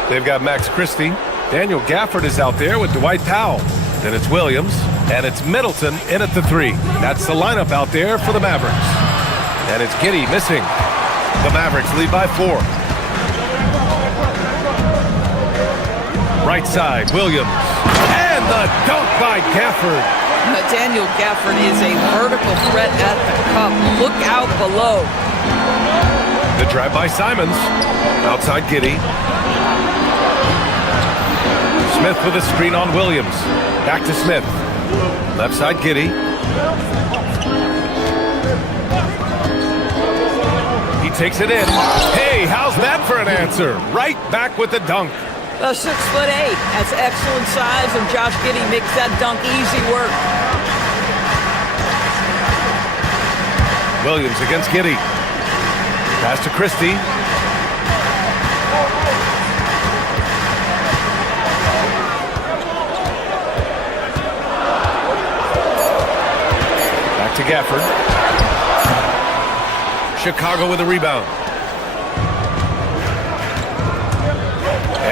They've got Max Christie. Daniel Gafford is out there with Dwight Powell. Then it's Williams, and it's Middleton in at the 3. That's the lineup out there for the Mavericks. And it's Giddey missing. The Mavericks lead by 4. Right side, Williams. And the dunk by Gafford. Daniel Gafford is a vertical threat at the cup. Look out below. The drive by Simons. Outside Giddey. Smith with a screen on Williams. Back to Smith. Left side Giddey. He takes it in. Hey, how's that for an answer? Right back with the dunk. 6'8". That's excellent size, and Josh Giddey makes that dunk easy work. Williams against Giddey. Pass to Christie. Back to Gafford. Chicago with a rebound.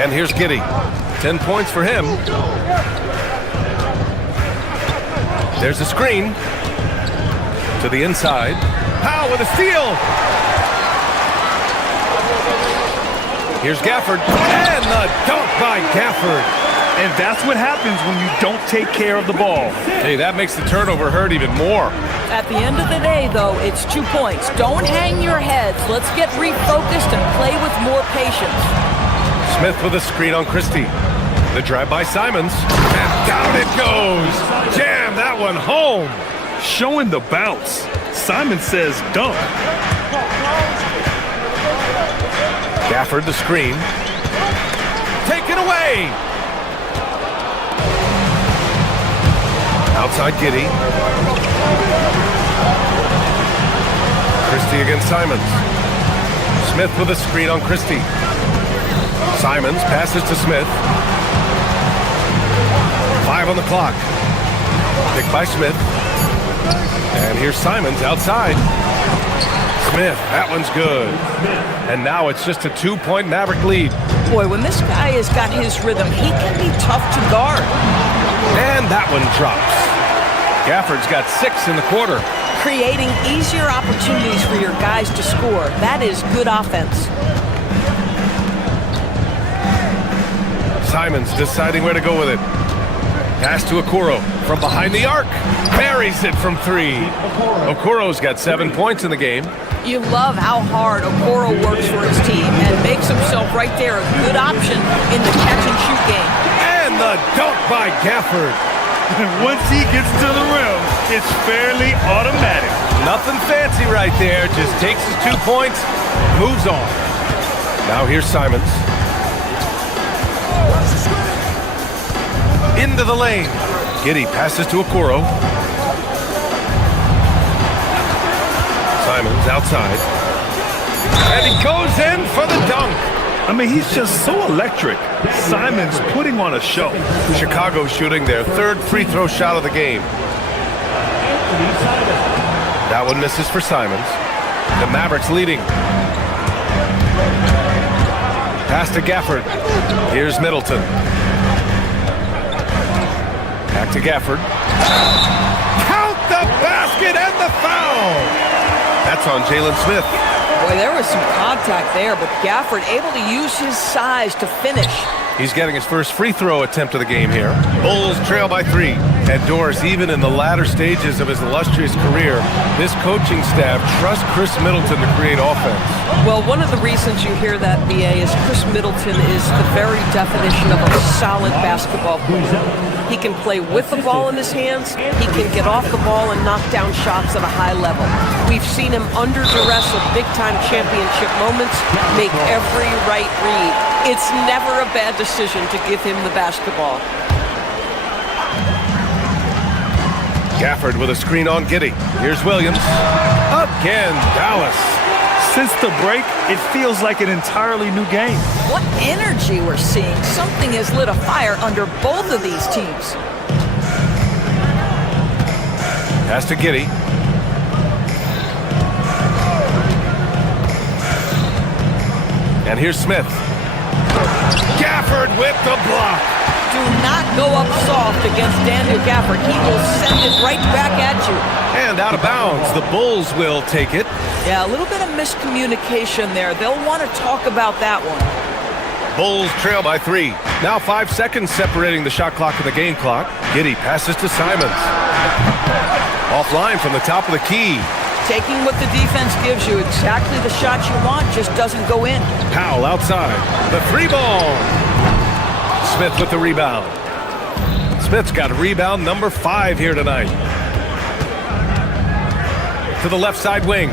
And here's Giddey. 10 points for him. There's a screen. To the inside. Powell with a steal. Here's Gafford, and the dunk by Gafford. And that's what happens when you don't take care of the ball. Hey, that makes the turnover hurt even more. At the end of the day, though, it's 2 points. Don't hang your heads. Let's get refocused and play with more patience. Smith with a screen on Christie. The drive by Simons, and down it goes. Jam that one home. Showing the bounce. Simon says dunk. Gafford the screen. Taken away. Outside Giddey. Christie against Simons. Smith with a screen on Christie. Simons passes to Smith. 5 on the clock. Picked by Smith. And here's Simons outside. Smith, that one's good. And now it's just a 2-point Maverick lead. Boy, when this guy has got his rhythm, he can be tough to guard. And that one drops. Gafford's got 6 in the quarter. Creating easier opportunities for your guys to score. That is good offense. Simons deciding where to go with it. Pass to Okoro from behind the arc. Buries it from 3. Okoro's got 7 points in the game. You love how hard Okoro works for his team and makes himself right there a good option in the catch-and-shoot game. And the dunk by Gafford. Once he gets to the rim, it's fairly automatic. Nothing fancy right there. Just takes his 2 points, moves on. Now here's Simons. Into the lane. Giddey passes to Okoro. Simons outside. And he goes in for the dunk. I mean, he's just so electric. Simons putting on a show. Chicago shooting their 3rd free throw shot of the game. That one misses for Simons. The Mavericks leading. Pass to Gafford. Here's Middleton. Back to Gafford. Count the basket and the foul! That's on Jalen Smith. Boy, there was some contact there, but Gafford able to use his size to finish. He's getting his first free throw attempt of the game here. Bulls trail by 3. And Doris, even in the latter stages of his illustrious career, this coaching staff trusts Chris Middleton to create offense. Well, one of the reasons you hear that, BA, is Chris Middleton is the very definition of a solid basketball player. He can play with the ball in his hands. He can get off the ball and knock down shots at a high level. We've seen him under duress of big-time championship moments make every right read. It's never a bad decision to give him the basketball. Gafford with a screen on Giddey. Here's Williams. Again, Dallas. Since the break, it feels like an entirely new game. What energy we're seeing. Something has lit a fire under both of these teams. Pass to Giddey. And here's Smith. Gafford with the block. Do not go up soft against Daniel Gafford. He will send it right back at you. And out of bounds. The Bulls will take it. Yeah, a little bit of miscommunication there. They'll want to talk about that one. Bulls trail by 3. Now 5 seconds separating the shot clock and the game clock. Giddey passes to Simons. Offline from the top of the key. Taking what the defense gives you, exactly the shot you want, just doesn't go in. Powell outside. The 3 ball. Smith with the rebound. Smith's got rebound number 5 here tonight. To the left side wing.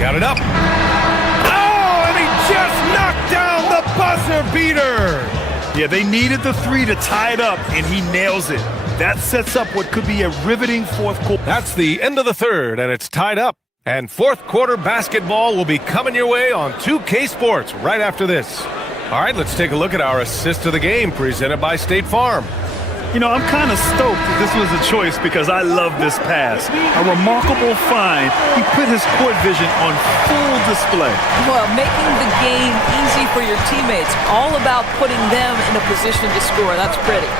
Got it up. Oh, and he just knocked down the buzzer beater. Yeah, they needed the 3 to tie it up, and he nails it. That sets up what could be a riveting 4th quarter. That's the end of the 3rd, and it's tied up. And 4th quarter basketball will be coming your way on 2K Sports right after this. All right, let's take a look at our assist of the game presented by State Farm. You know, I'm kind of stoked that this was a choice because I love this pass. A remarkable find. He put his court vision on full display. Well, making the game easy for your teammates. All about putting them in a position to score. That's pretty.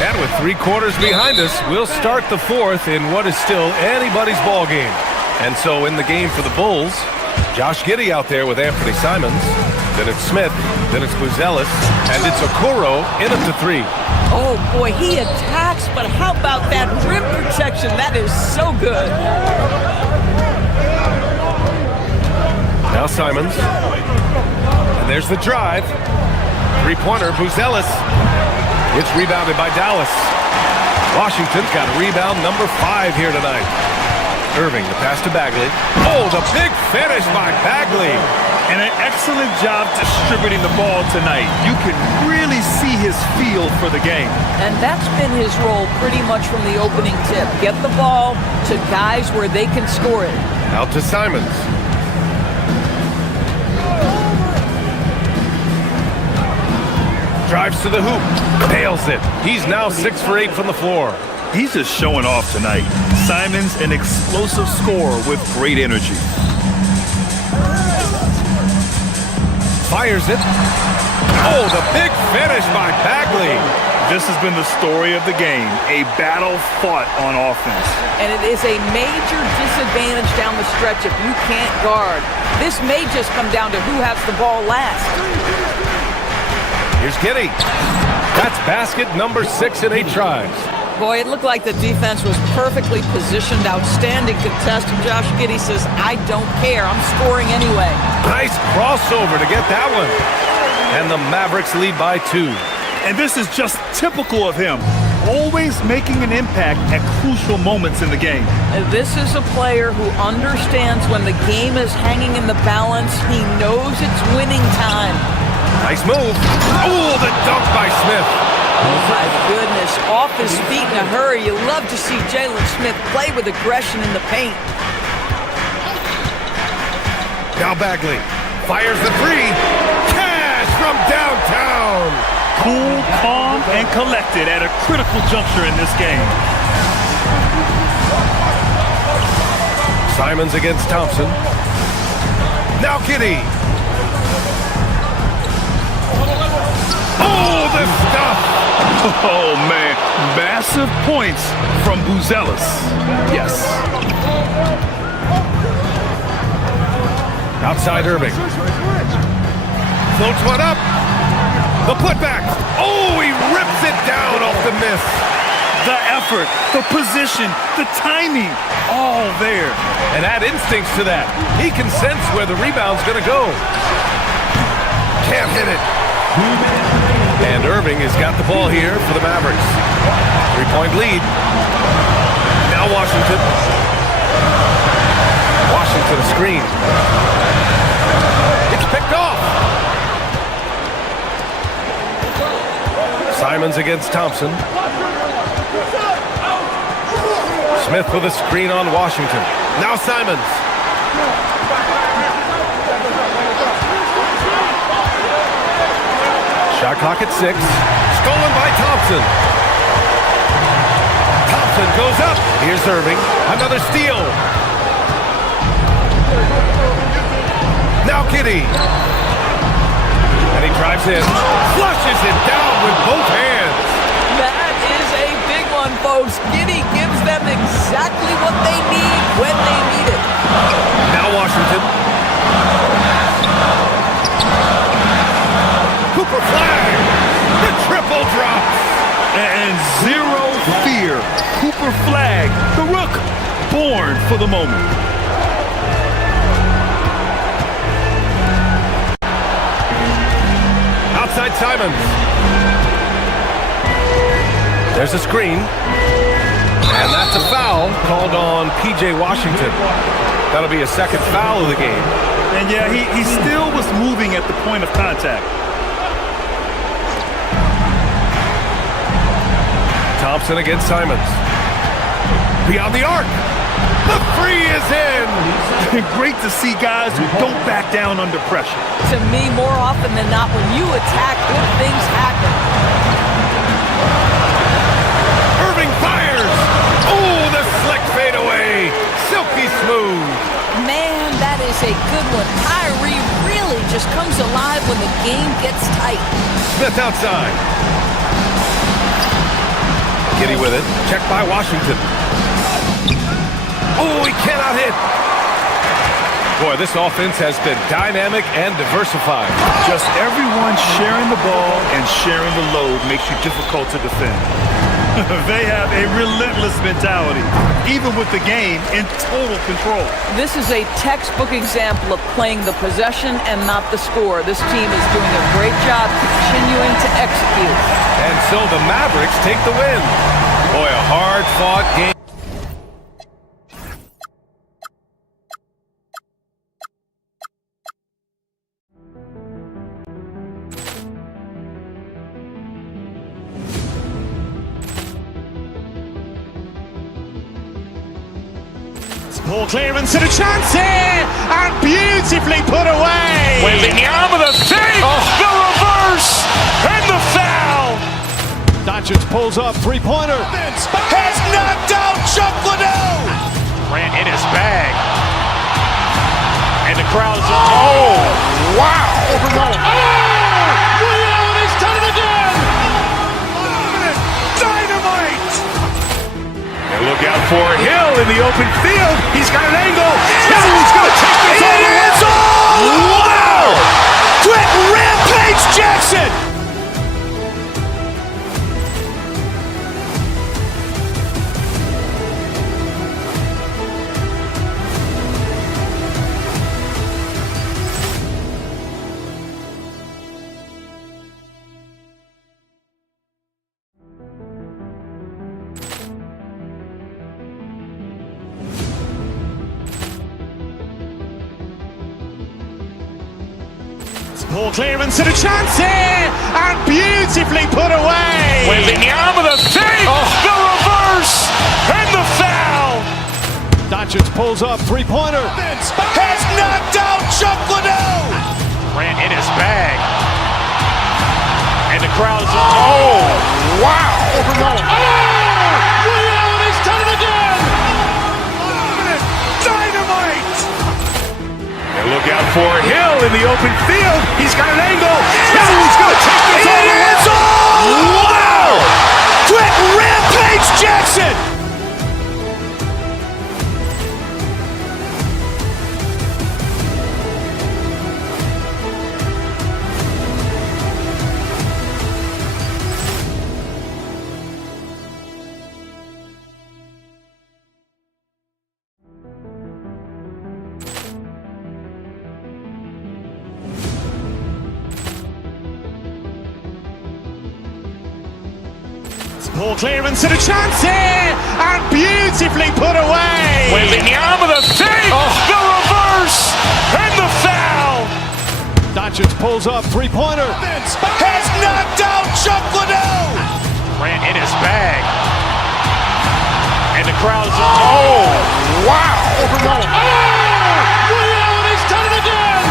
And with 3 quarters behind us, we'll start the 4th in what is still anybody's ball game. And so in the game for the Bulls, Josh Giddey out there with Anthony Simons. Then it's Smith. Then it's Buzelis. And it's Okoro in at the 3. Oh, boy, he attacks, but how about that rim protection? That is so good. Now Simons. And there's the drive. 3-pointer, Buzelis. It's rebounded by Dallas. Washington's got rebound number 5 here tonight. Irving, the pass to Bagley. Oh, the big finish by Bagley. And an excellent job distributing the ball tonight. You can really see his feel for the game. And that's been his role pretty much from the opening tip. Get the ball to guys where they can score it. Out to Simons. Drives to the hoop. Nails it. He's now 6 for 8 from the floor. He's just showing off tonight. Simons, an explosive scorer with great energy. Fires it. Oh, the big finish by Bagley. This has been the story of the game, a battle fought on offense. And it is a major disadvantage down the stretch if you can't guard. This may just come down to who has the ball last. Here's Giddey. That's basket number 6 in 8 tries. Boy, it looked like the defense was perfectly positioned. Outstanding contest. Josh Giddey says, I don't care. I'm scoring anyway. Nice crossover to get that one. And the Mavericks lead by 2. And this is just typical of him. Always making an impact at crucial moments in the game. This is a player who understands when the game is hanging in the balance. He knows it's winning time. Nice move. Oh, the dunk by Smith. Oh, my goodness. Off his feet in a hurry. You love to see Jalen Smith play with aggression in the paint. Now Bagley fires the 3. Cash from downtown. Cool, calm, and collected at a critical juncture in this game. Simons against Thompson. Now Giddey. Oh, the stuff. Oh, man. Massive points from Buzelis. Yes. Outside Irving. Floats one up. The putback. Oh, he rips it down off the miss. The effort, the position, the timing, all there. And add instincts to that. He can sense where the rebound's going to go. Can't hit it. And Irving has got the ball here for the Mavericks. 3-point lead. Now Washington. Washington a screen. It's picked off. Simons against Thompson. Smith with a screen on Washington. Now Simons. Shot clock at 6. Stolen by Thompson. Thompson goes up. Here's Irving. Another steal. Now Giddey. And he drives in. Flushes it down with both hands. That is a big one, folks. Giddey gives them exactly what they need when they need it. Now Washington. Cooper flag. The triple drops. And zero fear. Cooper flag. The rook. Born for the moment. Outside Simons. There's a screen. And that's a foul called on P.J. Washington. That'll be a second foul of the game. And yeah, he still was moving at the point of contact. Thompson against Simons. Beyond the arc. The 3 is in. Great to see guys who don't back down under pressure. To me, more often than not, when you attack, good things happen. Irving fires. Oh, the slick fadeaway. Silky smooth. Man, that is a good one. Kyrie really just comes alive when the game gets tight. Smith outside. giddy with it. Checked by Washington. Oh, he cannot hit. Boy, this offense has been dynamic and diversified. Just everyone sharing the ball and sharing the load makes you difficult to defend. They have a relentless mentality, even with the game in total control. This is a textbook example of playing the possession and not the score. This team is doing a great job continuing to execute. And so the Mavericks take the win. Boy, a hard-fought game. Ball clearance and a chance here, and beautifully put away. Waving the arm of the thing, the reverse, and the foul. Doncic pulls up, three-pointer. Has knocked out Chocolate. Ran in his bag. And the crowd's wow. Leon has done it again. Dynamite. And look out for Hill in the open field. He's got an angle. Hill's going to take this all the way. Wow! Quick rampage Jackson. Ball clearance and a chance here, and beautifully put away. Waving the arm of the thing, the reverse, and the foul. Doncic pulls up, three-pointer. Has knocked out Chocolate. Ran in his bag. And the crowd's wow. Leon has done it again. Dynamite. And look out for Hill in the open field. He's got an angle. Hill's going to take this all the way. Wow! Quick rampage Jackson. Ball clearance and a chance here, and beautifully put away. Waving the arm of the thing, the reverse, and the foul. Doncic pulls up, three-pointer. Has knocked out Chocolate. Ran in his bag. And the crowd's wow. Leon has done it again.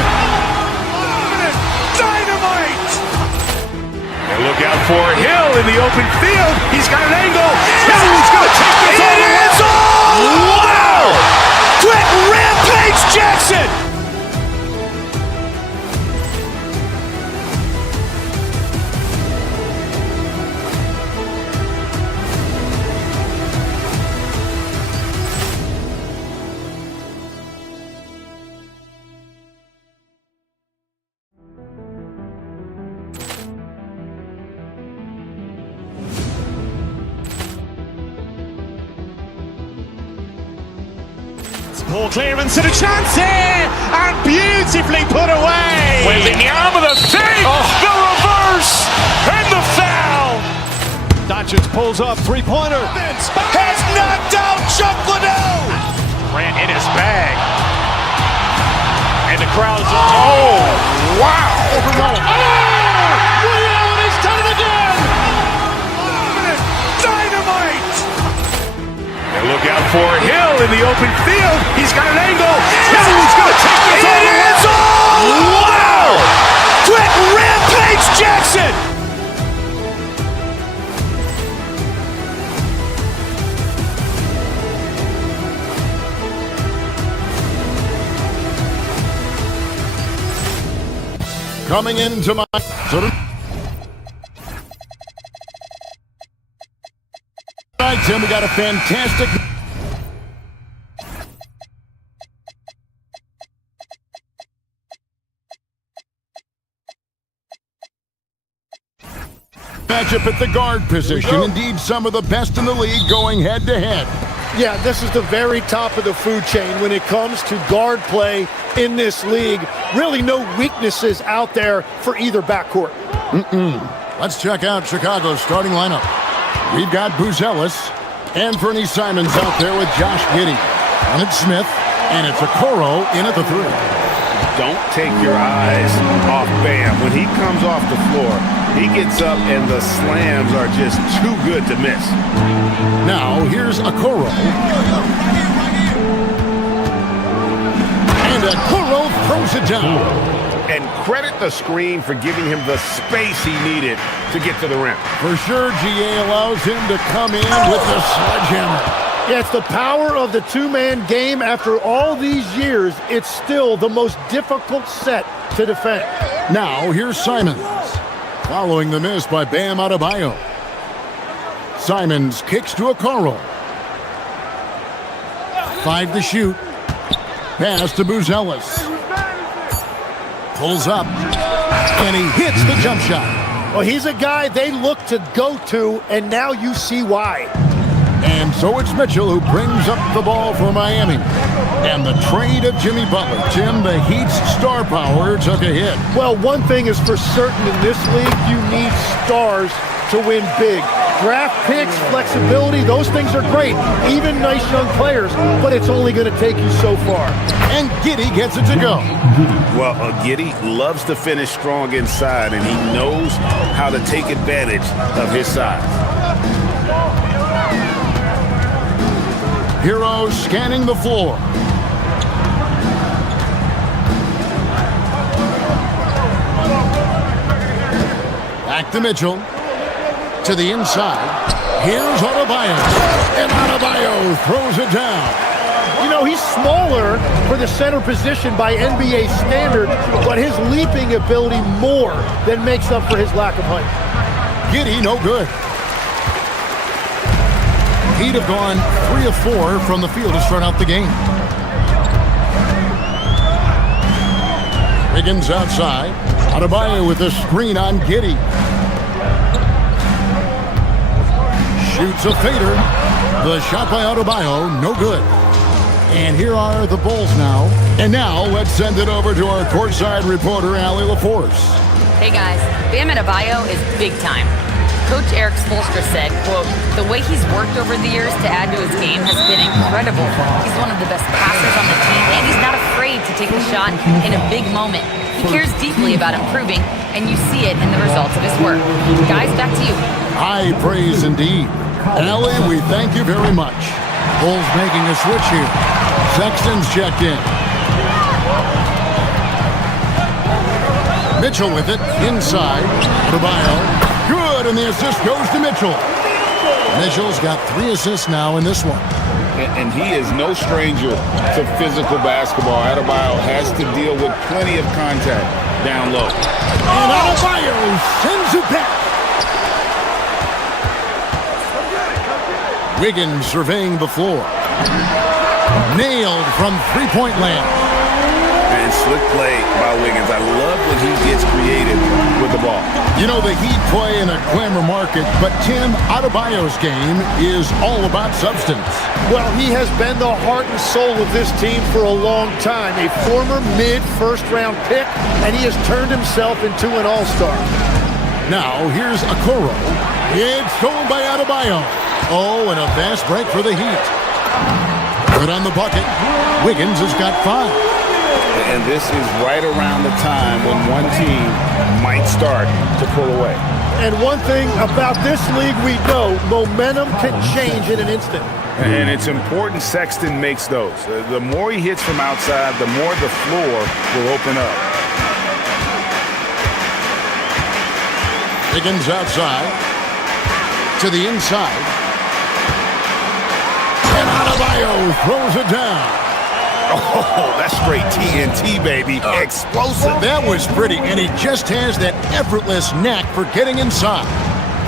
Dynamite. And look out for Hill in the open field. He's got an angle. Hill's going to take this all the way. Wow! Quick rampage Jackson. Ball clearance and a chance here, and beautifully put away. Waving the arm of the thing, the reverse, and the foul. Doncic pulls up, three-pointer. Has knocked out Chocolate. Ran in his bag. And the crowd's wow. Leon has done it again. Dynamite. And look out for Hill in the open field. He's got an angle. Hill's going to take this all the way. Wow! Quick rampage Jackson. Coming into my... Tim, we got a fantastic... matchup at the guard position. Indeed, some of the best in the league going head-to-head. Yeah, this is the very top of the food chain when it comes to guard play in this league. Really no weaknesses out there for either backcourt. Let's check out Chicago's starting lineup. We've got Buzelis and Bernie Simons out there with Josh Giddey. And it's Smith, and it's Okoro in at the 3. Don't take your eyes off Bam. When he comes off the floor, he gets up and the slams are just too good to miss. Now, here's Okoro. And Okoro throws it down. And credit the screen for giving him the space he needed to get to the rim. For sure, GA allows him to come in with the sledgehammer. Yeah, it's the power of the two-man game. After all these years, it's still the most difficult set to defend. Now, here's Simons. Following the miss by Bam Adebayo. Simons kicks to Okoro. 5 to shoot. Pass to Buzelis. Pulls up. And he hits the jump shot. Well, he's a guy they look to go to, and now you see why. And so it's Mitchell who brings up the ball for Miami. And the trade of Jimmy Butler. Tim, the Heat's star power took a hit. Well, one thing is for certain in this league, you need stars to win big. Draft picks, flexibility, those things are great. Even nice young players, but it's only going to take you so far. And Giddey gets it to go. Well, Giddey loves to finish strong inside, and he knows how to take advantage of his size. Hero scanning the floor. Back to Mitchell. To the inside. Here's Adebayo. And Adebayo throws it down. You know, he's smaller for the center position by NBA standard, but his leaping ability more than makes up for his lack of height. Giddey, no good. He'd have gone 3 of 4 from the field to start out the game. Wiggins outside. Adebayo with a screen on Giddey. Shoots a fader. The shot by Adebayo, no good. And here are the Bulls now. And now let's send it over to our courtside reporter, Allie LaForce. Hey guys, Bam Adebayo is big time. Coach Eric Spoelstra said, quote, "The way he's worked over the years to add to his game has been incredible. He's one of the best passers on the team, and he's not afraid to take the shot in a big moment. He cares deeply about improving, and you see it in the results of his work." Guys, back to you. High praise indeed. Allie, we thank you very much. Bulls making a switch here. Sexton's checked in. Mitchell with it, inside. Adebayo. Good, and the assist goes to Mitchell. Mitchell's got 3 assists now in this one. And he is no stranger to physical basketball. Adebayo has to deal with plenty of contact down low. And Adebayo sends it back. Wiggins surveying the floor. Nailed from three-point land. And slick play by Wiggins. I love when he gets creative with the ball. You know, the Heat play in a glamour market, but Tim, Adebayo's game is all about substance. Well, he has been the heart and soul of this team for a long time. A former mid-first-round pick, and he has turned himself into an all-star. Now, here's Okoro. It's stolen by Adebayo. Oh, and a fast break for the Heat. Good on the bucket. Wiggins has got 5. And this is right around the time when one team might start to pull away. And one thing about this league we know, momentum can change in an instant. And it's important Sexton makes those. The more he hits from outside, the more the floor will open up. Wiggins outside. To the inside. And Adebayo throws it down. Oh, that's straight TNT, baby. Explosive. That was pretty, and he just has that effortless knack for getting inside.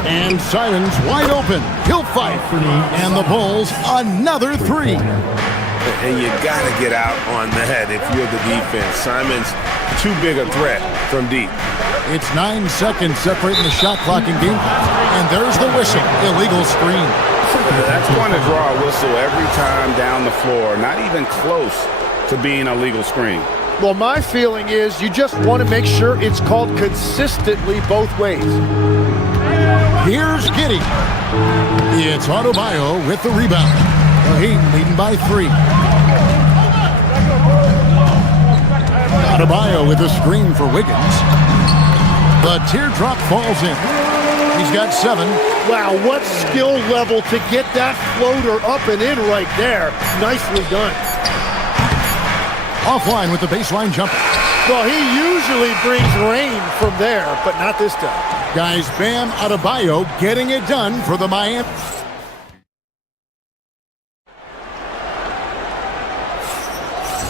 And Simons wide open. He'll fight. And the Bulls another three. And you got to get out on that if you're the defense. Simons, too big a threat from deep. It's 9 seconds separating the shot clock and game. And there's the whistle. Illegal screen. That's going to draw a whistle every time down the floor. Not even close to being a legal screen. Well, my feeling is you just want to make sure it's called consistently both ways. Here's Giddey. It's Adebayo with the rebound. The Heat leading by 3. Adebayo with a screen for Wiggins. The teardrop falls in. He's got 7. Wow, what skill level to get that floater up and in right there. Nicely done. Offline with the baseline jumper. Well, he usually brings rain from there, but not this time. Guys, Bam Adebayo getting it done for the Miami.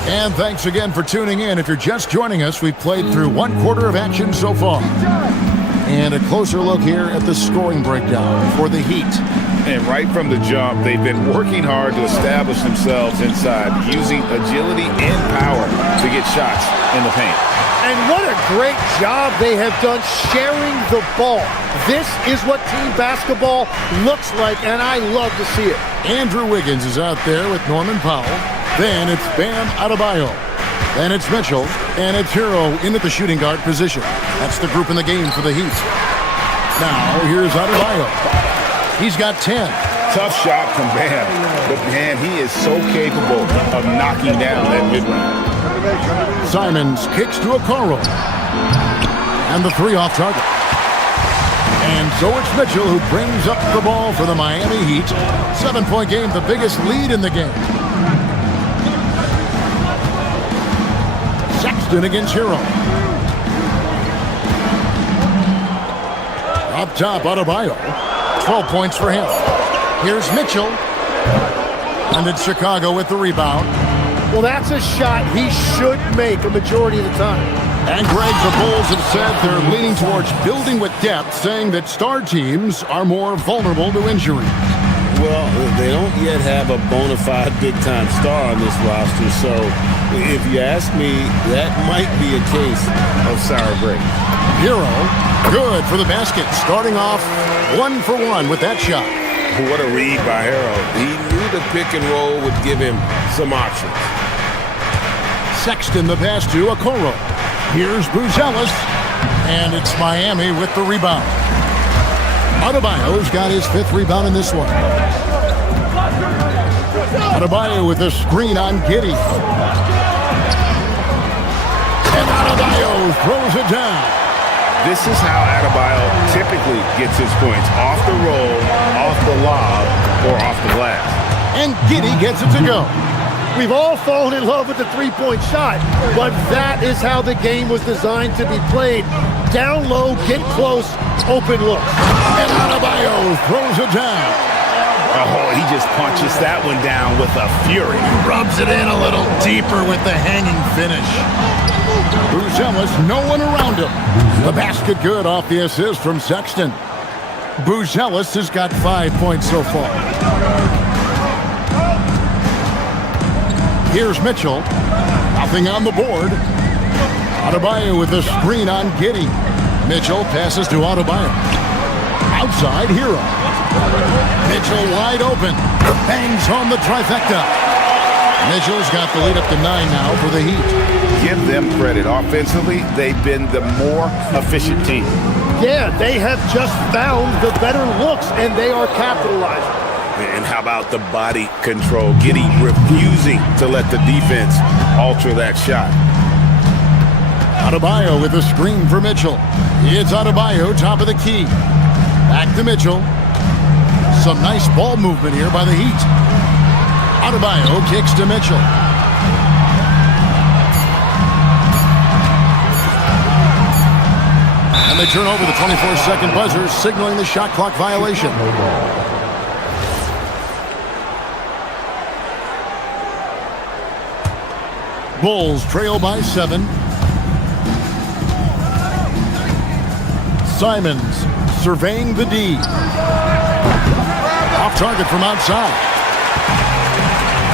And thanks again for tuning in. If you're just joining us, we've played through 1 quarter of action so far. And a closer look here at the scoring breakdown for the Heat. And right from the jump, they've been working hard to establish themselves inside, using agility and power to get shots in the paint. And what a great job they have done sharing the ball. This is what team basketball looks like, and I love to see it. Andrew Wiggins is out there with Norman Powell. Then it's Bam Adebayo. Then it's Mitchell. And it's Hero into the shooting guard position. That's the group in the game for the Heat. Now, here's Adebayo. He's got 10. Tough shot from Bam. But, man, he is so capable of knocking down that mid-range. Simons kicks to Okoro. And the 3 off target. And so it's Mitchell who brings up the ball for the Miami Heat. 7-point game, the biggest lead in the game. Sexton against Hero. Up top, Adebayo. 12 points for him. Here's Mitchell. And it's Chicago with the rebound. Well, that's a shot he should make a majority of the time. And Greg, the Bulls have said they're leaning towards building with depth, saying that star teams are more vulnerable to injury. Well, they don't yet have a bona fide big-time star on this roster, so if you ask me, that might be a case of sour grapes. Hero, good for the basket, starting off 1 for 1 with that shot. What a read by Hero. He knew the pick and roll would give him some options. Sexton the pass to Okoro. Here's Buzelis, and it's Miami with the rebound. Adebayo's got his 5th rebound in this one. Adebayo with a screen on Giddey. And Adebayo throws it down. This is how Adebayo typically gets his points. Off the roll, off the lob, or off the glass. And Giddey gets it to go. We've all fallen in love with the three-point shot, but that is how the game was designed to be played. Down low, get close, open look. And Adebayo throws it down. Oh, he just punches that one down with a fury. Rubs it in a little deeper with the hanging finish. Buzelis, no one around him. The basket good off the assist from Sexton. Buzelis has got 5 points so far. Here's Mitchell. Nothing on the board. Adebayo with a screen on Giddey. Mitchell passes to Adebayo. Outside, Hero. Mitchell wide open. Bangs home the trifecta. Mitchell's got the lead up to 9 now for the Heat. Give them credit. Offensively, they've been the more efficient team. Yeah, they have just found the better looks, and they are capitalizing. And how about the body control? Giddey refusing to let the defense alter that shot. Adebayo with a screen for Mitchell. It's Adebayo, top of the key. Back to Mitchell. Some nice ball movement here by the Heat. Adebayo kicks to Mitchell. And they turn over the 24-second buzzer, signaling the shot clock violation. Bulls trail by 7. Simons surveying the D. Off target from outside.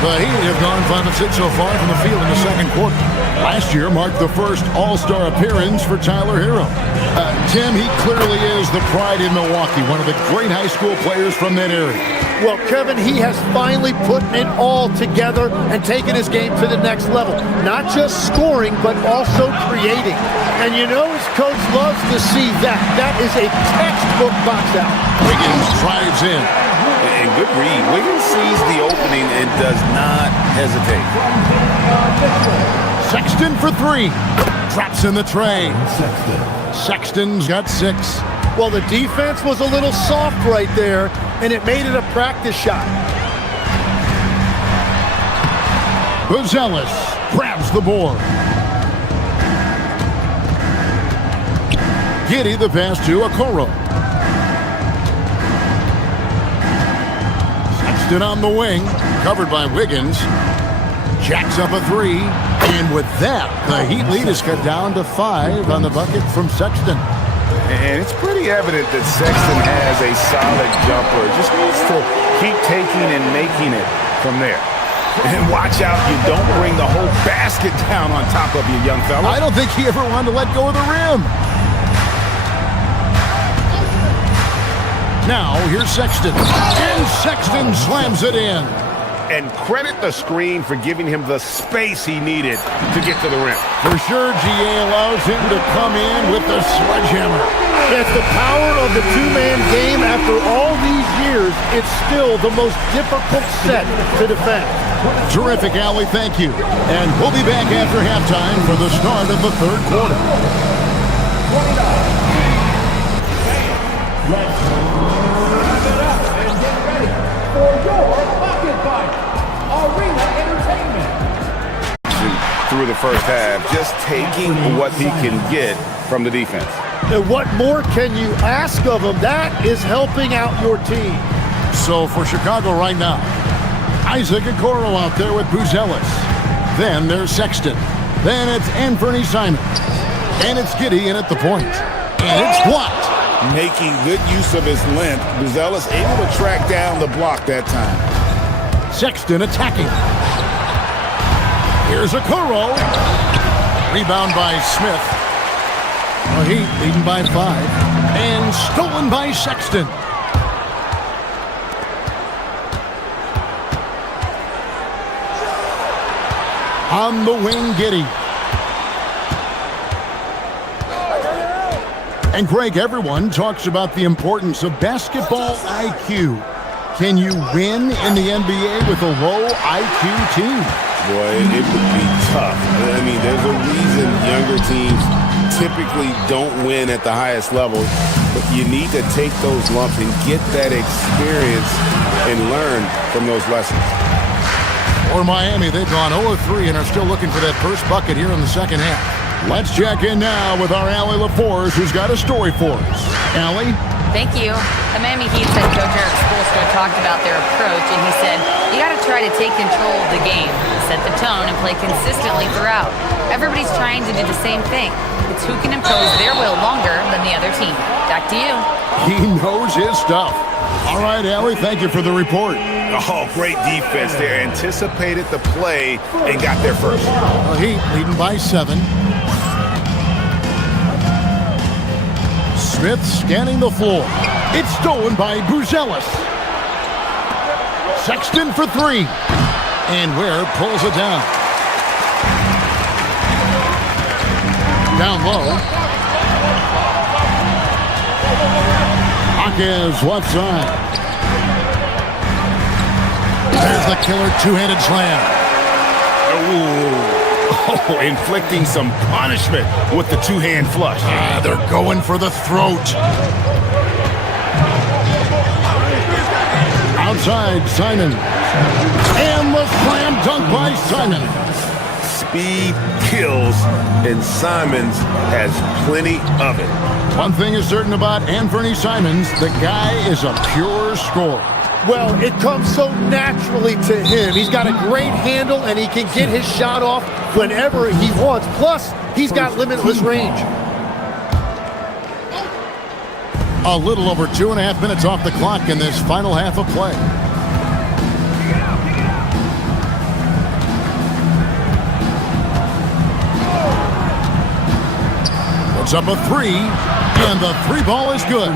The Heat have gone 5 of 6 so far from the field in the second quarter. Last year marked the first All-Star appearance for Tyler Hero. Tim, he clearly is the pride in Milwaukee, one of the great high school players from that area. Well, Kevin, he has finally put it all together and taken his game to the next level. Not just scoring, but also creating. And you know his coach loves to see that. That is a textbook box out. Wiggins drives in. And good read. Wiggins sees the opening and does not hesitate. Sexton for 3. Drops in the tray. Sexton's got 6. Well, the defense was a little soft right there, and it made it a practice shot. Buzelis grabs the board. Giddey the pass to Okoro. Sexton on the wing, covered by Wiggins. Jacks up a 3, and with that, the Heat lead is cut down to 5 on the bucket from Sexton. And it's pretty evident that Sexton has a solid jumper. Just needs to keep taking and making it from there. And watch out, you don't bring the whole basket down on top of you, young fella. I don't think he ever wanted to let go of the rim. Now, here's Sexton. And Sexton slams it in. And credit the screen for giving him the space he needed to get to the rim. For sure, GA allows him to come in with the sledgehammer. It's the power of the two-man game. After all these years, it's still the most difficult set to defend. Terrific, Allie. Thank you. And we'll be back after halftime for the start of the third quarter. Let's wrap it up and get ready for your Bucket Fight Arena Entertainment. Through the first half, just taking what he can get from the defense. And what more can you ask of him? That is helping out your team. So for Chicago right now, Isaac Okoro out there with Buzelis. Then there's Sexton. Then it's Anthony Simons. And it's Giddey in at the point. And it's blocked. Making good use of his length, Buzelis able to track down the block that time. Sexton attacking. Here's Okoro. Rebound by Smith. The Heat leading by 5. And stolen by Sexton. On the wing, Giddey. And Greg, everyone talks about the importance of basketball IQ. Can you win in the NBA with a low IQ team? Boy, it would be tough. I mean, there's a reason younger teams typically don't win at the highest level, but you need to take those lumps and get that experience and learn from those lessons. For Miami, they've gone 0-3 and are still looking for that first bucket here in the second half. Let's check in now with our Allie LaForce, who's got a story for us. Allie? Thank you. The Miami Heat said Coach Eric Spoelstra talked about their approach, and he said, you got to try to take control of the game, set the tone, and play consistently throughout. Everybody's trying to do the same thing. It's who can impose their will longer than the other team. Back to you. He knows his stuff. All right, Allie, thank you for the report. Oh, great defense there. Anticipated the play and got there first. The Heat leading by 7. Smith scanning the floor. It's stolen by Buzelis. Sexton for 3. And Ware pulls it down. Down low. Hawkins left side. There's the killer two-handed slam. Oh, inflicting some punishment with the two-hand flush. They're going for the throat. Outside, Simon. And the slam dunk by Simon. Speed kills, and Simons has plenty of it. One thing is certain about Anthony Simons, the guy is a pure scorer. Well, it comes so naturally to him. He's got a great handle, and he can get his shot off whenever he wants. Plus, he's got limitless range. A little over 2.5 minutes off the clock in this final half of play. Puts up a three, and the three ball is good.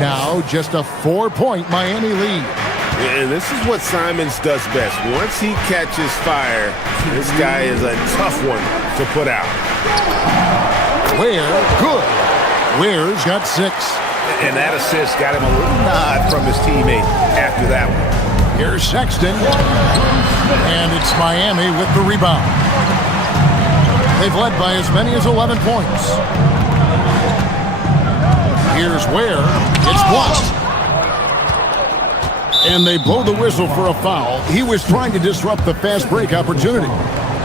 Now just a 4-point Miami lead. And this is what Simons does best. Once he catches fire, this guy is a tough one to put out. Ware, good. Ware's got 6. And that assist got him a little nod from his teammate after that one. Here's Sexton. And it's Miami with the rebound. They've led by as many as 11 points. Here's Ware. It's blocked. And they blow the whistle for a foul. He was trying to disrupt the fast break opportunity.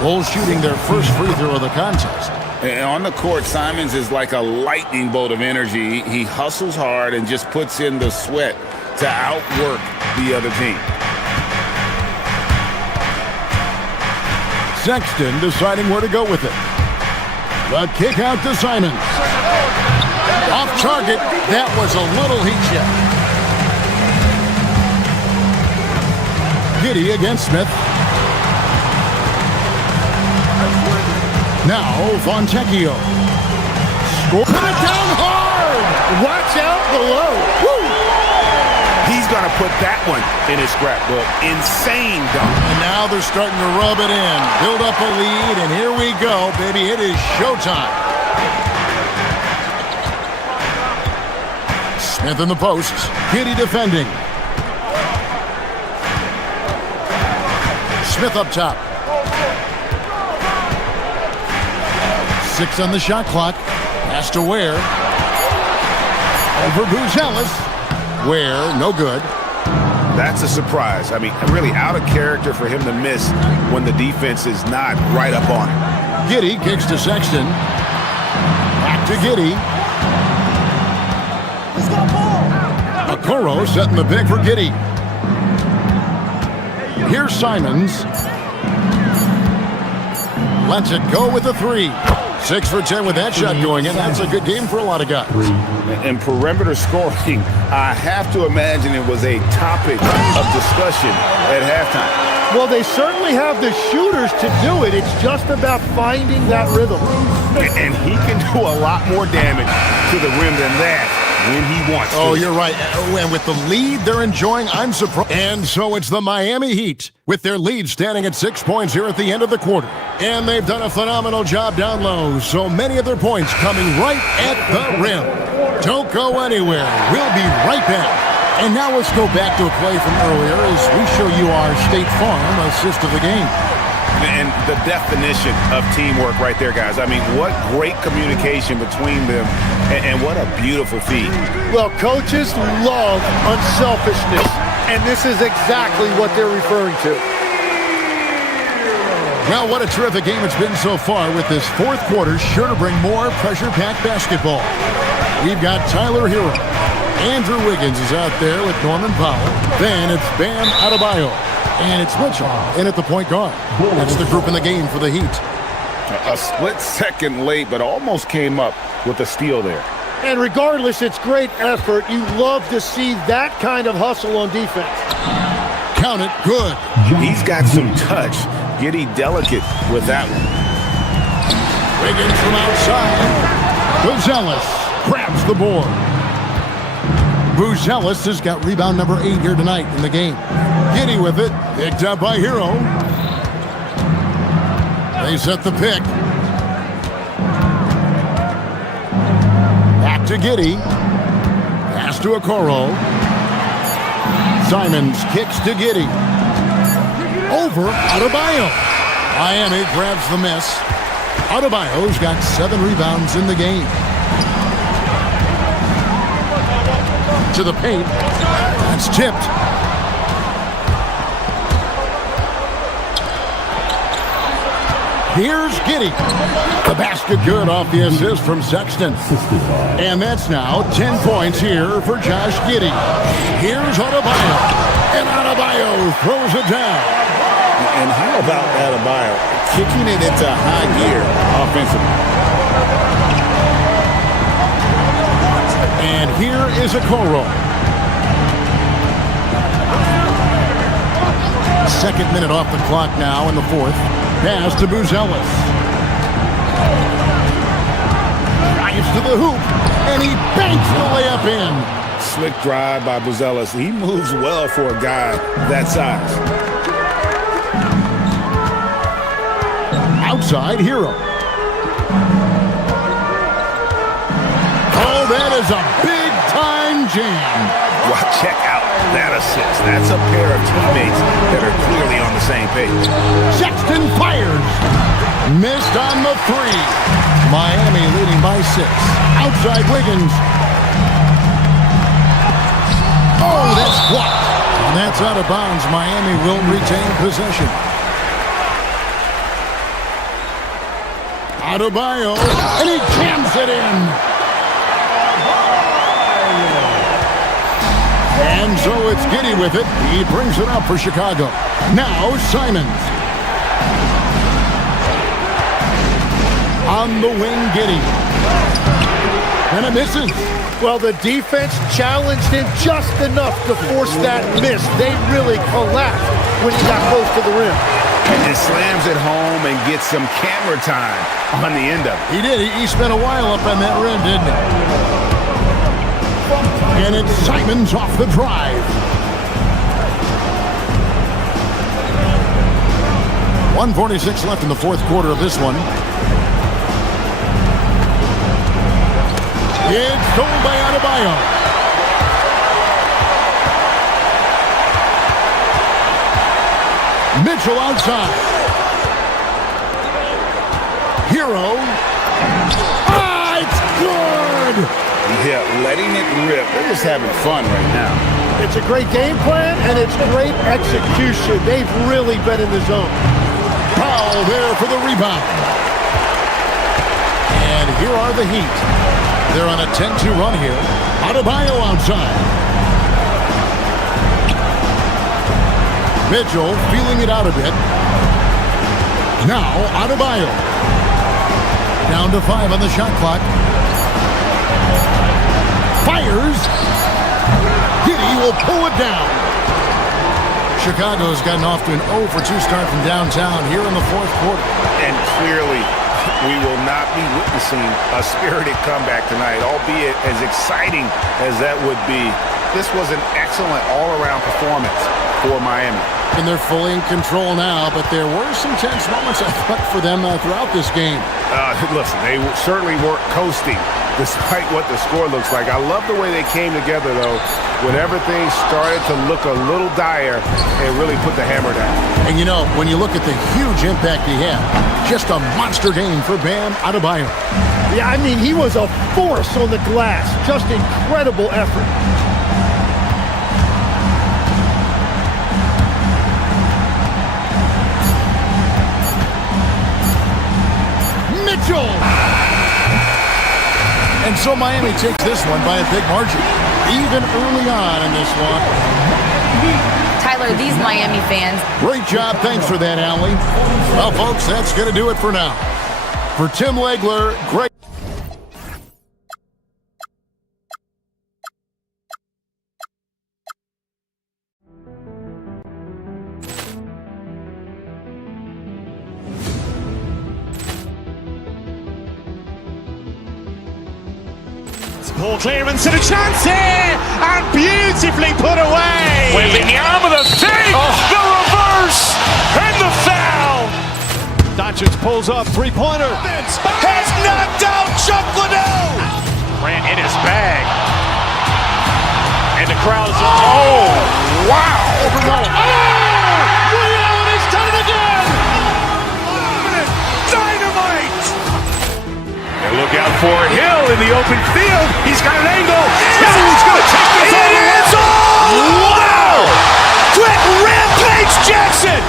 Bulls shooting their first free throw of the contest. And on the court, Simons is like a lightning bolt of energy. He hustles hard and just puts in the sweat to outwork the other team. Sexton deciding where to go with it. The kick out to Simons. Off target. That was a little heat check. Giddey against Smith. Now Fontecchio. Score. Put it down hard. Watch out below. Woo! He's going to put that one in his scrapbook. Insane dunk. And now they're starting to rub it in. Build up a lead, and here we go, baby. It is showtime. Smith in the post. Giddey defending. Smith up top. 6 on the shot clock. Pass to Ware. Over Buzelis. Ware, no good. That's a surprise. I mean, really out of character for him to miss when the defense is not right up on him. Giddey kicks to Sexton. Back to Giddey. Okoro setting the pick for Giddey. Here's Simons. Lets it go with a 3. 6 for 10 with that shot going in. That's a good game for a lot of guys. And perimeter scoring, I have to imagine it was a topic of discussion at halftime. Well, they certainly have the shooters to do it. It's just about finding that rhythm. And he can do a lot more damage to the rim than that when he wants to. Oh, you're right. And with the lead they're enjoying, I'm surprised. And so it's the Miami Heat with their lead standing at 6 points here at the end of the quarter. And they've done a phenomenal job down low. So many of their points coming right at the rim. Don't go anywhere. We'll be right back. And now let's go back to a play from earlier as we show you our State Farm assist of the game. And the definition of teamwork right there, guys. I mean, what great communication between them, and what a beautiful feed. Well, coaches love unselfishness, and this is exactly what they're referring to. Well, what a terrific game it's been so far, with this fourth quarter sure to bring more pressure-packed basketball. We've got Tyler Hero. Andrew Wiggins is out there with Norman Powell. Then it's Bam Adebayo. And it's Mitchell in at the point guard. That's the group in the game for the Heat. A split second late, but almost came up with a steal there. And regardless, it's great effort. You love to see that kind of hustle on defense. Count it, good. He's got some touch. Giddey delicate with that one. Wiggins from outside. Buzelis grabs the board. Buzelis has got rebound number 8 here tonight in the game. Giddey with it, picked up by Hero. They set the pick. Back to Giddey. Pass to Okoro. Simons kicks to Giddey. Over Adebayo. Miami grabs the miss. Adebayo's got 7 rebounds in the game. To the paint. That's tipped. Here's Giddey. The basket good off the assist from Sexton. And that's now 10 points here for Josh Giddey. Here's Adebayo. And Adebayo throws it down. And how about Adebayo kicking it into high gear offensively? And here is Okoro. Second minute off the clock now in the fourth. Pass to Buzelis. Drives to the hoop, and he banks the layup in. Slick drive by Buzelis. He moves well for a guy that size. Outside Hero. Oh, that is a big-time jam. Well, check out that assist. That's a pair of teammates that are clearly on the same page. Sexton fires. Missed on the three. Miami leading by 6. Outside Wiggins. Oh, that's blocked. And that's out of bounds. Miami will retain possession. Adebayo, and he jams it in. And so it's Giddey with it. He brings it up for Chicago. Now Simons. On the wing, Giddey. And it misses. Well, the defense challenged him just enough to force that miss. They really collapsed when he got close to the rim. And slams it home and gets some camera time on the end of it. He did. He spent a while up on that rim, didn't he? And it's Simons off the drive. 1:46 left in the fourth quarter of this one. It's stolen by Adebayo. Mitchell outside. Hero. Ah, it's good! Yeah, letting it rip. They're just having fun right now. It's a great game plan, and it's great execution. They've really been in the zone. Powell there for the rebound. And here are the Heat. They're on a 10-2 run here. Adebayo outside. Mitchell feeling it out a bit. Now Adebayo. Down to 5 on the shot clock. Fires. Giddey will pull it down. Chicago's gotten off to an 0-for-2 start from downtown here in the fourth quarter. And clearly, we will not be witnessing a spirited comeback tonight, albeit as exciting as that would be. This was an excellent all-around performance for Miami. And they're fully in control now, but there were some tense moments, I thought, for them throughout this game. Listen, they certainly weren't coasting despite what the score looks like. I love the way they came together, though, when everything started to look a little dire and really put the hammer down. And, you know, when you look at the huge impact he had, just a monster game for Bam Adebayo. Yeah, I mean, he was a force on the glass. Just incredible effort. Mitchell! And so Miami takes this one by a big margin, even early on in this one. Tyler, these Miami fans. Great job. Thanks for that, Allie. Well, folks, that's going to do it for now. For Tim Legler, great. Ball clearance and a chance here, and beautifully put away. Wembanyama the save, the reverse, and the foul. Doncic pulls up, three-pointer. Has knocked out Chuck Liddell. Grant in his bag, and the crowd is. Oh, wow! Liddell has done it again. Dynamite. And look out for Hill in the open field. He's got an angle. Hill's going to take this all the way. Wow! Quick rampage Jackson.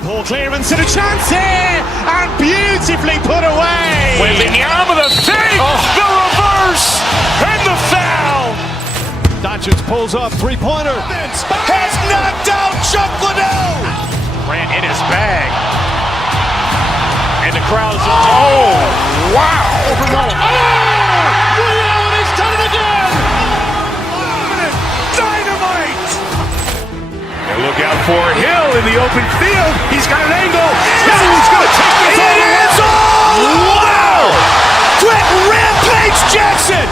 Ball clearance and a chance here, and beautifully put away. Wembanyama with a fake, the reverse, and the foul. Doncic pulls up, three-pointer. Has knocked out Chuck Liddell. Ran in his bag. And the crowd is, oh, wow. He's done it again. Dynamite. And look out for Hill in the open field. He's got an angle. He's going to take this all the way. Wow. Quick Rampage Jackson.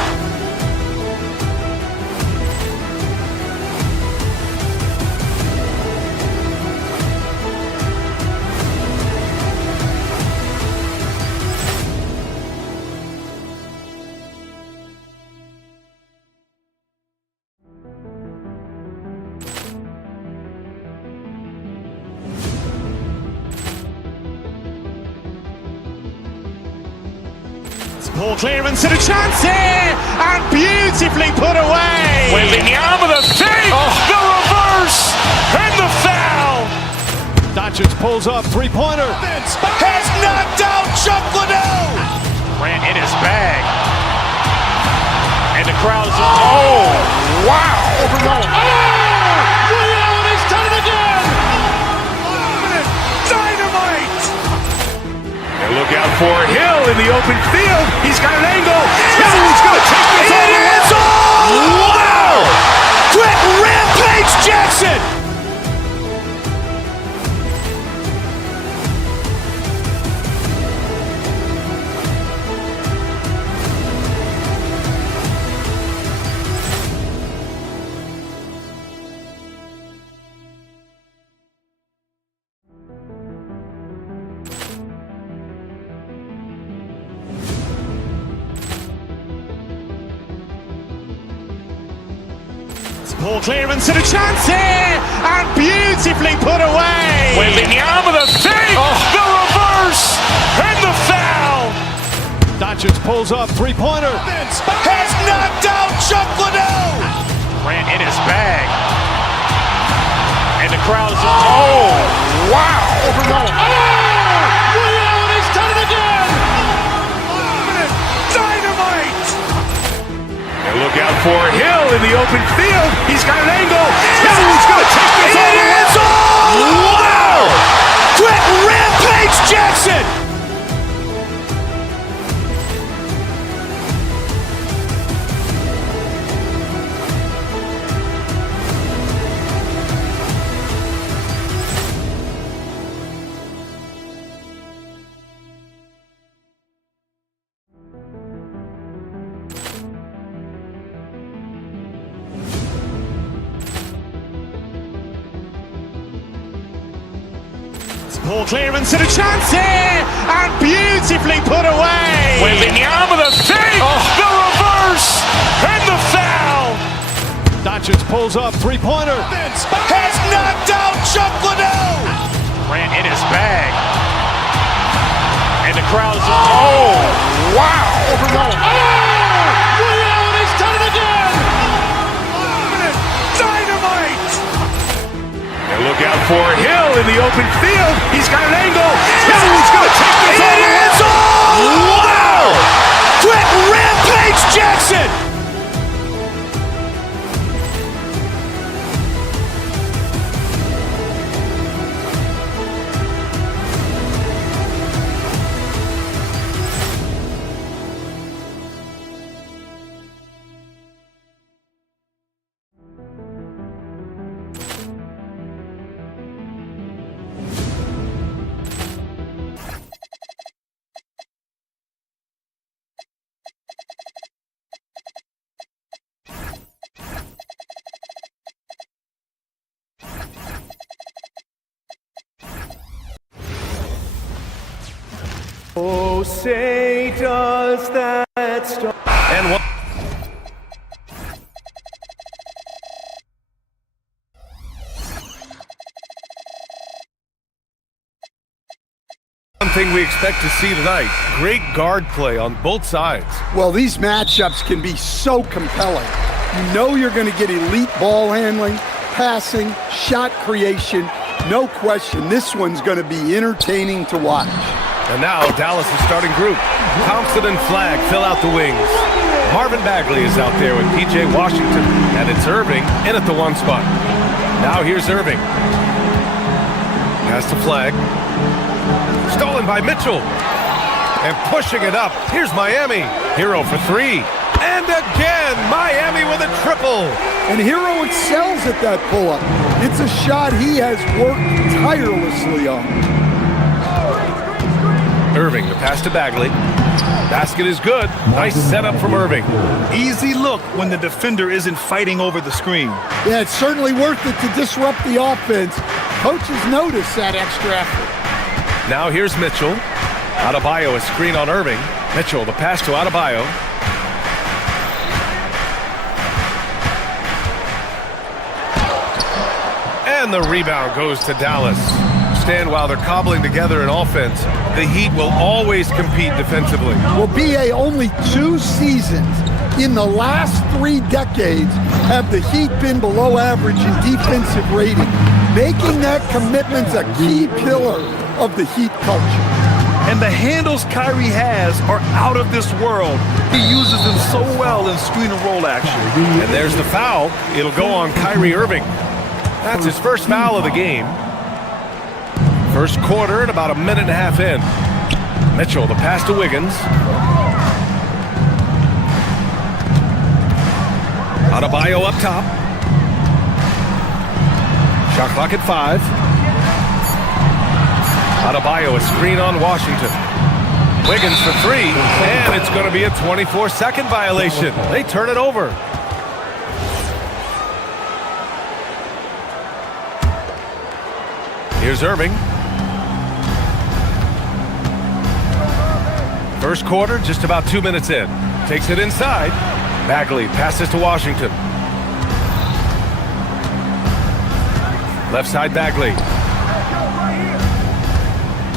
Ball clearance and a chance here, and beautifully put away. Wembanyama with a fake, the reverse, and the foul. Doncic pulls up, three-pointer. Has knocked out Chuck Liddell. Ran in his bag. And the crowd is, oh, wow. He's done it again. Dynamite. And look out for Hill in the open field. He's got an angle. He's going to take this all the way. Wow. Quick Rampage Jackson. Ball clearance and a chance here, and beautifully put away. Wembanyama with a fake, the reverse, and the foul. Doncic pulls up, three-pointer. Has knocked out Chuck Liddell. Ran in his bag. And the crowd is, oh, wow. He's done it again. Dynamite. And look out for Hill in the open field. He's got an angle. He's going to take this all the way. Wow. Quick Rampage Jackson. Ball clearance and a chance here, and beautifully put away. Wembanyama with a fake, the reverse, and the foul. Doncic pulls up, three-pointer. Has knocked out Chuck Liddell. Ran in his bag. And the crowd is, oh, wow. He's done it again. Dynamite. And look out for Hill in the open field. He's got an angle. He's going to take this all the way. Wow. Quick Rampage Jackson. Oh, say does that stop? And one thing we expect to see tonight, great guard play on both sides. Well, these matchups can be so compelling. You know you're going to get elite ball handling, passing, shot creation, No question, this one's going to be entertaining to watch. And now Dallas' starting group. Thompson and Flagg fill out the wings. Marvin Bagley is out there with P.J. Washington, and it's Irving in at the 1 spot. Now here's Irving. Pass to Flagg. Stolen by Mitchell. And pushing it up. Here's Miami. Hero for 3. And again, Miami with a triple. And Hero excels at that pull-up. It's a shot he has worked tirelessly on. Irving, the pass to Bagley. Basket is good. Nice setup from Irving. Easy look when the defender isn't fighting over the screen. Yeah, it's certainly worth it to disrupt the offense. Coaches notice that extra effort. Now here's Mitchell. Adebayo, a screen on Irving. Mitchell, the pass to Adebayo. And the rebound goes to Dallas. Stan, while they're cobbling together an offense, the Heat will always compete defensively. Well, B.A., only 2 seasons in the last 3 decades have the Heat been below average in defensive rating. Making that commitment's a key pillar of the Heat culture. And the handles Kyrie has are out of this world. He uses them so well in screen and roll action. And there's the foul. It'll go on Kyrie Irving. That's his first foul of the game. First quarter and about a minute and a half in. Mitchell, the pass to Wiggins. Adebayo up top. Shot clock at 5. Adebayo, a screen on Washington. Wiggins for 3, and it's going to be a 24-second violation. They turn it over. Here's Irving. First quarter, just about 2 minutes in. Takes it inside. Bagley passes to Washington. Left side Bagley.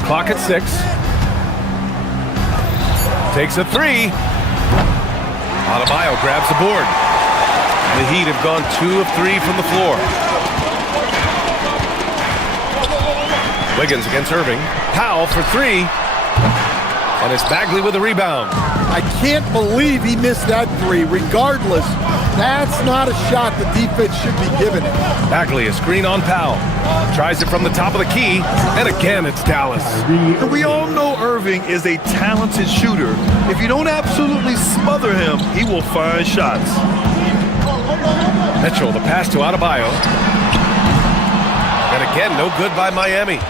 Clock at 6. Takes a 3. Adebayo grabs the board. The Heat have gone 2 of 3 from the floor. Wiggins against Irving. Powell for 3. And it's Bagley with a rebound. I can't believe he missed that 3. Regardless, that's not a shot the defense should be giving him. Bagley, a screen on Powell. Tries it from the top of the key. And again, it's Dallas. We all know Irving is a talented shooter. If you don't absolutely smother him, he will find shots. Mitchell, the pass to Adebayo. And again, no good by Miami.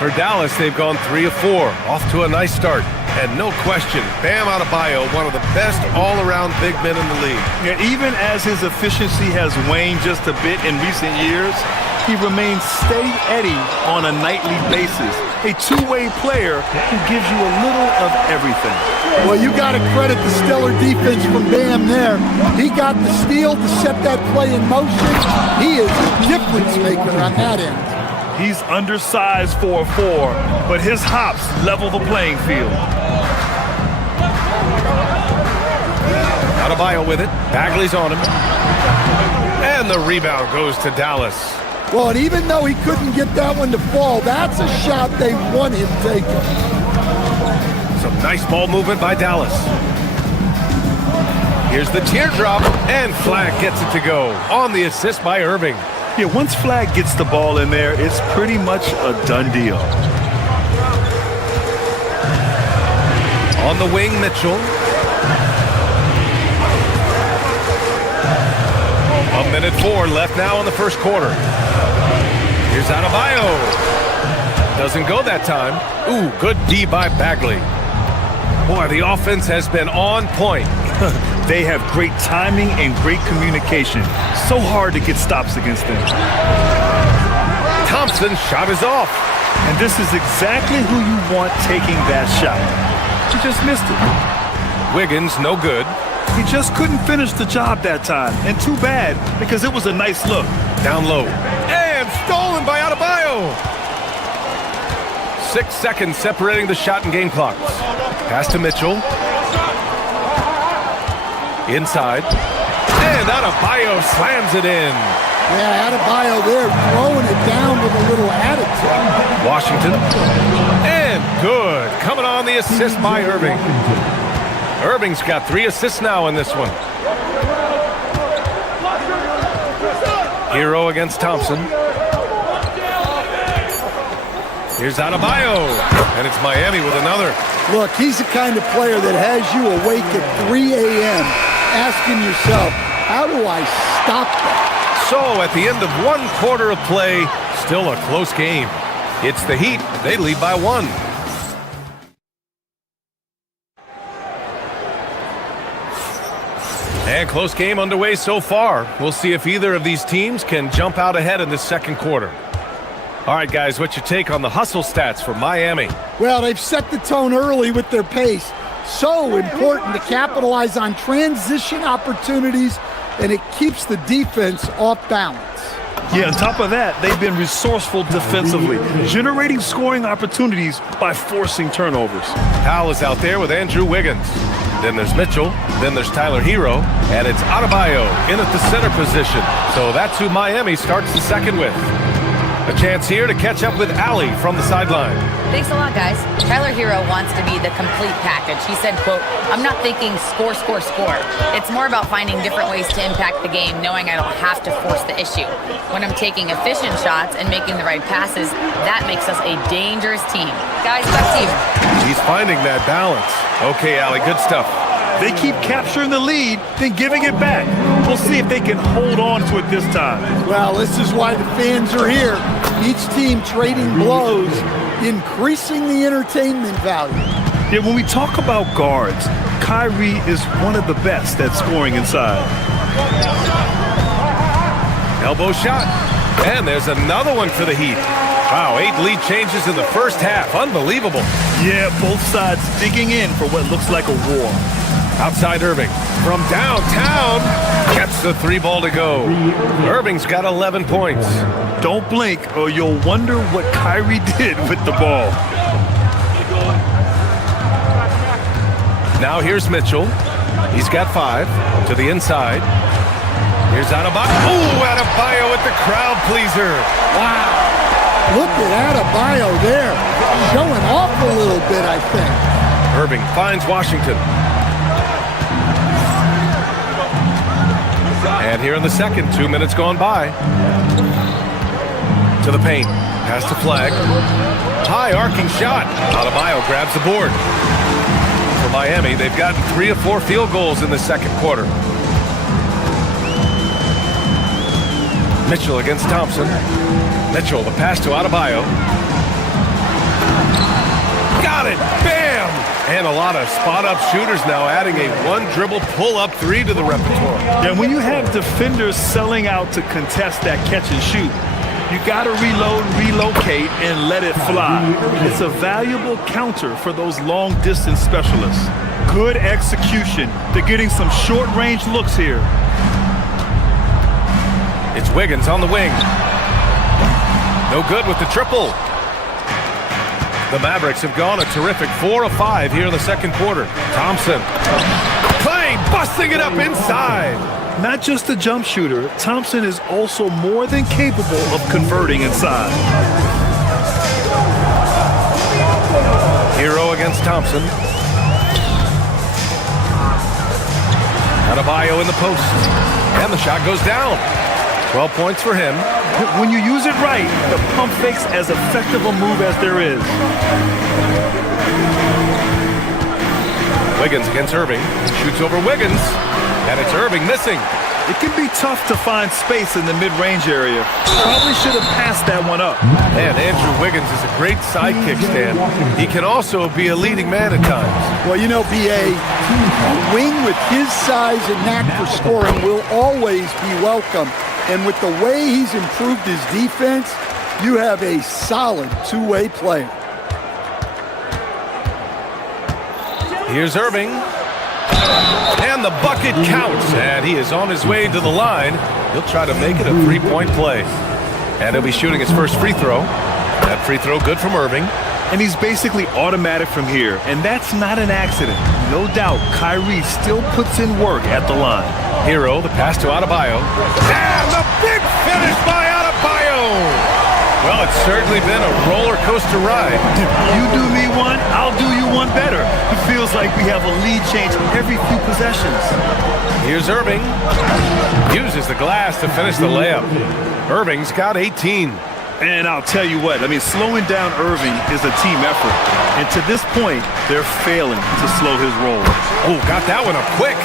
For Dallas, they've gone 3 of 4, off to a nice start. And no question, Bam Adebayo, one of the best all-around big men in the league. Yeah, even as his efficiency has waned just a bit in recent years, he remains steady on a nightly basis. A two-way player who gives you a little of everything. Well, you got to credit the stellar defense from Bam there. He got the steal to set that play in motion. He is a difference maker on that end. He's undersized for a 4, but his hops level the playing field. Adebayo with it. Bagley's on him. And the rebound goes to Dallas. Well, and even though he couldn't get that one to fall, that's a shot they want him taking. Some nice ball movement by Dallas. Here's the teardrop, and Flagg gets it to go on the assist by Irving. Yeah, once Flagg gets the ball in there, it's pretty much a done deal. On the wing, Mitchell. A minute 4 left now in the first quarter. Here's Adebayo. Doesn't go that time. Ooh, good D by Bagley. Boy, the offense has been on point. They have great timing and great communication. So hard to get stops against them. Thompson's shot is off. And this is exactly who you want taking that shot. He just missed it. Wiggins, no good. He just couldn't finish the job that time. And too bad, because it was a nice look. Down low. And stolen by Adebayo. 6 seconds separating the shot and game clocks. Pass to Mitchell. Inside. And Adebayo slams it in. Yeah, Adebayo there throwing it down with a little attitude. Washington. And good. Coming on the assist by Irving. Irving's got 3 assists now in this one. Hero against Thompson. Here's Adebayo. And it's Miami with another. Look, he's the kind of player that has you awake at 3 a.m. asking yourself, how do I stop that? So at the end of 1 quarter of play, still a close game. It's the Heat. They lead by 1. And close game underway so far. We'll see if either of these teams can jump out ahead in this second quarter. All right, guys, what's your take on the hustle stats for Miami? Well, they've set the tone early with their pace. So important to capitalize on transition opportunities, and it keeps the defense off balance. Yeah, on top of that, they've been resourceful defensively, generating scoring opportunities by forcing turnovers. Howell is out there with Andrew Wiggins. Then there's Mitchell. Then there's Tyler Hero. And it's Adebayo in at the center position. So that's who Miami starts the second with. A chance here to catch up with Allie from the sideline. Thanks a lot, guys. Tyler Hero wants to be the complete package. He said, quote, "I'm not thinking score, score, score. It's more about finding different ways to impact the game, knowing I don't have to force the issue. When I'm taking efficient shots and making the right passes, that makes us a dangerous team." Guys, back to you. He's finding that balance. Okay, Allie, good stuff. They keep capturing the lead, then giving it back. We'll see if they can hold on to it this time. Well, this is why the fans are here. Each team trading blows, increasing the entertainment value. Yeah, when we talk about guards, Kyrie is one of the best at scoring inside. Elbow shot. And there's another one for the Heat. Wow, 8 lead changes in the first half. Unbelievable. Yeah, both sides digging in for what looks like a war. Outside Irving. From downtown. Gets the 3 ball to go. Irving's got 11 points. Don't blink or you'll wonder what Kyrie did with the ball. Now here's Mitchell. He's got 5 to the inside. Here's Adebayo. Oh, Adebayo with the crowd pleaser. Wow. Look at Adebayo there. Showing off a little bit, I think. Irving finds Washington. And here in the second, 2 minutes gone by. To the paint. Pass to Flag. High arcing shot. Adebayo grabs the board. For Miami, they've gotten 3 of 4 field goals in the second quarter. Mitchell against Thompson. Mitchell, the pass to Adebayo. Got it! Bam! And a lot of spot-up shooters now, adding a 1-dribble pull-up 3 to the repertoire. Yeah, when you have defenders selling out to contest that catch and shoot, you got to reload, relocate, and let it fly. It's a valuable counter for those long-distance specialists. Good execution. They're getting some short-range looks here. It's Wiggins on the wing. No good with the triple. The Mavericks have gone a terrific 4 of 5 here in the second quarter. Thompson. Clay busting it up inside. Not just a jump shooter, Thompson is also more than capable of converting inside. Hero against Thompson. Adebayo in the post. And the shot goes down. 12 points for him. When you use it right, the pump fake's as effective a move as there is. Wiggins against Irving. Shoots over Wiggins. And it's Irving missing. It can be tough to find space in the mid-range area. Probably should have passed that one up. And Andrew Wiggins is a great sidekick, Stan. He can also be a leading man at times. Well, you know, B.A., a wing with his size and knack for scoring will always be welcome. And with the way he's improved his defense, you have a solid two-way player. Here's Irving. And the bucket counts. And he is on his way to the line. He'll try to make it a 3-point play. And he'll be shooting his first free throw. That free throw good from Irving. And he's basically automatic from here. And that's not an accident. No doubt, Kyrie still puts in work at the line. Hero, the pass to Adebayo. And the big finish by Adebayo. Well, it's certainly been a roller coaster ride. You do me one, I'll do you one better. It feels like we have a lead change every few possessions. Here's Irving. Uses the glass to finish the layup. Irving's got 18. And I'll tell you what, I mean, slowing down Irving is a team effort. And to this point, they're failing to slow his roll. Oh, got that one up quick.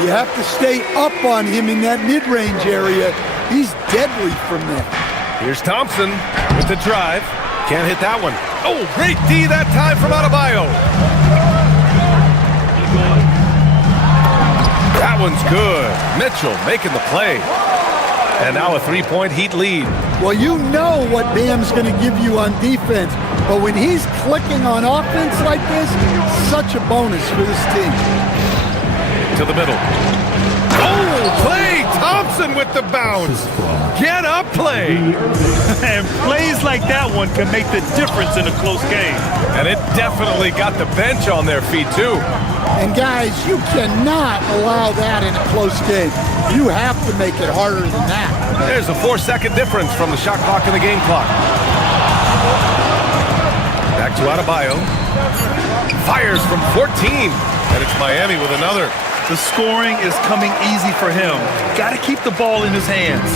You have to stay up on him in that mid-range area. He's deadly from there. Here's Thompson with the drive. Can't hit that one. Oh, great D that time from Adebayo. That one's good. Mitchell making the play. And now a three-point Heat lead. Well, you know what Bam's going to give you on defense, but when he's clicking on offense like this, such a bonus for this team. To the middle. Oh, Klay Thompson with the bounce. Get up, Klay. And plays like that one can make the difference in a close game. And it definitely got the bench on their feet, too. And guys, you cannot allow that in a close game. You have to make it harder than that. There's a 4-second difference from the shot clock and the game clock. Back to Adebayo. Fires from 14. And it's Miami with another. The scoring is coming easy for him. Got to keep the ball in his hands.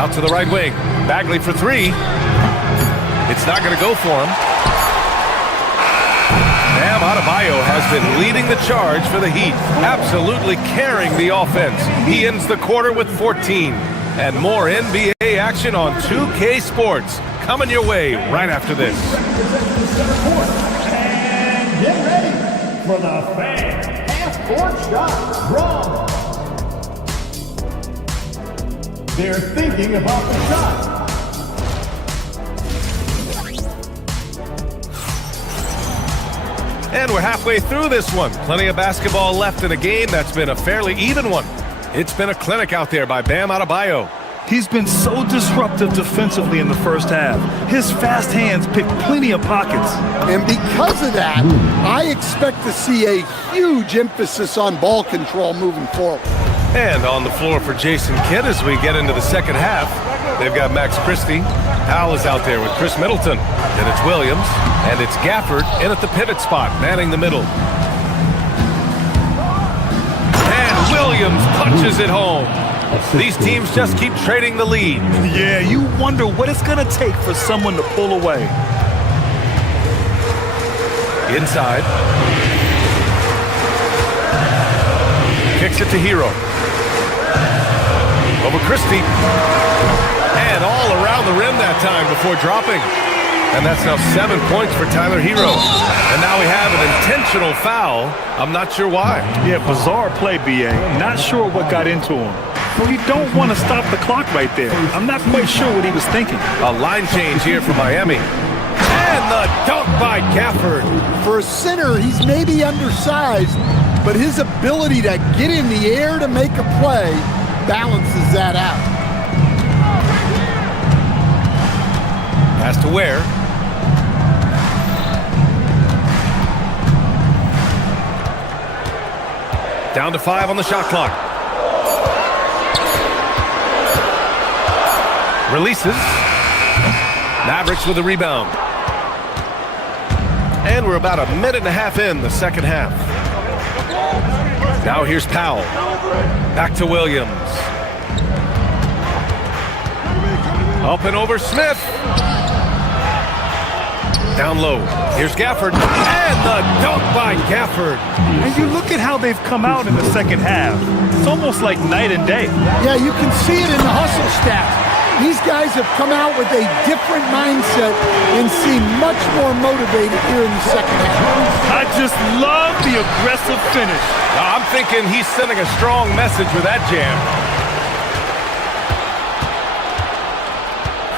Out to the right wing. Bagley for three. It's not going to go for him. Bam Adebayo has been leading the charge for the Heat, absolutely carrying the offense. He ends the quarter with 14. And more NBA action on 2K Sports coming your way right after this. And get ready for the fan half-court shot. Wrong. They're thinking about the shot. And we're halfway through this one. Plenty of basketball left in a game that's been a fairly even one. It's been a clinic out there by Bam Adebayo. He's been so disruptive defensively in the first half. His fast hands pick plenty of pockets. And because of that, I expect to see a huge emphasis on ball control moving forward. And on the floor for Jason Kidd as we get into the second half, they've got Max Christie. Powell is out there with Chris Middleton. Then it's Williams, and it's Gafford in at the pivot spot, manning the middle. And Williams punches it home. These teams just keep trading the lead. Yeah, you wonder what it's going to take for someone to pull away. Inside. Kicks it to Hero. Over Christie. And all around the rim that time before dropping. And that's now 7 points for Tyler Hero. And now we have an intentional foul. I'm not sure why. Yeah, bizarre play, B.A. Not sure what got into him. You don't want to stop the clock right there. I'm not quite sure what he was thinking. A line change here for Miami. And the dunk by Gafford. For a center, he's maybe undersized, but his ability to get in the air to make a play balances that out. Pass to Ware. Down to 5 on the shot clock. Releases. Mavericks with a rebound. And we're about a minute and a half in the second half. Now here's Powell. Back to Williams. Up and over Smith. Down low. Here's Gafford. And the dunk by Gafford. And you look at how they've come out in the second half. It's almost like night and day. Yeah, you can see it in the hustle stats. These guys have come out with a different mindset and seem much more motivated here in the second half. I just love the aggressive finish. I'm thinking he's sending a strong message with that jam.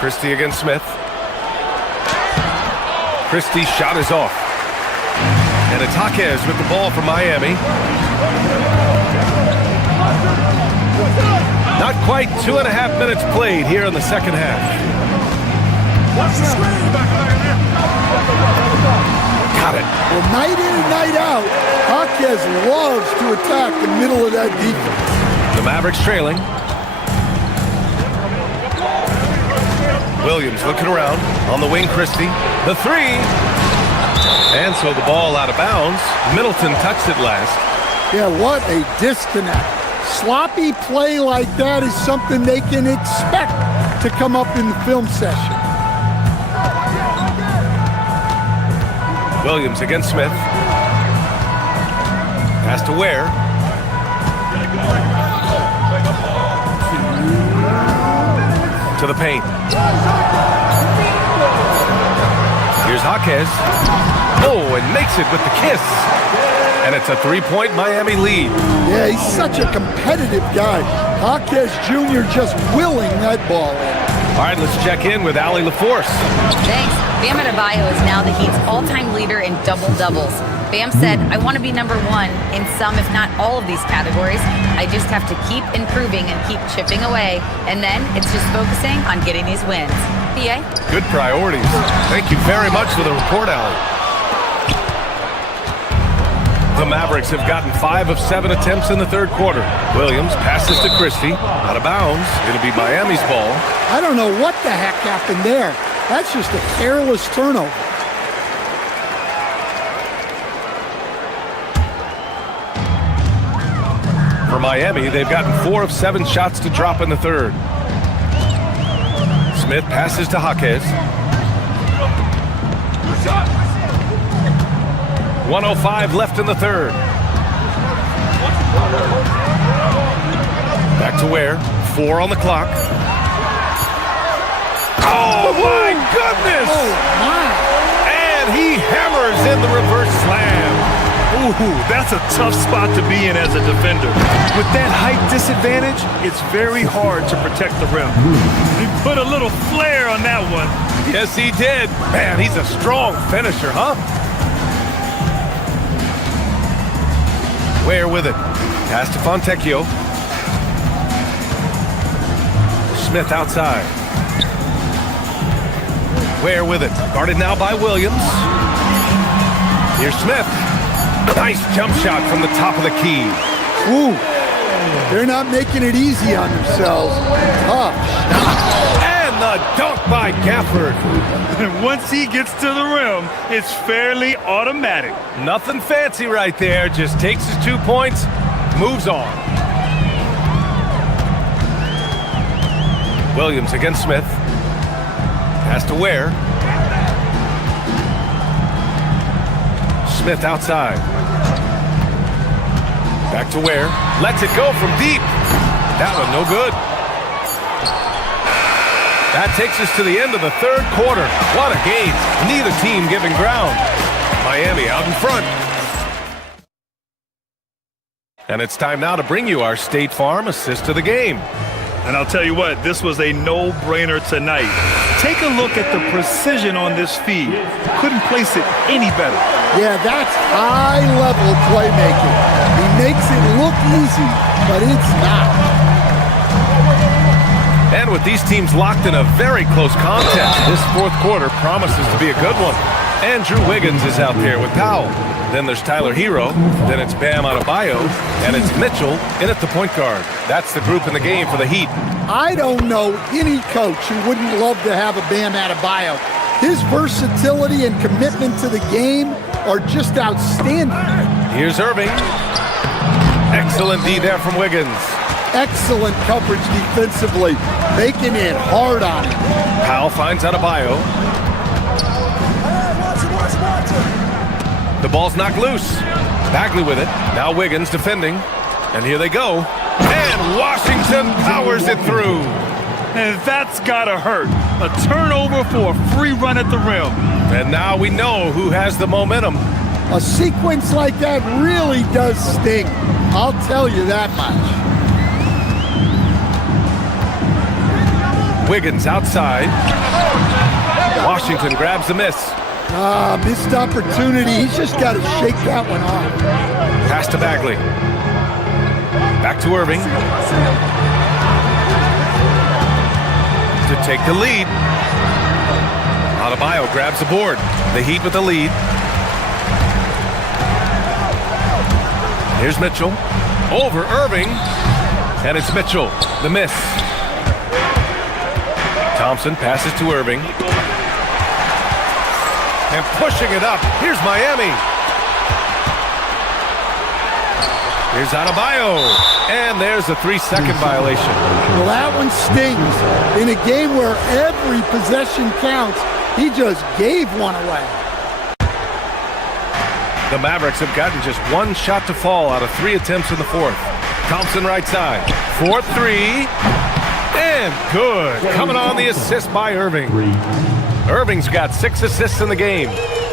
Christie against Smith. Christie's shot is off. And it's Jaquez with the ball for Miami. Not quite 2.5 minutes played here in the second half. Got it. Well, night in and night out, Jaquez loves to attack the middle of that defense. The Mavericks trailing. Williams looking around. On the wing, Christie. The three. And so the ball out of bounds. Middleton touched it last. Yeah, what a disconnect. Sloppy play like that is something they can expect to come up in the film session. Williams against Smith. Pass to Ware. To the paint. Here's Jaquez. Oh, and makes it with the kiss. And it's a three-point Miami lead. Yeah, he's such a competitive guy. Jaquez Jr. just willing that ball in. All right, let's check in with Allie LaForce. Thanks. Bam Adebayo is now the Heat's all-time leader in double-doubles. Bam said, I want to be number one in some, if not all of these categories. I just have to keep improving and keep chipping away. And then it's just focusing on getting these wins. PA? Good priorities. Thank you very much for the report, Allie. The Mavericks have gotten 5 of 7 attempts in the third quarter. Williams passes to Christie. Out of bounds. It'll be Miami's ball. I don't know what the heck happened there. That's just a careless turnover. For Miami, they've gotten 4 of 7 shots to drop in the third. Smith passes to Jaquez. 1:05 left in the third. Back to Ware. 4 on the clock. Oh, my goodness! Oh, my. And he hammers in the reverse slam. Ooh, that's a tough spot to be in as a defender. With that height disadvantage, it's very hard to protect the rim. He put a little flair on that one. Yes, he did. Man, he's a strong finisher, huh? Ware with it. Pass to Fontecchio. Smith outside. Ware with it. Guarded now by Williams. Here's Smith. Nice jump shot from the top of the key. Ooh, they're not making it easy on themselves. Tough shot. And the dunk by Gafford. Once he gets to the rim, it's fairly automatic. Nothing fancy right there. Just takes his 2 points, moves on. Williams against Smith. Pass to Ware. Smith outside. Back to Ware. Lets it go from deep. That one no good. That takes us to the end of the third quarter. What a game. Neither team giving ground. Miami out in front. And it's time now to bring you our State Farm assist of the game. And I'll tell you what, this was a no-brainer tonight. Take a look at the precision on this feed. Couldn't place it any better. Yeah, that's high-level playmaking. He makes it look easy, but it's not. And with these teams locked in a very close contest, this fourth quarter promises to be a good one. Andrew Wiggins is out there with Powell. Then there's Tyler Hero. Then it's Bam Adebayo. And it's Mitchell in at the point guard. That's the group in the game for the Heat. I don't know any coach who wouldn't love to have a Bam Adebayo. His versatility and commitment to the game are just outstanding. Here's Irving. Excellent D there from Wiggins. Excellent coverage defensively, making it hard on him. Powell finds Adebayo. The ball's knocked loose. Bagley with it. Now Wiggins defending. And here they go. And Washington powers it through. And that's gotta hurt. A turnover for a free run at the rim. And now we know who has the momentum. A sequence like that really does sting. I'll tell you that much. Wiggins outside. Washington grabs the miss. Missed opportunity. He's just got to shake that one off. Pass to Bagley. Back to Irving. To take the lead. Adebayo grabs the board. The Heat with the lead. Here's Mitchell. Over Irving. And it's Mitchell. The miss. Thompson passes to Irving. And pushing it up. Here's Miami. Here's Adebayo. And there's a 3-second violation. Well, that one stings. In a game where every possession counts, he just gave one away. The Mavericks have gotten just one shot to fall out of 3 attempts in the fourth. Thompson right side. 4-3. And good. Coming on the assist by Irving. Irving's got 6 assists in the game.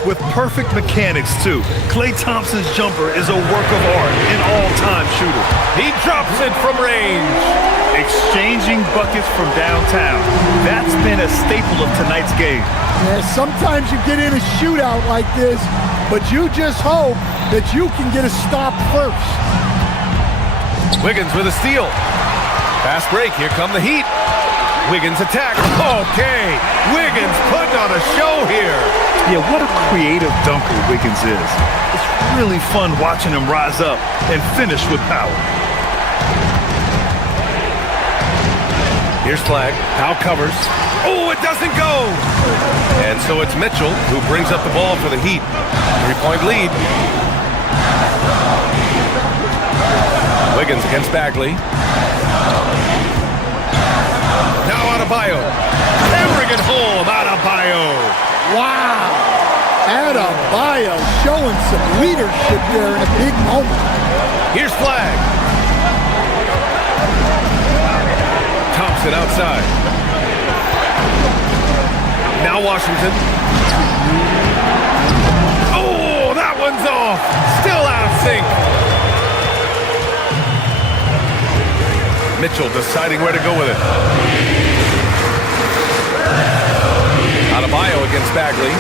With perfect mechanics, too. Klay Thompson's jumper is a work of art, an all-time shooter. He drops it from range. Exchanging buckets from downtown. That's been a staple of tonight's game. Yeah, sometimes you get in a shootout like this, but you just hope that you can get a stop first. Wiggins with a steal. Fast break. Here come the Heat. Wiggins attack. Okay. Wiggins putting on a show here. Yeah, what a creative dunker Wiggins is. It's really fun watching him rise up and finish with power. Here's Flag. Foul covers. Oh, it doesn't go. And so it's Mitchell who brings up the ball for the Heat. 3-point lead. Wiggins against Bagley. Now Adebayo. Hammering it home. Adebayo. Wow. Adebayo showing some leadership there in a big moment. Here's Flag. Thompson outside. Now Washington. Oh, that one's off. Still out of sync. Mitchell deciding where to go with it. Adebayo against Bagley.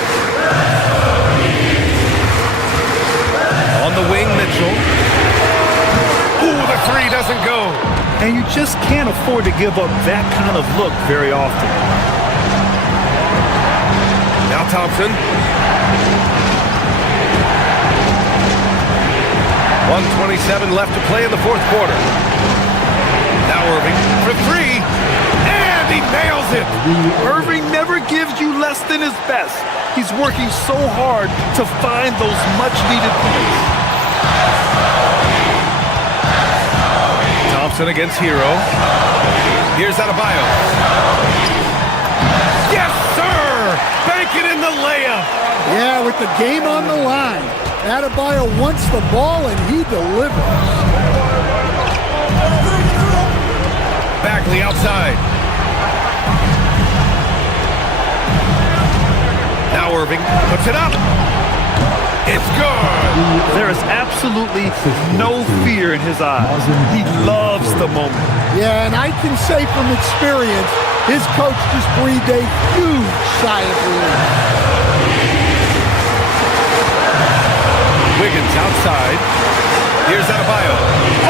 On the wing, Mitchell. Ooh, the 3 doesn't go. And you just can't afford to give up that kind of look very often. Now Thompson. 1:27 left to play in the fourth quarter. Now Irving for 3. And he nails it. Irving never gives you less than his best. He's working so hard to find those much-needed points. Thompson against Hero. Here's Adebayo. Yes, sir! Bank it in the layup. Yeah, with the game on the line. Adebayo wants the ball and he delivers. Bagley outside. Now Irving puts it up. It's good. There is absolutely no fear in his eyes. He loves the moment. Yeah, and I can say from experience, his coach just breathed a huge sigh of relief. Wiggins outside. Here's Adebayo.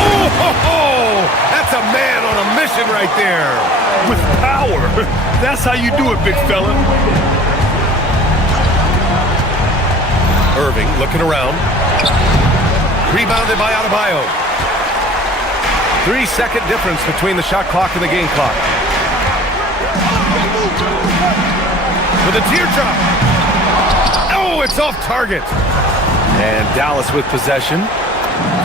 Oh, ho, ho! That's a man on a mission right there. With power. That's how you do it, big fella. Irving looking around. Rebounded by Adebayo. 3-second difference between the shot clock and the game clock. With a teardrop. Oh, it's off target. And Dallas with possession.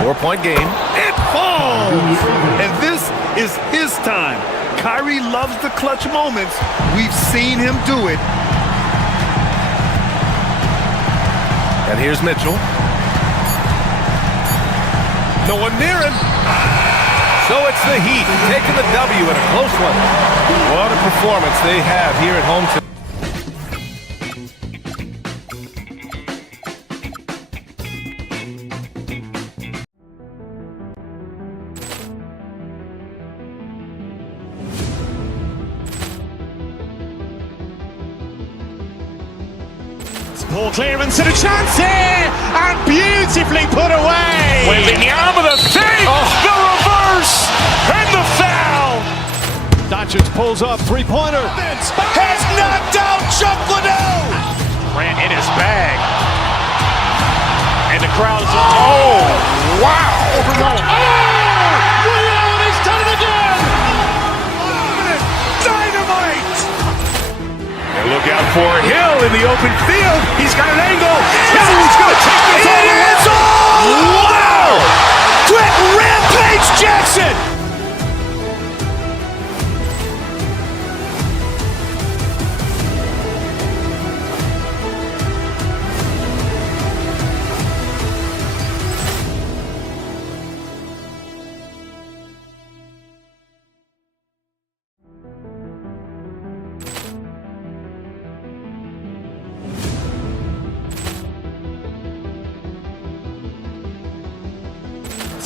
4-point game. It falls! And this is his time. Kyrie loves the clutch moments. We've seen him do it. And here's Mitchell. No one near him. So it's the Heat taking the W in a close one. What a performance they have here at home tonight. Ball clearance and a chance here, and beautifully put away. Wembanyama with a save, the reverse, and the foul. Doncic pulls up, three-pointer. Has knocked out Chuck Liddell. Grant in his bag. And the crowd is, oh, wow. Oh, Liddell, he's done it again. Dynamite. the open field. He's got an angle. Hill is going to take this all the way. Wow! Quick Rampage Jackson!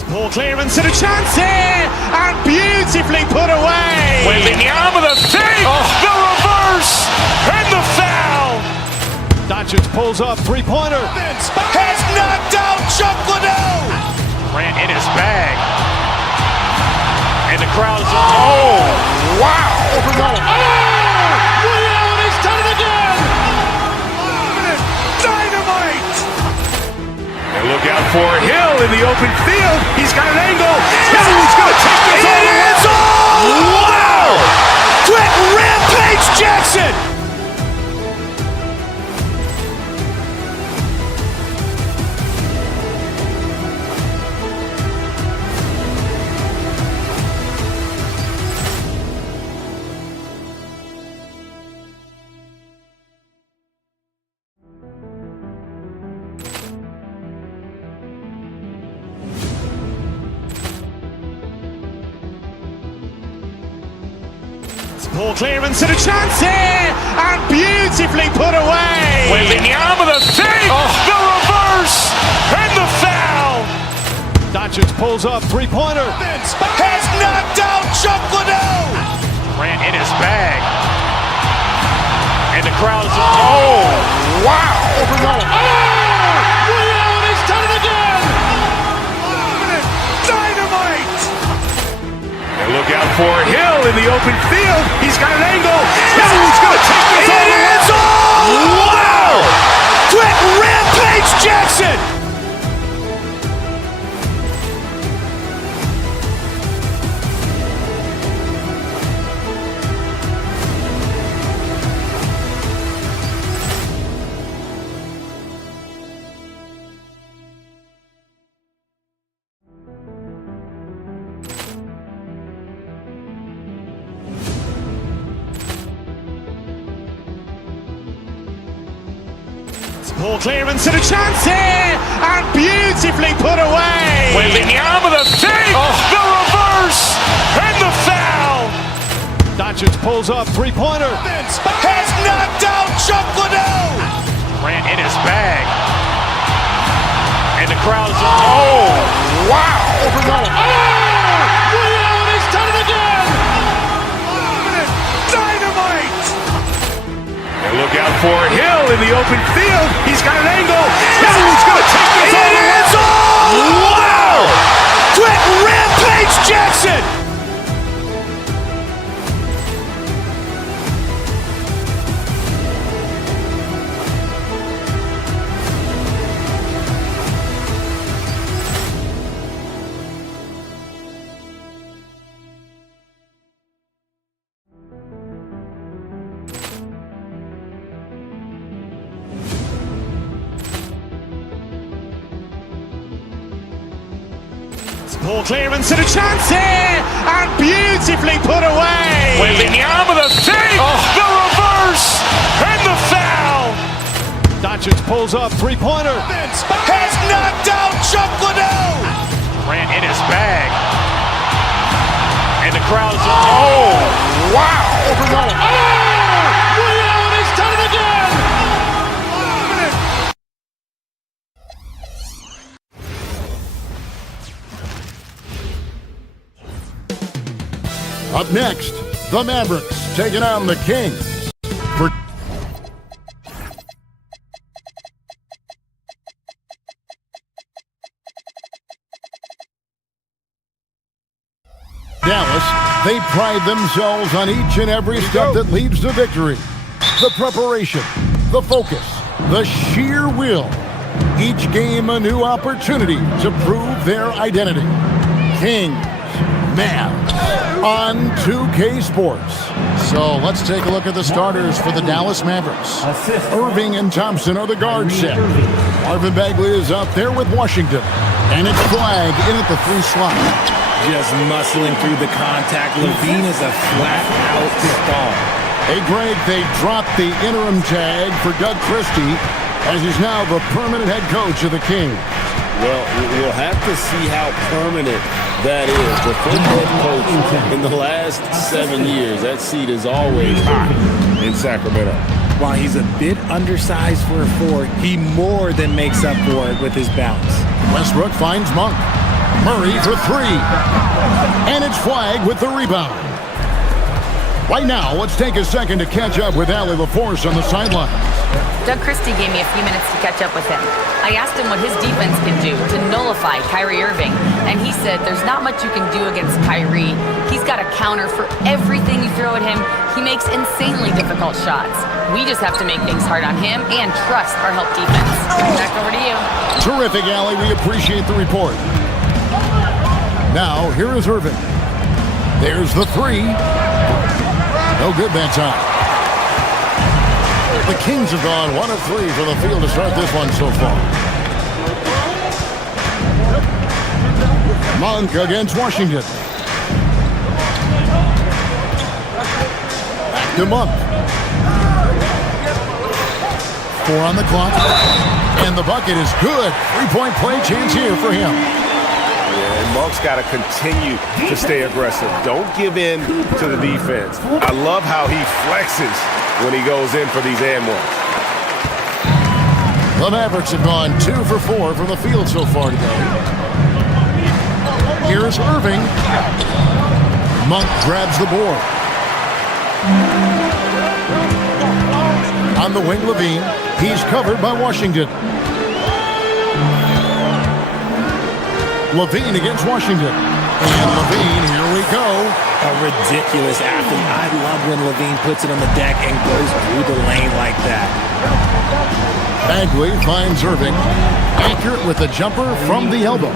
Ball clearance and a chance here, and beautifully put away. Waving the arm of the fake, the reverse, and the foul. Doncic pulls up, three-pointer. Has knocked out Chuck Liddell. Ran in his bag, and the crowd is wow! Reality's done it again. Dynamite. And look out for Hill in the open field. He's got an angle. Hill is going to take this all the way. Wow! Quick Rampage Jackson! Ball clearance and a chance here, and beautifully put away. Waving the arm of the fake, the reverse, and the foul. Doncic pulls up, three-pointer. Has knocked out Chuck Liddell. Ran in his bag, and the crowd is wow! Reality's done it again. Dynamite. And look out for Hill in the open field. He's got an angle. Hill is going to take this all the way. Wow! Quick Rampage Jackson! Ball clearance and a chance here, and beautifully put away. Waving the arm of the fake, the reverse, and the foul. Doncic pulls up, three-pointer. Has knocked out Chuck Liddell. Ran in his bag, and the crowd is wow! Reality's done it again. Dynamite. And look out for Hill in the open field. He's got an angle. Hill is going to take this all the way. Wow! Quick Rampage Jackson! Ball clearance and a chance here, and beautifully put away. Waving the arm of the fake, the reverse, and the foul. Doncic pulls up, three-pointer. Has knocked out Chuck Liddell. Ran in his bag, and the crowd is wow! Reality's done it again. Up next, the Mavericks taking on the Kings. For Dallas, they pride themselves on each and every step that leads to victory. The preparation, the focus, the sheer will. Each game a new opportunity to prove their identity. Kings man on 2K Sports. So let's take a look at the starters for the Dallas Mavericks. Irving and Thompson are the guard set. Marvin Bagley is out there with Washington. And it's Flag in at the 3 slot. Just muscling through the contact. Levine is a flat-out star. Hey, Greg, they dropped the interim tag for Doug Christie as he's now the permanent head coach of the Kings. Well, we'll have to see how permanent that is. The fifth head coach in the last 7 years, that seat is always hot in Sacramento. While he's a bit undersized for a 4, he more than makes up for it with his bounce. Westbrook finds Monk. Murray for 3. And it's Flag with the rebound. Right now, let's take a second to catch up with Allie LaForce on the sidelines. Doug Christie gave me a few minutes to catch up with him. I asked him what his defense can do to nullify Kyrie Irving, and he said there's not much you can do against Kyrie. He's got a counter for everything you throw at him. He makes insanely difficult shots. We just have to make things hard on him and trust our help defense. Back over to you. Terrific, Allie. We appreciate the report. Now, here is Irving. There's the 3. No good that time. The Kings have gone 1 of 3 from the field to start this one so far. Monk against Washington. Back to Monk. 4 on the clock. And the bucket is good. 3-point play chance here for him. Yeah, and Monk's got to continue to stay aggressive. Don't give in to the defense. I love how he flexes when he goes in for these and ones. The Mavericks have gone 2 for 4 from the field so far today. Here's Irving. Monk grabs the board. On the wing, Levine. He's covered by Washington. Levine against Washington. And Levine, here we go. A ridiculous athlete. I love when Levine puts it on the deck and goes through the lane like that. Bagley finds Irving. Accurate with the jumper from the elbow.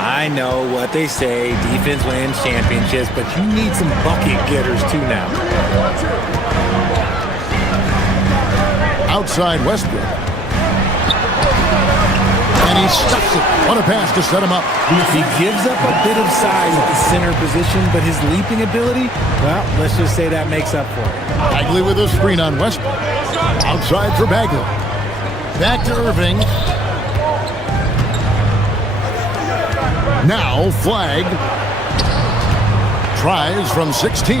I know what they say, defense wins championships, but you need some bucket getters too now. Outside Westbrook. And he stuffs it. What a pass to set him up. He gives up a bit of size at the center position, but his leaping ability, well, let's just say that makes up for it. Bagley with a screen on Westbrook. Outside for Bagley. Back to Irving. Now Flag. Tries from 16.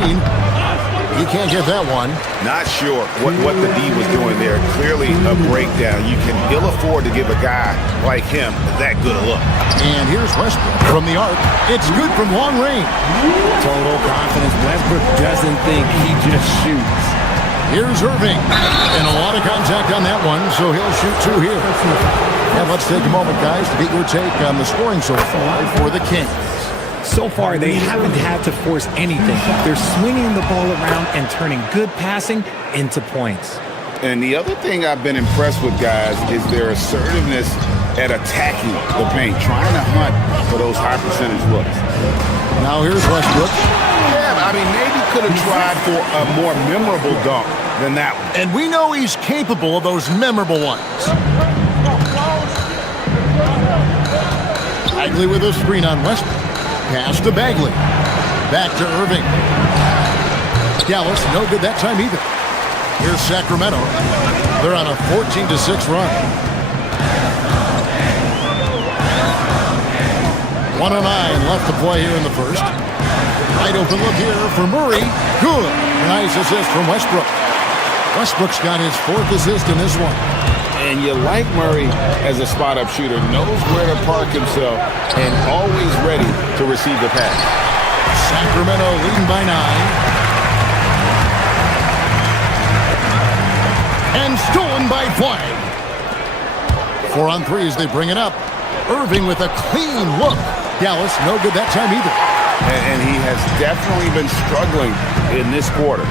He can't get that one. Not sure what the D was doing there. Clearly a breakdown. You can ill afford to give a guy like him that good a look. And here's Westbrook from the arc. It's good from long range. Total confidence. Westbrook doesn't think, he just shoots. Here's Irving. And a lot of contact on that one, so he'll shoot 2 here. And let's take a moment, guys, to get your take on the scoring so far for the Kings. So far, they haven't had to force anything. They're swinging the ball around and turning good passing into points. And the other thing I've been impressed with, guys, is their assertiveness at attacking the paint, trying to hunt for those high percentage looks. Now here's Westbrook. Yeah, I mean, maybe could have tried for a more memorable dunk than that one. And we know he's capable of those memorable ones. Bagley with a screen on Westbrook. Pass to Bagley. Back to Irving. Dallas, no good that time either. Here's Sacramento. They're on a 14-6 run. 1:09 left to play here in the first. Wide open look here for Murray. Good. Nice assist from Westbrook. Westbrook's got his 4th assist in this one. And you like Murray as a spot-up shooter, knows where to park himself, and always ready to receive the pass. Sacramento leading by 9. And stolen by Flag. 4 on 3 as they bring it up. Irving with a clean look. Dallas, no good that time either. And he has definitely been struggling in this quarter.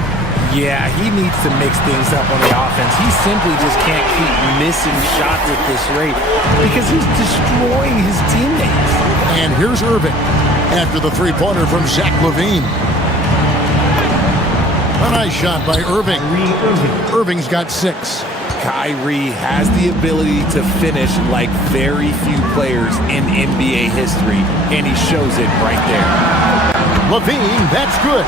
Yeah, he needs to mix things up on the offense. He simply just can't keep missing shots at this rate because he's destroying his teammates. And here's Irving. after the three-pointer from Zach LaVine. A nice shot by Irving. Irving's got 6. Kyrie has the ability to finish like very few players in NBA history, and he shows it right there. LaVine, that's good.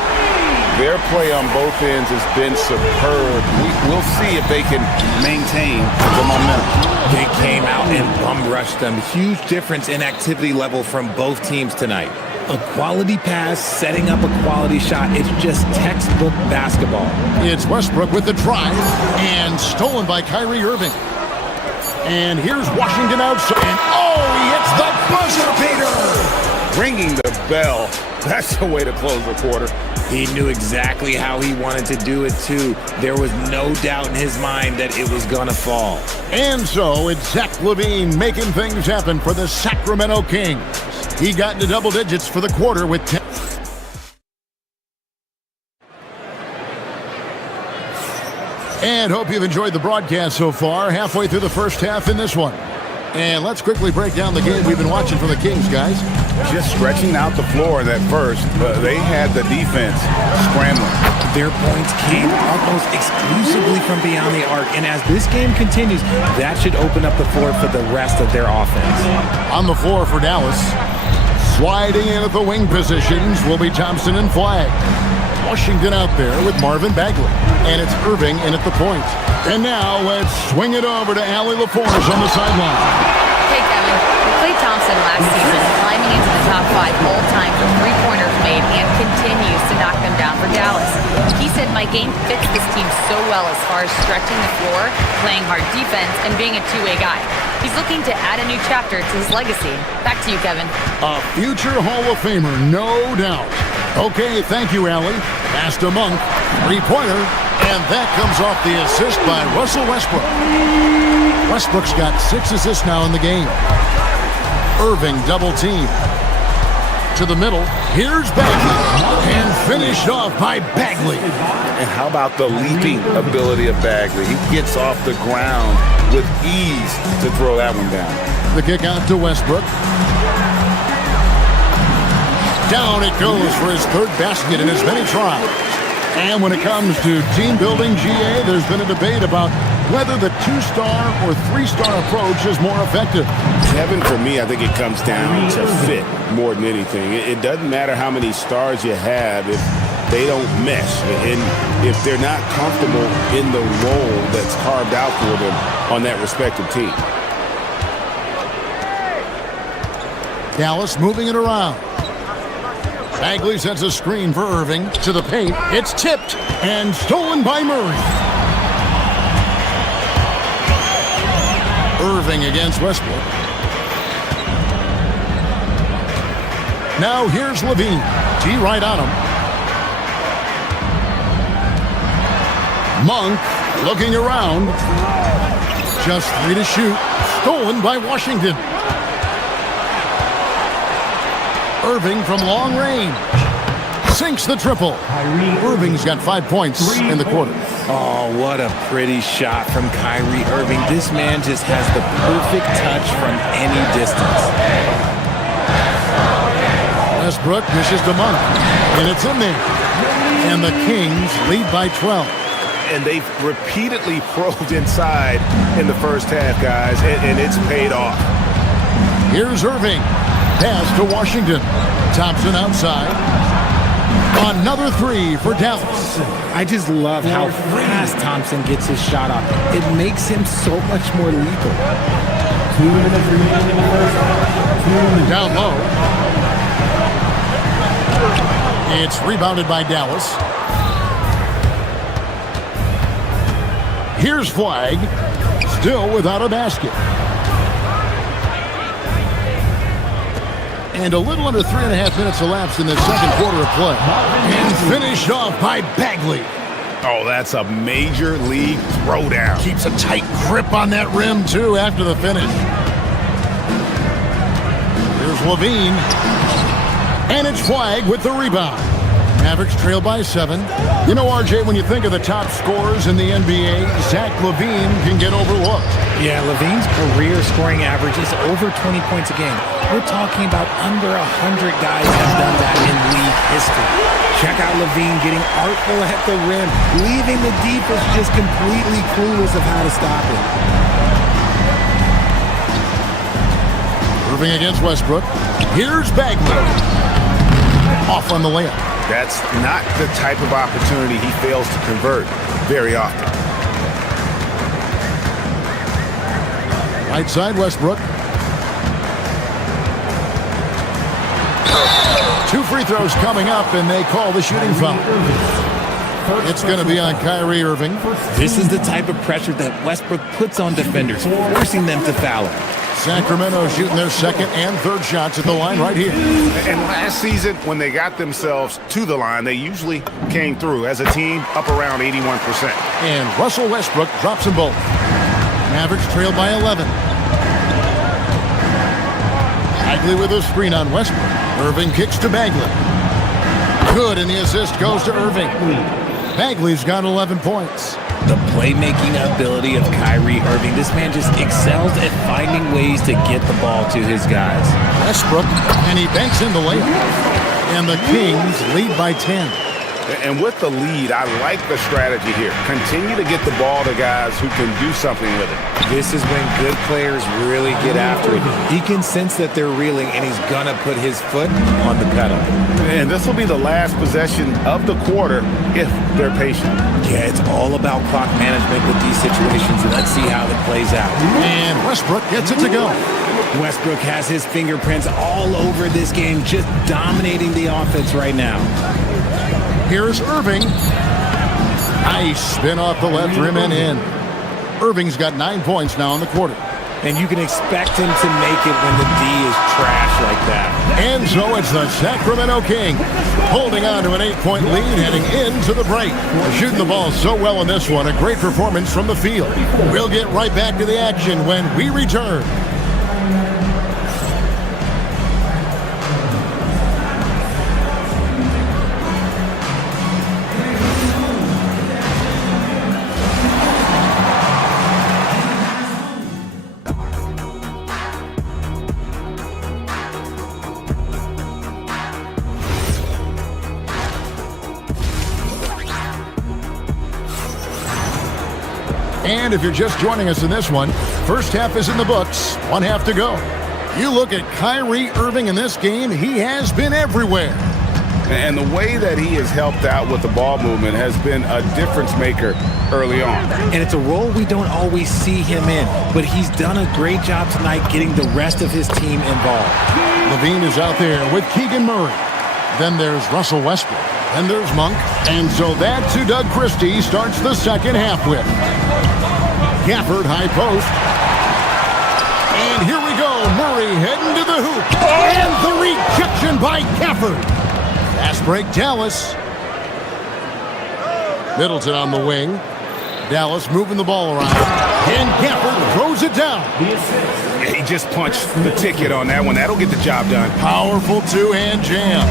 Their play on both ends has been superb. We'll see if they can maintain the momentum. They came out and bum rushed them. Huge difference in activity level from both teams tonight. A quality pass, setting up a quality shot. It's just textbook basketball. It's Westbrook with the drive and stolen by Kyrie Irving. And here's Washington outside. And he hits the buzzer beater. Ringing the bell. That's the way to close the quarter. He knew exactly how he wanted to do it, too. There was no doubt in his mind that it was going to fall. And so it's Zach LaVine making things happen for the Sacramento Kings. He got into double digits for the quarter with 10. And hope you've enjoyed the broadcast so far. Halfway through the first half in this one. And let's quickly break down the game we've been watching from the Kings, guys. Just stretching out the floor that first. They had the defense scrambling. Their points came almost exclusively from beyond the arc. And as this game continues, that should open up the floor for the rest of their offense. On the floor for Dallas. Sliding in at the wing positions will be Thompson and Flagg. Washington out there with Marvin Bagley. And it's Irving in at the point. And now let's swing it over to Allie LaForge on the sideline. Hey, Kevin. Klay Thompson last season climbing into the top 5 all time for three-pointers made and continues to knock them down for Dallas. He said, my game fits this team so well as far as stretching the floor, playing hard defense, and being a two-way guy. He's looking to add a new chapter to his legacy. Back to you, Kevin. A future Hall of Famer, no doubt. Okay, thank you, Allie. Pass to Monk. Three-pointer. And that comes off the assist by Russell Westbrook. Westbrook's got 6 assists now in the game. Irving double team. To the middle. Here's Bagley. And finished off by Bagley. And how about the leaping ability of Bagley? He gets off the ground with ease to throw that one down. The kick out to Westbrook. Down it goes for his 3rd basket in as many tries. And when it comes to team building, GA, there's been a debate about whether the 2-star or 3-star approach is more effective. Kevin, for me, I think it comes down to fit more than anything. It doesn't matter how many stars you have if they don't mesh and if they're not comfortable in the role that's carved out for them on that respective team. Dallas moving it around. Bagley sets a screen for Irving to the paint. It's tipped and stolen by Murray. Irving against Westbrook. Now here's LaVine. T right on him. Monk looking around. Just 3 to shoot. Stolen by Washington. Irving from long range. Sinks the triple. Irving's got 5 points in the quarter. Oh, what a pretty shot from Kyrie Irving. This man just has the perfect touch from any distance. Westbrook dishes to Monk. And it's in there. And the Kings lead by 12. And they've repeatedly probed inside in the first half, guys, and it's paid off. Here's Irving. Pass to Washington. Thompson outside. Another 3 for Dallas. I just love how fast Thompson gets his shot off. It makes him so much more lethal. 2 minutes remaining in the first half. Down low. It's rebounded by Dallas. Here's Flagg. Still without a basket. And a little under 3.5 minutes elapsed in the second quarter of play. And finished off by Bagley. Oh, that's a major league throwdown. Keeps a tight grip on that rim, too, after the finish. Here's LaVine. And it's Flagg with the rebound. Mavericks trail by 7. You know, RJ, when you think of the top scorers in the NBA, Zach LaVine can get overlooked. Yeah, LaVine's career scoring average is over 20 points a game. We're talking about under 100 guys have done that in league history. Check out LaVine getting artful at the rim, leaving the defense just completely clueless of how to stop it. Irving against Westbrook. Here's Bagley. Off on the layup. That's not the type of opportunity he fails to convert very often. Right side, Westbrook. 2 free throws coming up, and they call the shooting foul. It's going to be on Kyrie Irving. This is the type of pressure that Westbrook puts on defenders, forcing them to foul him. Sacramento shooting their second and third shots at the line right here. And last season, when they got themselves to the line, they usually came through as a team up around 81%. And Russell Westbrook drops them both. Mavericks trail by 11. Bagley with a screen on Westbrook. Irving kicks to Bagley. Good, and the assist goes to Irving. Bagley's got 11 points. The playmaking ability of Kyrie Irving. This man just excels at finding ways to get the ball to his guys. Westbrook, and he banks in the layup. And the Kings lead by 10. And with the lead, I like the strategy here. Continue to get the ball to guys who can do something with it. This is when good players really get after it. He can sense that they're reeling, and he's going to put his foot on the pedal. And this will be the last possession of the quarter if they're patient. Yeah, it's all about clock management with these situations. Let's see how it plays out. And Westbrook gets it to go. Westbrook has his fingerprints all over this game, just dominating the offense right now. Here's Irving. Nice spin off the left rim and in. Irving's got 9 points now in the quarter. And you can expect him to make it when the D is trash like that. And so it's the Sacramento Kings holding on to an 8-point lead heading into the break. Shooting the ball so well in this one. A great performance from the field. We'll get right back to the action when we return. And if you're just joining us in this one, first half is in the books, 1 half to go. You look at Kyrie Irving in this game, he has been everywhere. And the way that he has helped out with the ball movement has been a difference maker early on. And it's a role we don't always see him in, but he's done a great job tonight getting the rest of his team involved. LaVine is out there with Keegan Murray. Then there's Russell Westbrook. Then there's Monk. And so that's who Doug Christie starts the second half with. Gafford, high post. And here we go. Murray heading to the hoop. And the rejection by Gafford. Fast break, Dallas. Middleton on the wing. Dallas moving the ball around. And Gafford throws it down. He just punched the ticket on that one. That'll get the job done. Powerful two-hand jam.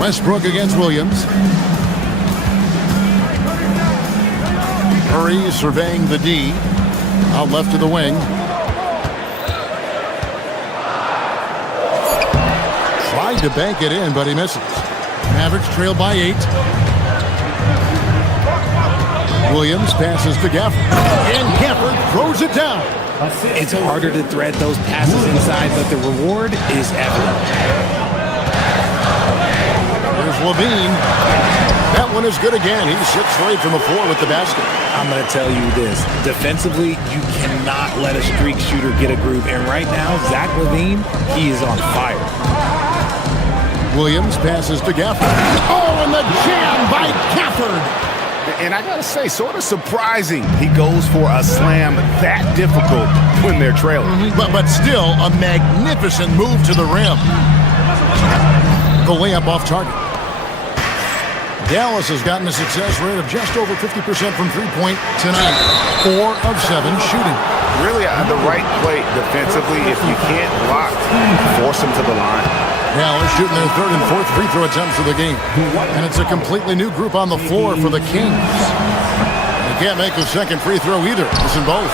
Westbrook against Williams. Murray surveying the D. Out left to the wing. Tried to bank it in, but he misses. Mavericks trail by 8. Williams passes to Gafford. And Gafford throws it down. It's harder to thread those passes inside, but the reward is evident. Here's LaVine. That one is good again. He sits straight from the floor with the basket. I'm going to tell you this. Defensively, you cannot let a streak shooter get a groove. And right now, Zach LaVine, he is on fire. Williams passes to Gafford. Oh, and the jam by Gafford. And I got to say, sort of surprising he goes for a slam that difficult when they're trailing. But still, a magnificent move to the rim. The layup off target. Dallas has gotten a success rate of just over 50% from three-point tonight. 4 of 7 shooting. Really the right play defensively. If you can't block, force him to the line. Dallas shooting their third and fourth free throw attempts of the game. And it's a completely new group on the floor for the Kings. They can't make the second free throw either. Missing both.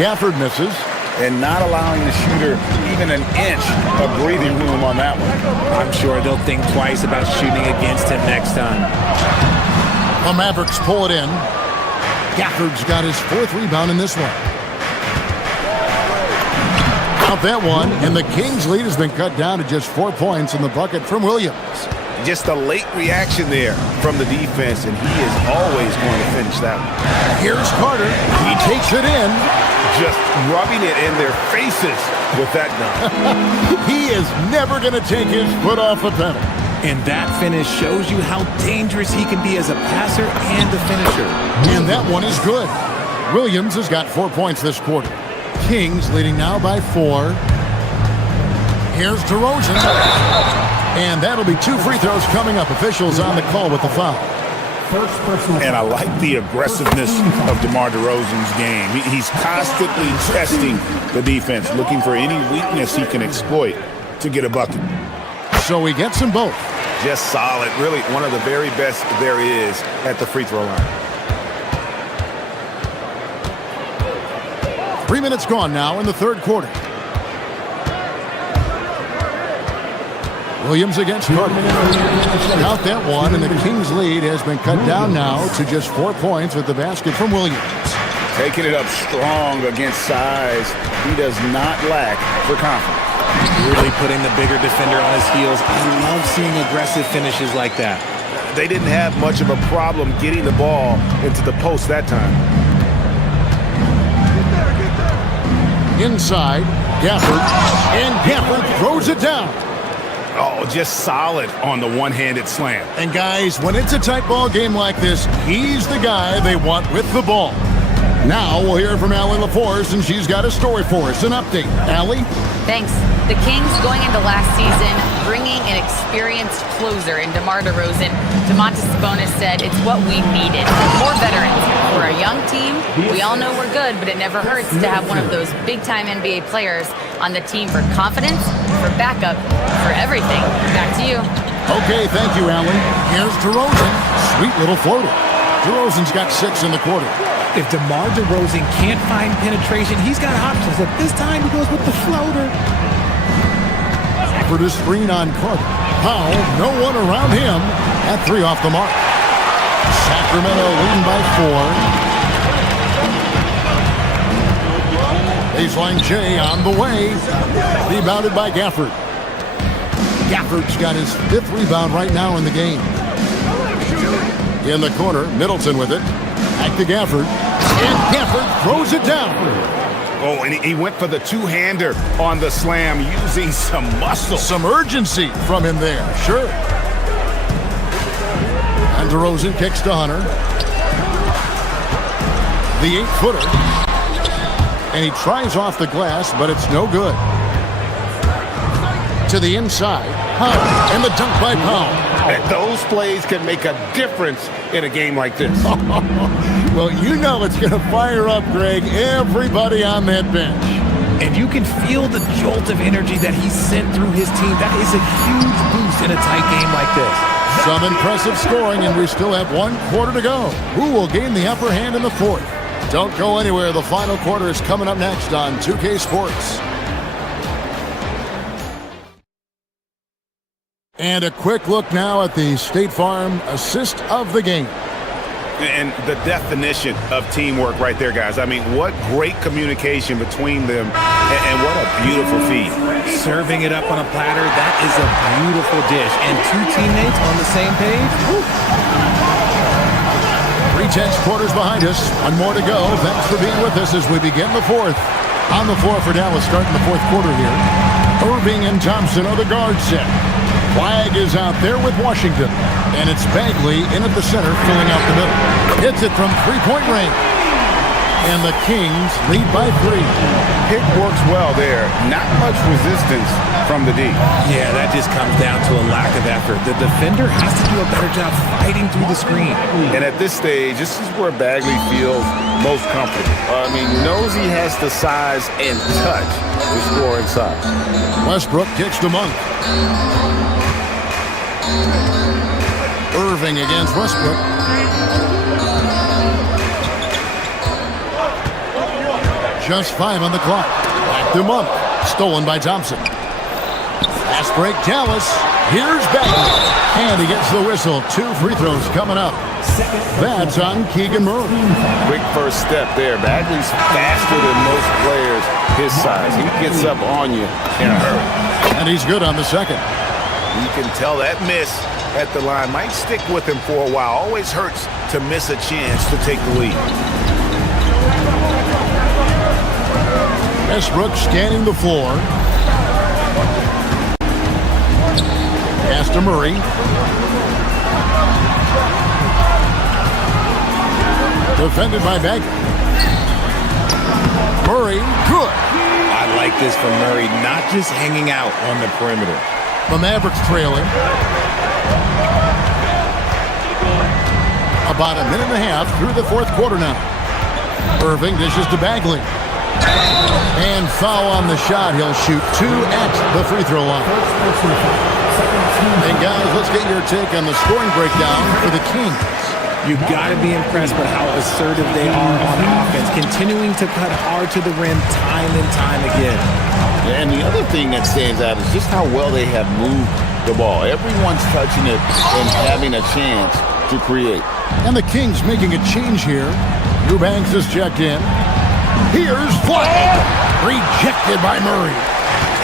Gafford misses. And not allowing the shooter even an inch of breathing room on that one. I'm sure they'll think twice about shooting against him next time. The Mavericks pull it in. Gafford's got his fourth rebound in this one. Out that one, and the Kings' lead has been cut down to just 4 points in the bucket from Williams. Just a late reaction there from the defense, and he is always going to finish that one. Here's Carter. He takes it in. Just rubbing it in their faces with that dunk. He is never going to take his foot off the pedal. And that finish shows you how dangerous he can be as a passer and a finisher. And that one is good. Williams has got 4 points this quarter. Kings leading now by 4. Here's DeRozan. And that'll be 2 free throws coming up. Officials on the call with the foul. And I like the aggressiveness of DeMar DeRozan's game. He's constantly testing the defense, looking for any weakness he can exploit to get a bucket. So he gets them both. Just solid. Really one of the very best there is at the free throw line. 3 minutes gone now in the third quarter. Williams against Carter. Out that one, and the Kings' lead has been cut down now to just 4 points with the basket from Williams. Taking it up strong against size. He does not lack for confidence. Really putting the bigger defender on his heels. I love seeing aggressive finishes like that. They didn't have much of a problem getting the ball into the post that time. Inside, Gafford, and Gafford throws it down. Oh, just solid on the one-handed slam. And guys, when it's a tight ball game like this, he's the guy they want with the ball. Now we'll hear from Allie LaForce, and she's got a story for us. An update. Allie? Thanks. The Kings going into last season, bringing an experienced closer in DeMar DeRozan. Domantas Sabonis said it's what we needed. More veterans. We're a young team. We all know we're good, but it never hurts to have one of those big-time NBA players on the team for confidence, for backup, for everything. Back to you. Okay, thank you, Allie. Here's DeRozan. Sweet little floater. DeRozan's got 6 in the quarter. If DeMar DeRozan can't find penetration, he's got options. At this time, he goes with the floater. For the screen on Carter. Powell, no one around him. At 3 off the mark. Sacramento leading by 4. Baseline J on the way. Rebounded by Gafford. Gafford's got his 5th rebound right now in the game. In the corner, Middleton with it. Back to Gafford. And Gafford throws it down. Oh, and he went for the two-hander on the slam using some muscle. Some urgency from him there, sure. And DeRozan kicks to Hunter. The 8-footer. And he tries off the glass, but it's no good. To the inside. Hunter, and the dunk by Powell. Those plays can make a difference in a game like this. Well, you know it's going to fire up, Greg, everybody on that bench. And you can feel the jolt of energy that he sent through his team. That is a huge boost in a tight game like this. Some impressive scoring, and we still have 1 quarter to go. Who will gain the upper hand in the 4th? Don't go anywhere. The final quarter is coming up next on 2K Sports. And a quick look now at the State Farm assist of the game. And the definition of teamwork right there, guys. I mean, what great communication between them, and what a beautiful feed. Serving it up on a platter, that is a beautiful dish. And 2 teammates on the same page. Woo. 3/10 quarters behind us. 1 more to go. Thanks for being with us as we begin the 4th. On the floor for Dallas, starting the 4th quarter here. Irving and Thompson are the guard set. Flag is out there with Washington. And it's Bagley in at the center, filling out the middle. Hits it from 3-point range. And the Kings lead by 3. Pick works well there. Not much resistance from the D. Yeah, that just comes down to a lack of effort. The defender has to do a better job fighting through the screen. And at this stage, this is where Bagley feels most comfortable. Knows he has the size and touch to score inside. Westbrook kicks to Monk. Irving against Westbrook. Just 5 on the clock. Back to Monk. Stolen by Thompson. Fast break, Dallas. Here's Bagley. And he gets the whistle. 2 free throws coming up. That's on Keegan Murray. Quick first step there. Bagley's faster than most players his size. He gets up on you in a hurry. And he's good on the second. You can tell that miss at the line might stick with him for a while. Always hurts to miss a chance to take the lead. Westbrook scanning the floor. Pass to Murray. Defended by Bagley. Murray, good. I like this from Murray, not just hanging out on the perimeter. The Mavericks trailing. About a minute and a half through the fourth quarter now. Irving dishes to Bagley. And foul on the shot. He'll shoot 2 at the free throw line. And guys, let's get your take on the scoring breakdown for the Kings. You've got to be impressed by how assertive they are on offense, continuing to cut hard to the rim time and time again. And the other thing that stands out is just how well they have moved the ball. Everyone's touching it and having a chance to create. And the Kings making a change here. Eubanks is checked in. Here's Flag. Rejected by Murray.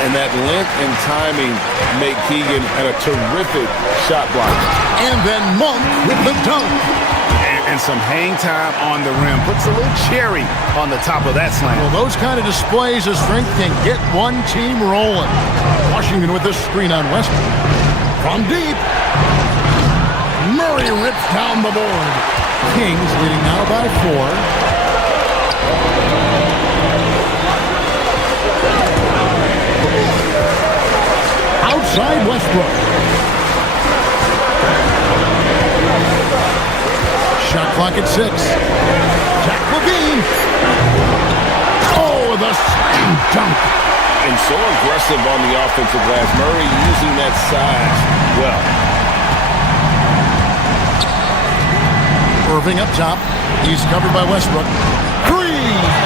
And that length and timing make Keegan a terrific shot blocker. And then Monk with the dunk. And some hang time on the rim. Puts a little cherry on the top of that slam. Well, those kind of displays of strength can get one team rolling. Washington with the screen on Westbrook. From deep. Murray rips down the board. Kings leading now by 4. Outside Westbrook. Shot clock at 6. Jack Levine. Oh, the slam dunk. And so aggressive on the offensive glass. Murray using that size well. Irving up top. He's covered by Westbrook. 3.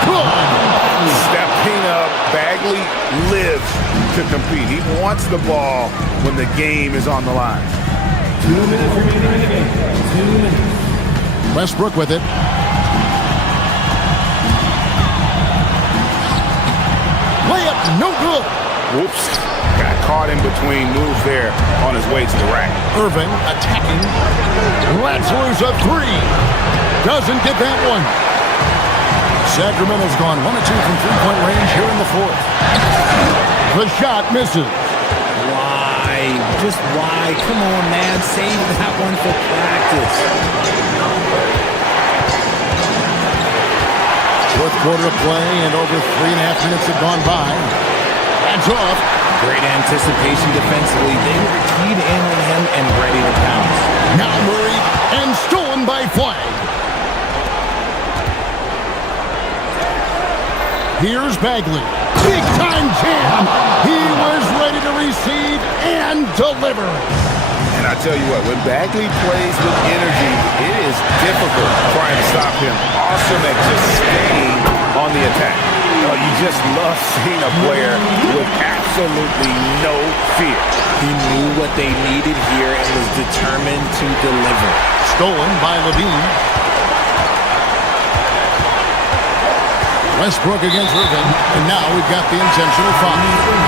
Good. Stepping up. Bagley lives to compete. He wants the ball when the game is on the line. 2 minutes remaining in the game. 2 minutes. Westbrook with it. Layup, no good. Whoops. Got caught in between moves there on his way to the rack. Irving attacking. Lets loose a 3. Doesn't get that one. Sacramento's gone 1 of 2 from three-point range here in the fourth. The shot misses. Why? Just why? Come on, man. Save that one for practice. Fourth quarter of play and over 3.5 minutes have gone by. That's off. Great anticipation defensively. They were keyed in on him and ready to pounce. Now Murray and stolen by Flag. Here's Bagley. Big time jam. He was ready to receive and deliver. And I tell you what, when Bagley plays with energy, it is difficult trying to stop him. Awesome at just staying on the attack. You just love seeing a player with absolutely no fear. He knew what they needed here and was determined to deliver. Stolen by Levine. Westbrook against Irving, and now we've got the intentional foul.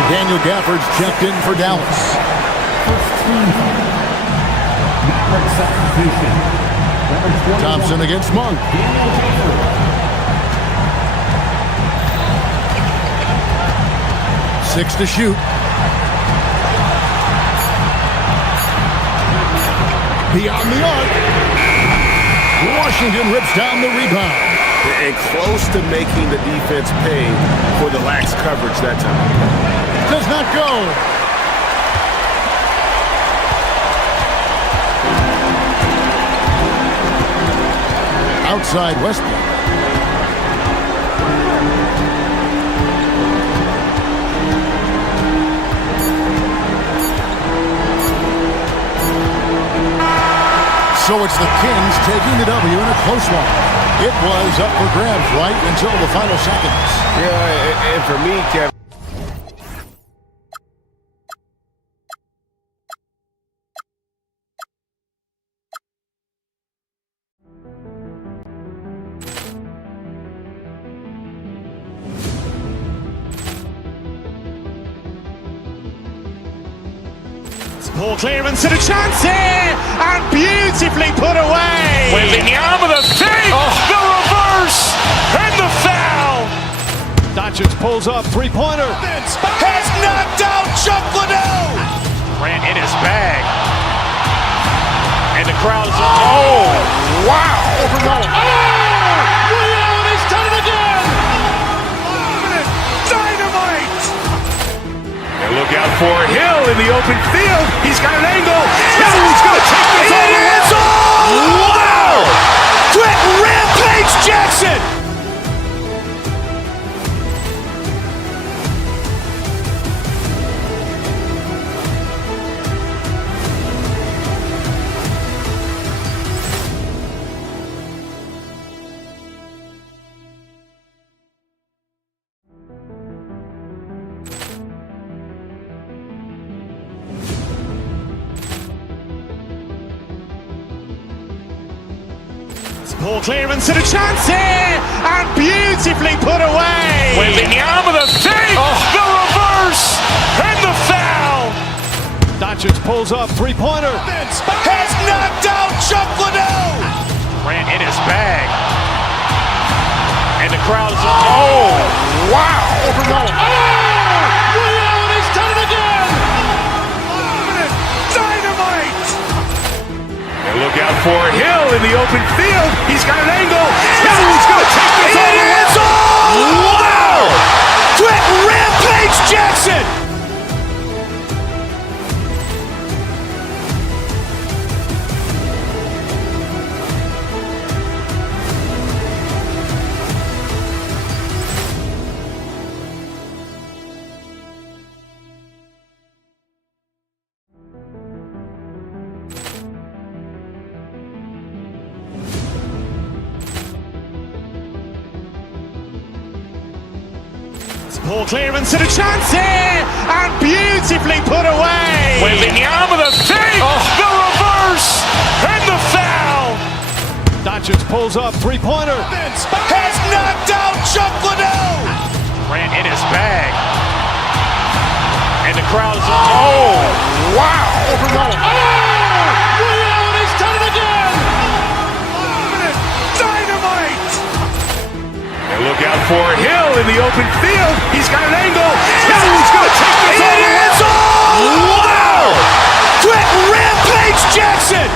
Daniel Gafford's checked in for Dallas. Thompson against Monk. 6 to shoot. Beyond the arc. Washington rips down the rebound. and close to making the defense pay for the lax coverage that time. Does not go. Outside Westbrook. So it's the Kings taking the W in a close one. It was up for grabs right until the final seconds. Yeah, and for me, Kevin, Poor clearance and a chance here, and beautifully put away. Wembanyama the fake, the reverse, and the foul. Doncic pulls up, three-pointer. Has knocked out Chuck Liddell. Ran in his bag. And the crowd is, oh, wow. Overrun. Liddell has done it again. Dynamite. And look out for Hill in the open field. He's got an angle. Hill is going to take this all the way. Wow! Quick Rampage Jackson. Poor clearance and a chance here, and beautifully put away. Wembanyama the fake, the reverse, and the foul. Doncic pulls up, three-pointer. Has knocked out Chuck Liddell. Ran in his bag. And the crowd is, oh, wow. Overrun. Liddell has done it again. Dynamite. And look out for Hill in the open field. He's got an angle. Hill is going to take this all the way. Wow! Quick Rampage Jackson. Poor clearance and a chance here, and beautifully put away. Wembanyama the fake, the reverse, and the foul. Doncic pulls up, three-pointer. Has knocked out Chuck Liddell. Ran in his bag. And the crowd is, oh, wow. Overrun. Liddell has done it again. Dynamite. And look out for Hill in the open field. He's got an angle. Hill is going to take this all the way. Wow! Quick Rampage Jackson.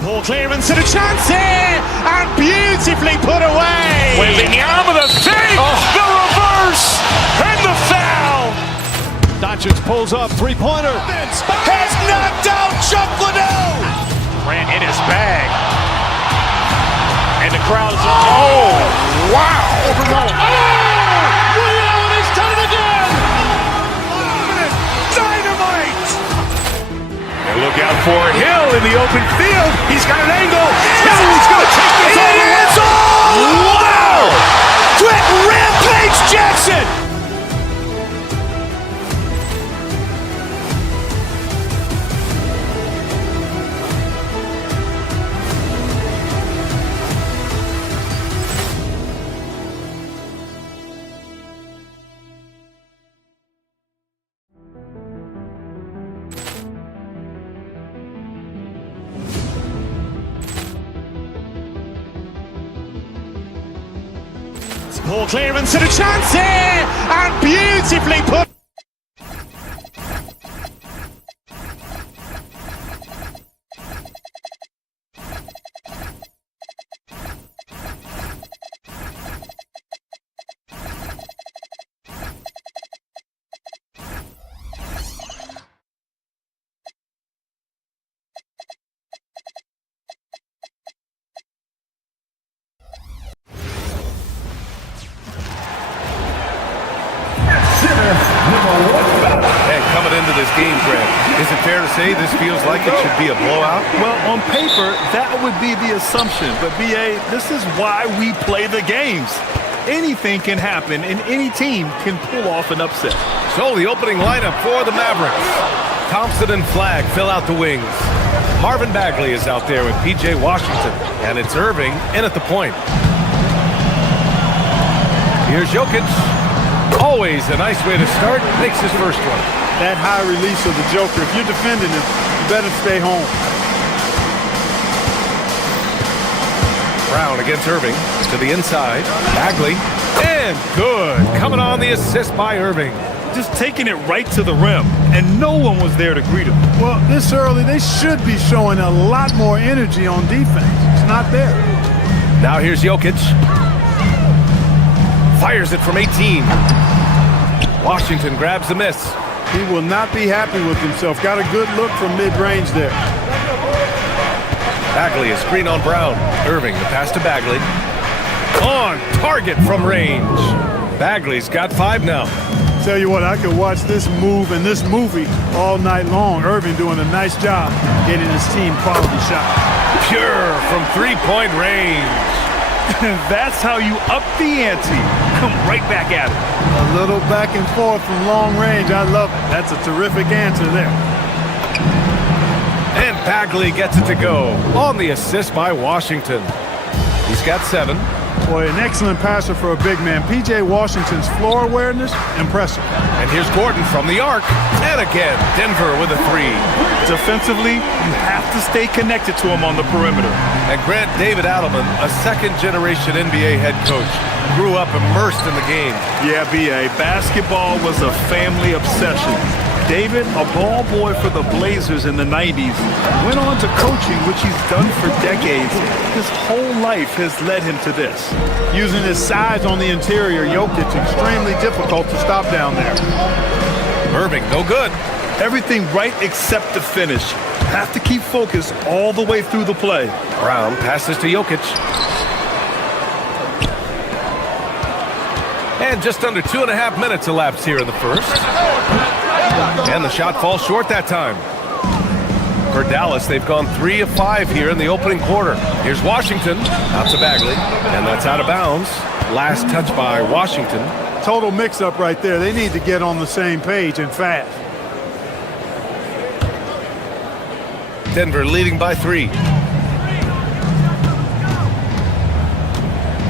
Poor clearance and a chance here, and beautifully put away. Wembanyama the fake, the reverse, and the foul. Doncic pulls up, three-pointer. Has knocked out Chuck Liddell. Ran in his bag. And the crowd is, oh, wow. Overrun. Liddell has done it again. Dynamite. And look out for Hill in the open field. He's got an angle. Hill is going to take this all the way. Wow! Quick Rampage Jackson. Poor clearance and a chance here, and beautifully put. And coming into this game, Grant, is it fair to say this feels like it should be a blowout? Well, on paper, that would be the assumption. But, B.A., this is why we play the games. Anything can happen, and any team can pull off an upset. So the opening lineup for the Mavericks. Thompson and Flagg fill out the wings. Marvin Bagley is out there with P.J. Washington, and it's Irving in at the point. Here's Jokic. Always a nice way to start. Makes his first one. That high release of the Joker, if you're defending him, you better stay home. Brown against Irving. To the inside. Bagley. And good. Coming on the assist by Irving. Just taking it right to the rim, and no one was there to greet him. Well, this early, they should be showing a lot more energy on defense. It's not there. Now here's Jokic. Fires it from 18. Washington grabs the miss. He will not be happy with himself. Got a good look from mid-range there. Bagley, a screen on Brown. Irving, the pass to Bagley. On target from range. Bagley's got 5 now. Tell you what, I could watch this move and this movie all night long. Irving doing a nice job getting his team quality shot. Pure from three-point range. That's how you up the ante. Come right back at it. A little back and forth from long range. I love it. That's a terrific answer there. And Bagley gets it to go on the assist by Washington. He's got 7. Boy, an excellent passer for a big man. P.J. Washington's floor awareness, impressive. And here's Gordon from the arc. And again, Denver with a 3. Defensively, you have to stay connected to him on the perimeter. And Grant, David Adelman, a second-generation NBA head coach, grew up immersed in the game. Yeah, B.A., basketball was a family obsession. David, a ball boy for the Blazers in the 90s, went on to coaching, which he's done for decades. His whole life has led him to this. Using his size on the interior, Jokic extremely difficult to stop down there. Irving, no good. Everything right except the finish. Have to keep focused all the way through the play. Brown passes to Jokic. And just under 2.5 minutes elapsed here in the first. And the shot falls short that time. For Dallas, they've gone 3 of 5 here in the opening quarter. Here's Washington, out to Bagley, and that's out of bounds. Last touch by Washington. Total mix-up right there. They need to get on the same page and fast. Denver leading by 3.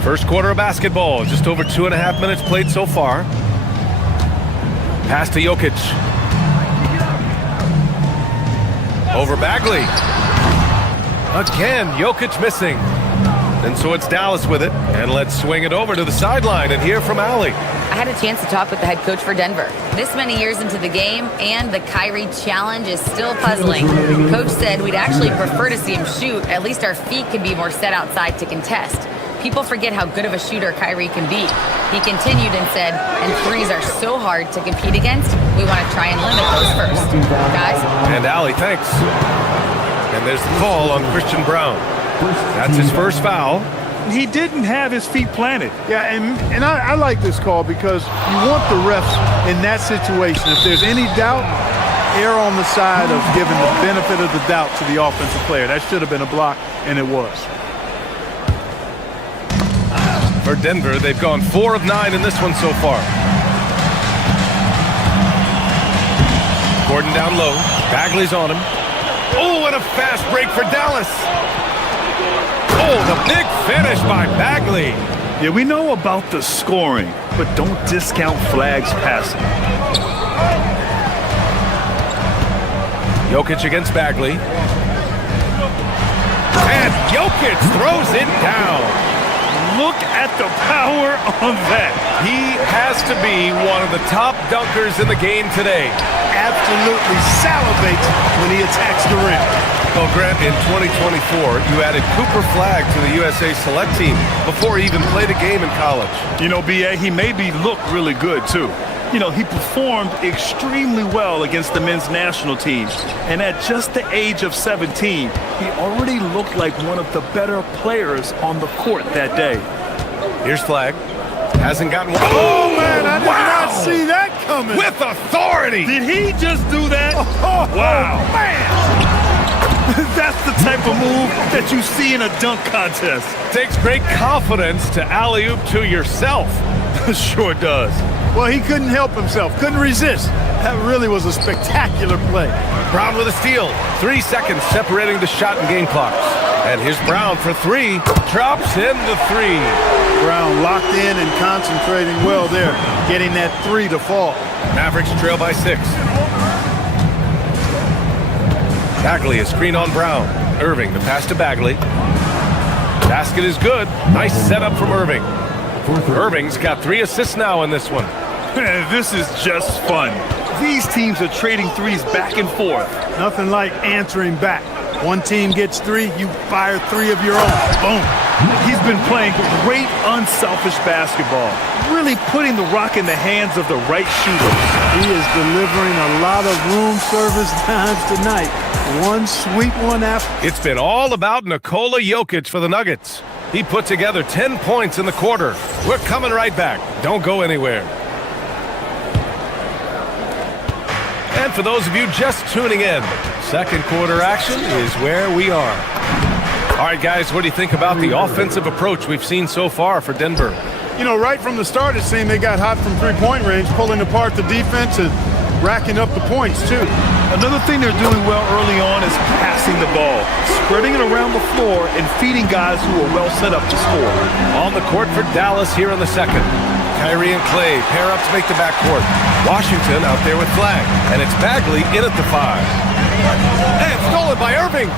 First quarter of basketball, just over 2.5 minutes played so far. Pass to Jokic. Over Bagley. Again, Jokic missing. And so it's Dallas with it. And let's swing it over to the sideline and hear from Allie. I had a chance to talk with the head coach for Denver. This many years into the game, and the Kyrie challenge is still puzzling. Coach said we'd actually prefer to see him shoot. At least our feet can be more set outside to contest. People forget how good of a shooter Kyrie can be. He continued and said, and threes are so hard to compete against, we want to try and limit those first. Guys? And Allie, thanks. And there's the call on Christian Brown. That's his first foul. He didn't have his feet planted. Yeah, and I like this call because you want the refs in that situation. If there's any doubt, err on the side of giving the benefit of the doubt to the offensive player. That should have been a block, and it was. For Denver, they've gone 4 of 9 in this one so far. Gordon down low. Bagley's on him. Oh, and a fast break for Dallas. Oh, the big finish by Bagley. Yeah, we know about the scoring, but don't discount Flagg's passing. Jokic against Bagley. And Jokic throws it down. Look at the power on that. He has to be one of the top dunkers in the game today. Absolutely salivates when he attacks the rim. Well, Grant, in 2024, you added Cooper Flagg to the USA Select team before he even played a game in college. You know, B.A., he made me look really good, too. You know, he performed extremely well against the men's national team. And at just the age of 17, he already looked like one of the better players on the court that day. Here's Flagg. Hasn't gotten one. Oh, man, I did not see that coming. With authority. Did he just do that? Wow. Man. That's the type of move that you see in a dunk contest. Takes great confidence to alley-oop to yourself. Sure does. Well, he couldn't help himself, couldn't resist. That really was a spectacular play. Brown with a steal. 3 seconds separating the shot and game clocks. And here's Brown for three. Drops in the three. Brown locked in and concentrating well there, getting that three to fall. Mavericks trail by 6. Bagley, a screen on Brown. Irving, the pass to Bagley. Basket is good. Nice setup from Irving. Irving's got 3 assists now in this one. This is just fun. These teams are trading threes back and forth. Nothing like answering back. One team gets 3, you fire 3 of your own. Boom. He's been playing great, unselfish basketball, really putting the rock in the hands of the right shooters. He is delivering a lot of room service times tonight. One sweet one after. It's been all about Nikola Jokic for the Nuggets. He put together 10 points in the quarter. We're coming right back. Don't go anywhere. And for those of you just tuning in, second quarter action is where we are. All right, guys, what do you think about the offensive approach we've seen so far for Denver? You know, right from the start, it seemed they got hot from three-point range, pulling apart the defense and racking up the points, too. Another thing they're doing well early on is passing the ball, spreading it around the floor and feeding guys who are well set up to score. On the court for Dallas here in the second. Kyrie and Clay pair up to make the backcourt. Washington out there with Flagg, and it's Bagley in at the 5. And stolen by Irving.